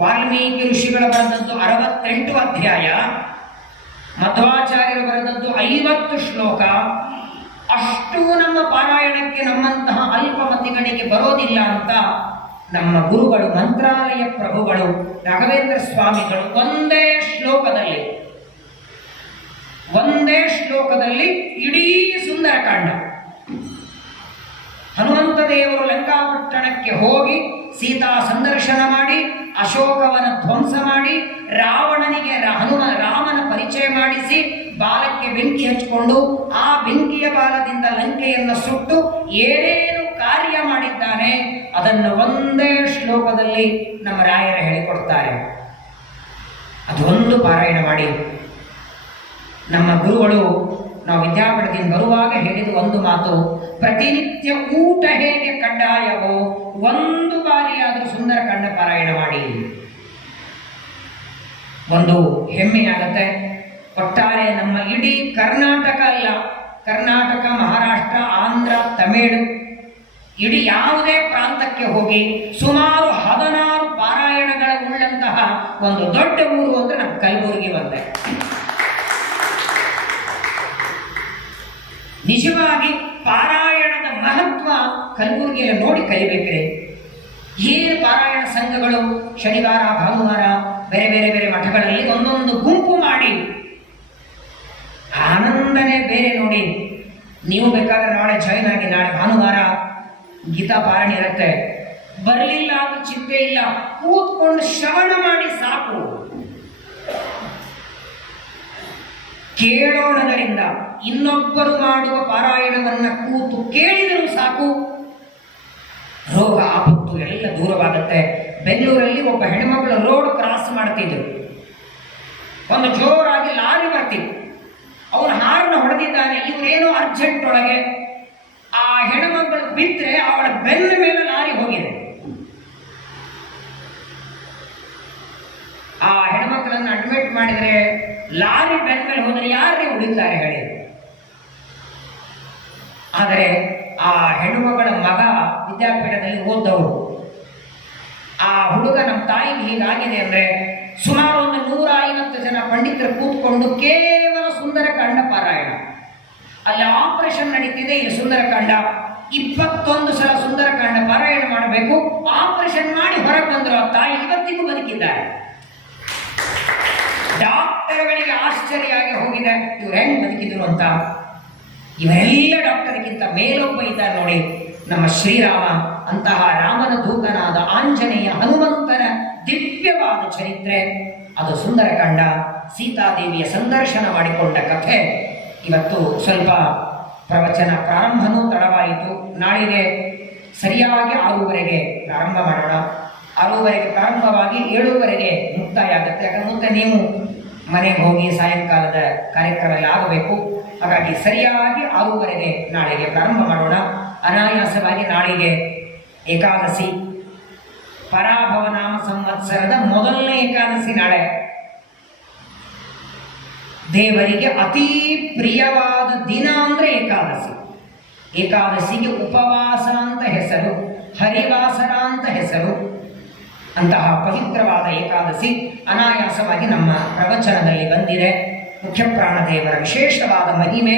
ವಾಲ್ಮೀಕಿ ಋಷಿಗಳು ಬರೆದದ್ದು 68 ಅಧ್ಯಾಯ, ಮಧ್ವಾಚಾರ್ಯರು ಬರೆದದ್ದು 50 ಶ್ಲೋಕ. ಅಷ್ಟು ನಮ್ಮ ಪಾರಾಯಣಕ್ಕೆ ನಮ್ಮಂತಹ ಅಲ್ಪಮತಿಗಳಿಗೆ ಬರೋದಿಲ್ಲ ಅಂತ ನಮ್ಮ ಗುರುಗಳು, ಮಂತ್ರಾಲಯ ಪ್ರಭುಗಳು, ರಾಘವೇಂದ್ರ ಸ್ವಾಮಿಗಳು ಒಂದೇ ಶ್ಲೋಕದಲ್ಲಿ ಇಡೀ ಸುಂದರಕಾಂಡ. ಹನುಮಂತ ದೇವರು ಲಂಕಾಪಟ್ಟಣಕ್ಕೆ ಹೋಗಿ ಸೀತಾ ಸಂದರ್ಶನ ಮಾಡಿ, ಅಶೋಕವನ ಧ್ವಂಸ ಮಾಡಿ, ರಾವಣನಿಗೆ ರಾಮನ ಪರಿಚಯ ಮಾಡಿಸಿ, ಬಾಲಕ್ಕೆ ಬೆಂಕಿ ಹಚ್ಚಿಕೊಂಡು ಆ ಬೆಂಕಿಯ ಬಾಲದಿಂದ ಲಂಕೆಯನ್ನು ಸುಟ್ಟು ಏನೇನು ಕಾರ್ಯ ಮಾಡಿದ್ದಾನೆ ಅದನ್ನು ಒಂದೇ ಶ್ಲೋಕದಲ್ಲಿ ನಮ್ಮ ರಾಯರು ಹೇಳಿಕೊಡ್ತಾರೆ. ಅದೊಂದು ಪಾರಾಯಣ ಮಾಡಿ. ನಮ್ಮ ಗುರುಗಳು ನಾವು ವಿದ್ಯಾಪೀಠದಿಂದ ಬರುವಾಗ ಹೇಳಿದ ಒಂದು ಮಾತು, ಪ್ರತಿನಿತ್ಯ ಊಟ ಹೇಗೆ ಕಡ್ಡಾಯವೋ ಒಂದು ಬಾರಿಯಾದರೂ ಸುಂದರಕಾಂಡ ಪಾರಾಯಣ ಮಾಡಿ. ಒಂದು ಹೆಮ್ಮೆಯಾಗತ್ತೆ. ಒಟ್ಟಾರೆ ನಮ್ಮ ಇಡೀ ಕರ್ನಾಟಕ ಅಲ್ಲ, ಕರ್ನಾಟಕ, ಮಹಾರಾಷ್ಟ್ರ, ಆಂಧ್ರ, ತಮಿಳು, ಇಡೀ ಯಾವುದೇ ಪ್ರಾಂತಕ್ಕೆ ಹೋಗಿ ಸುಮಾರು 16 ಪಾರಾಯಣಗಳ ಉಳ್ಳಂತಹ ಒಂದು ದೊಡ್ಡ ಊರು ಅಂದ್ರೆ ನಮ್ಮ ಕಲಬುರಗಿ ಒಂದೇ. ನಿಜವಾಗಿ ಪಾರಾಯಣದ ಮಹತ್ವ ಕಲಬುರಗಿಯಲ್ಲಿ ನೋಡಿ ಕಲಿಬೇಕ್ರಿ. ಏನು ಪಾರಾಯಣ ಸಂಘಗಳು ಶನಿವಾರ ಭಾನುವಾರ ಬೇರೆ ಬೇರೆ ಬೇರೆ ಮಠಗಳಲ್ಲಿ ಒಂದೊಂದು ಗುಂಪು ಮಾಡಿ ಆನಂದನೇ ಬೇರೆ ನೋಡಿ. ನೀವು ಬೇಕಾದ್ರೆ ನಾಳೆ ಜಾಯಿನ್ ಆಗಿ, ನಾಳೆ ಭಾನುವಾರ ಗೀತಾ ಪಾರಾಯಣ ಇರುತ್ತೆ. ಬರಲಿಲ್ಲ ಅಂತ ಚಿಂತೆ ಇಲ್ಲ, ಕೂತ್ಕೊಂಡು ಶ್ರವಣ ಮಾಡಿ ಸಾಕು. ಕೇಳೋಣದರಿಂದ ಇನ್ನೊಬ್ಬರು ಮಾಡುವ ಪಾರಾಯಣವನ್ನ ಕೂತು ಕೇಳಿದರೂ ಸಾಕು, ರೋಗ ಆಪತ್ತು ಎಲ್ಲ ದೂರವಾಗುತ್ತೆ. ಬೆಂಗಳೂರಲ್ಲಿ ಒಬ್ಬ ಹೆಣ್ಮಗಳು ರೋಡ್ ಕ್ರಾಸ್ ಮಾಡ್ತಿದ್ರು. ಒಂದು ಜೋರಾಗಿ ಲಾರಿ ಬರ್ತಿತ್ತು. ಅವನು ಹಾರ್ನ ಹೊಡೆದಿದ್ದಾನೆ. ಇವರೇನೋ ಅರ್ಜೆಂಟ್ ಒಳಗೆ ಆ ಹೆಣ್ಮಗಳು ಬಿದ್ದರೆ ಅವಳ ಬೆನ್ನ ಮೇಲೆ ಲಾರಿ ಹೋಗಿದೆ. ಆ ಹೆಣ್ಮಕ್ಳನ್ನು ಅಡ್ಮಿಟ್ ಮಾಡಿದರೆ ಲಾರಿ ಬೆನ್ನ ಮೇಲೆ ಹೋದರೆ ಯಾರೇ ಉಳಿತಾರೆ ಹೇಳಿ. ಆದರೆ ಆ ಹೆಣ್ಣುಮಗಳ ಮಗ ವಿದ್ಯಾಪೀಠದಲ್ಲಿ ಓದ್ದವರು. ಆ ಹುಡುಗ ನಮ್ಮ ತಾಯಿಗೆ ಹೀಗಾಗಿದೆ ಅಂದ್ರೆ ಸುಮಾರು ಒಂದು 150 ಜನ ಪಂಡಿತರು ಕೂತ್ಕೊಂಡು ಕೇವಲ ಸುಂದರಕಾಂಡ ಪಾರಾಯಣ. ಅಲ್ಲಿ ಆಪರೇಷನ್ ನಡೀತಿದೆ, ಇಲ್ಲಿ ಸುಂದರಕಾಂಡ 21 ಸಲ ಸುಂದರಕಾಂಡ ಪಾರಾಯಣ ಮಾಡಬೇಕು. ಆಪರೇಷನ್ ಮಾಡಿ ಹೊರಗೆ ಬಂದರು. ಆ ತಾಯಿ ಇವತ್ತಿಗೂ ಬದುಕಿದ್ದಾರೆ. ಡಾಕ್ಟರ್ಗಳಿಗೆ ಆಶ್ಚರ್ಯ ಆಗಿ ಹೋಗಿದೆ, ಇವ್ರು ಹೆಂಗ್ ಬದುಕಿದ್ರು ಅಂತ. ಇವರೆಲ್ಲ ಡಾಕ್ಟರ್ಗಿಂತ ಮೇಲೊಬ್ಬ ಇದ್ದಾರೆ ನೋಡಿ, ನಮ್ಮ ಶ್ರೀರಾಮ. ಅಂತಹ ರಾಮನ ದೂತನಾದ ಆಂಜನೇಯ, ಹನುಮಂತನ ದಿವ್ಯವಾದ ಚರಿತ್ರೆ ಅದು ಸುಂದರಕಾಂಡ. ಸೀತಾದೇವಿಯ ಸಂದರ್ಶನ ಮಾಡಿಕೊಂಡ ಕಥೆ. ಇವತ್ತು ಸ್ವಲ್ಪ ಪ್ರವಚನ ಪ್ರಾರಂಭನೂ ತಡವಾಯಿತು. ನಾಳೆಗೆ ಸರಿಯಾಗಿ 6:30ಗೆ ಪ್ರಾರಂಭ ಮಾಡೋಣ. 6:30ಗೆ ಪ್ರಾರಂಭವಾಗಿ 7:30ಗೆ ಮುಕ್ತಾಯ ಆಗುತ್ತೆ. ಯಾಕಂದ್ರೆ ಮತ್ತೆ ನೀವು ಮನೆಗೆ ಹೋಗಿ ಸಾಯಂಕಾಲದ ಕಾರ್ಯಕ್ರಮ ಎಲ್ಲ ಆಗಬೇಕು. ಹಾಗಾಗಿ ಸರಿಯಾಗಿ 6:30ಗೆ ನಾಳೆಗೆ ಪ್ರಾರಂಭ ಮಾಡೋಣ. ಅನಾಯಾಸವಾಗಿ ನಾಳೆಗೆ ಏಕಾದಶಿ, ಪರಾಭವನಾಮ ಸಂವತ್ಸರದ ಮೊದಲನೇ ಏಕಾದಶಿ ನಾಳೆ. ದೇವರಿಗೆ ಅತೀ ಪ್ರಿಯವಾದ ದಿನ ಅಂದ್ರೆ ಏಕಾದಶಿ. ಏಕಾದಶಿಗೆ ಉಪವಾಸ ಅಂತ ಹೆಸರು, ಹರಿವಾಸರ ಅಂತ ಹೆಸರು. ಅಂತಹ ಪವಿತ್ರವಾದ ಏಕಾದಶಿ ಅನಾಯಾಸವಾಗಿ ನಮ್ಮ ಪ್ರವಚನದಲ್ಲಿ ಬಂದಿದೆ. ಮುಖ್ಯ ಪ್ರಾಣದೇವರ ವಿಶೇಷವಾದ ಮಹಿಮೆ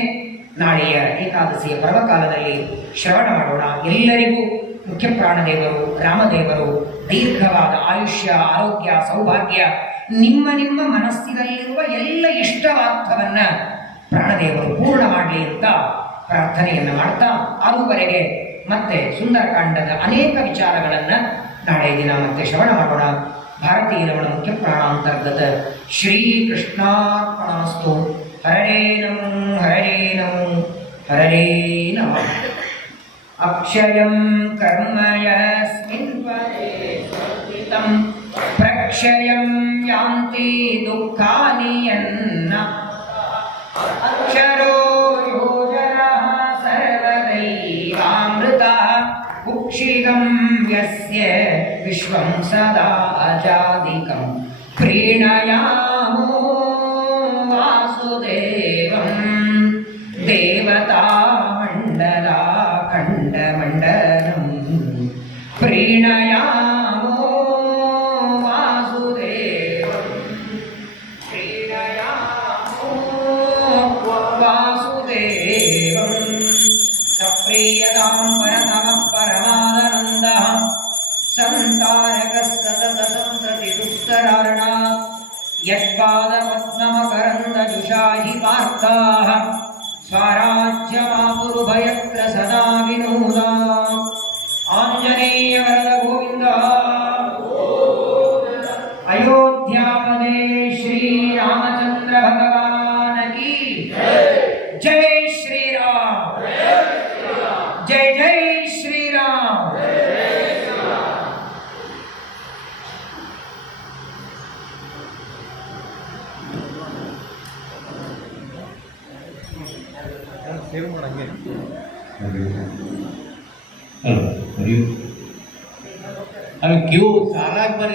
ನಾಳೆಯ ಏಕಾದಶಿಯ ಪರ್ವಕಾಲದಲ್ಲಿ ಶ್ರವಣ ಮಾಡೋಣ. ಎಲ್ಲರಿಗೂ ಮುಖ್ಯ ಪ್ರಾಣದೇವರು, ರಾಮದೇವರು ದೀರ್ಘವಾದ ಆಯುಷ್ಯ, ಆರೋಗ್ಯ, ಸೌಭಾಗ್ಯ, ನಿಮ್ಮ ನಿಮ್ಮ ಮನಸ್ಸಿನಲ್ಲಿರುವ ಎಲ್ಲ ಇಷ್ಟವಾರ್ಥವನ್ನ ಪ್ರಾಣದೇವರು ಪೂರ್ಣ ಮಾಡಲಿ ಅಂತ ಪ್ರಾರ್ಥನೆಯನ್ನು ಮಾಡ್ತಾ 6:30ಗೆ ಮತ್ತೆ ಸುಂದರಕಾಂಡದ ಅನೇಕ ವಿಚಾರಗಳನ್ನು ನಾಳೆ ದಿನ ಮತ್ತೆ ಶ್ರವಣ ಮಾಡೋಣ. ಭಾರತೀಯ ರಮಣ ಮುಖ್ಯ ಪ್ರಾಣಾಂತರ್ಗತ ಶ್ರೀಕೃಷ್ಣಾರ್ಪಣಮಸ್ತು. ಹರೇ ನಮೋ ಹರೇ ನಮೋ ಹರೇ ನಮಃ. ಅಕ್ಷಯಂ ಕರ್ಮ ಯಸ್ಮಿನ್ ಪರೇ ಸ್ವರ್ಪಿತಂ ಪ್ರಕ್ಷಯಂ ಯಾಂತಿ ದುಃಖಾನಿ ಯನ್ನ ಅಕ್ಷರೋ ಯೋಜನಃ ಸರ್ವದೈವಾಮೃತಃ ಕುಕ್ಷಿಗಂ ಯಸ್ಯ ವಿಶ್ವಂ ಸದಾ ಅಜಾದಿಕಂ ಪ್ರೀಣಯಾಮೋ ವಾಸುದೇವಂ ದೇವತಾ ಮಂಡಲ ಖಂಡಮಂಡಲಂ ಪ್ರೀಣಯಾಮೋ ವಾಸುದೇವಂ ಪ್ರೀಣಯಾಮೋ ವಾಸುದೇವಂ ಸಪ್ರಿಯದಾಂ ಪರತಃ ಪರಮಾನಂದಃ ಸಂತಾರಕಃ ಸತತ ಸಂತತಿ ದುಸ್ತರಾರ್ಣಾತ್ ಯತ್ಪಾದಪದ್ಮಮಕರಂದಜುಷಾಹಿ ಪಾರ್ಥಾಃ ಸ್ವರಾಜ್ಯಮಾಪುರುಭಯತ್ರ ಸದಾ ವಿನೋದಾ. ಆಂಜನೇಯ ವರದ ಗೋವಿಂದ. ಅಯೋಧ್ಯಾಪದೇ ಶ್ರೀರಾಮಚಂದ್ರ ಭಗವಾನ್ ಕೀ ಅಲ್ಲಿ ಕ್ಯೂ ಸಾಲಾಗಿ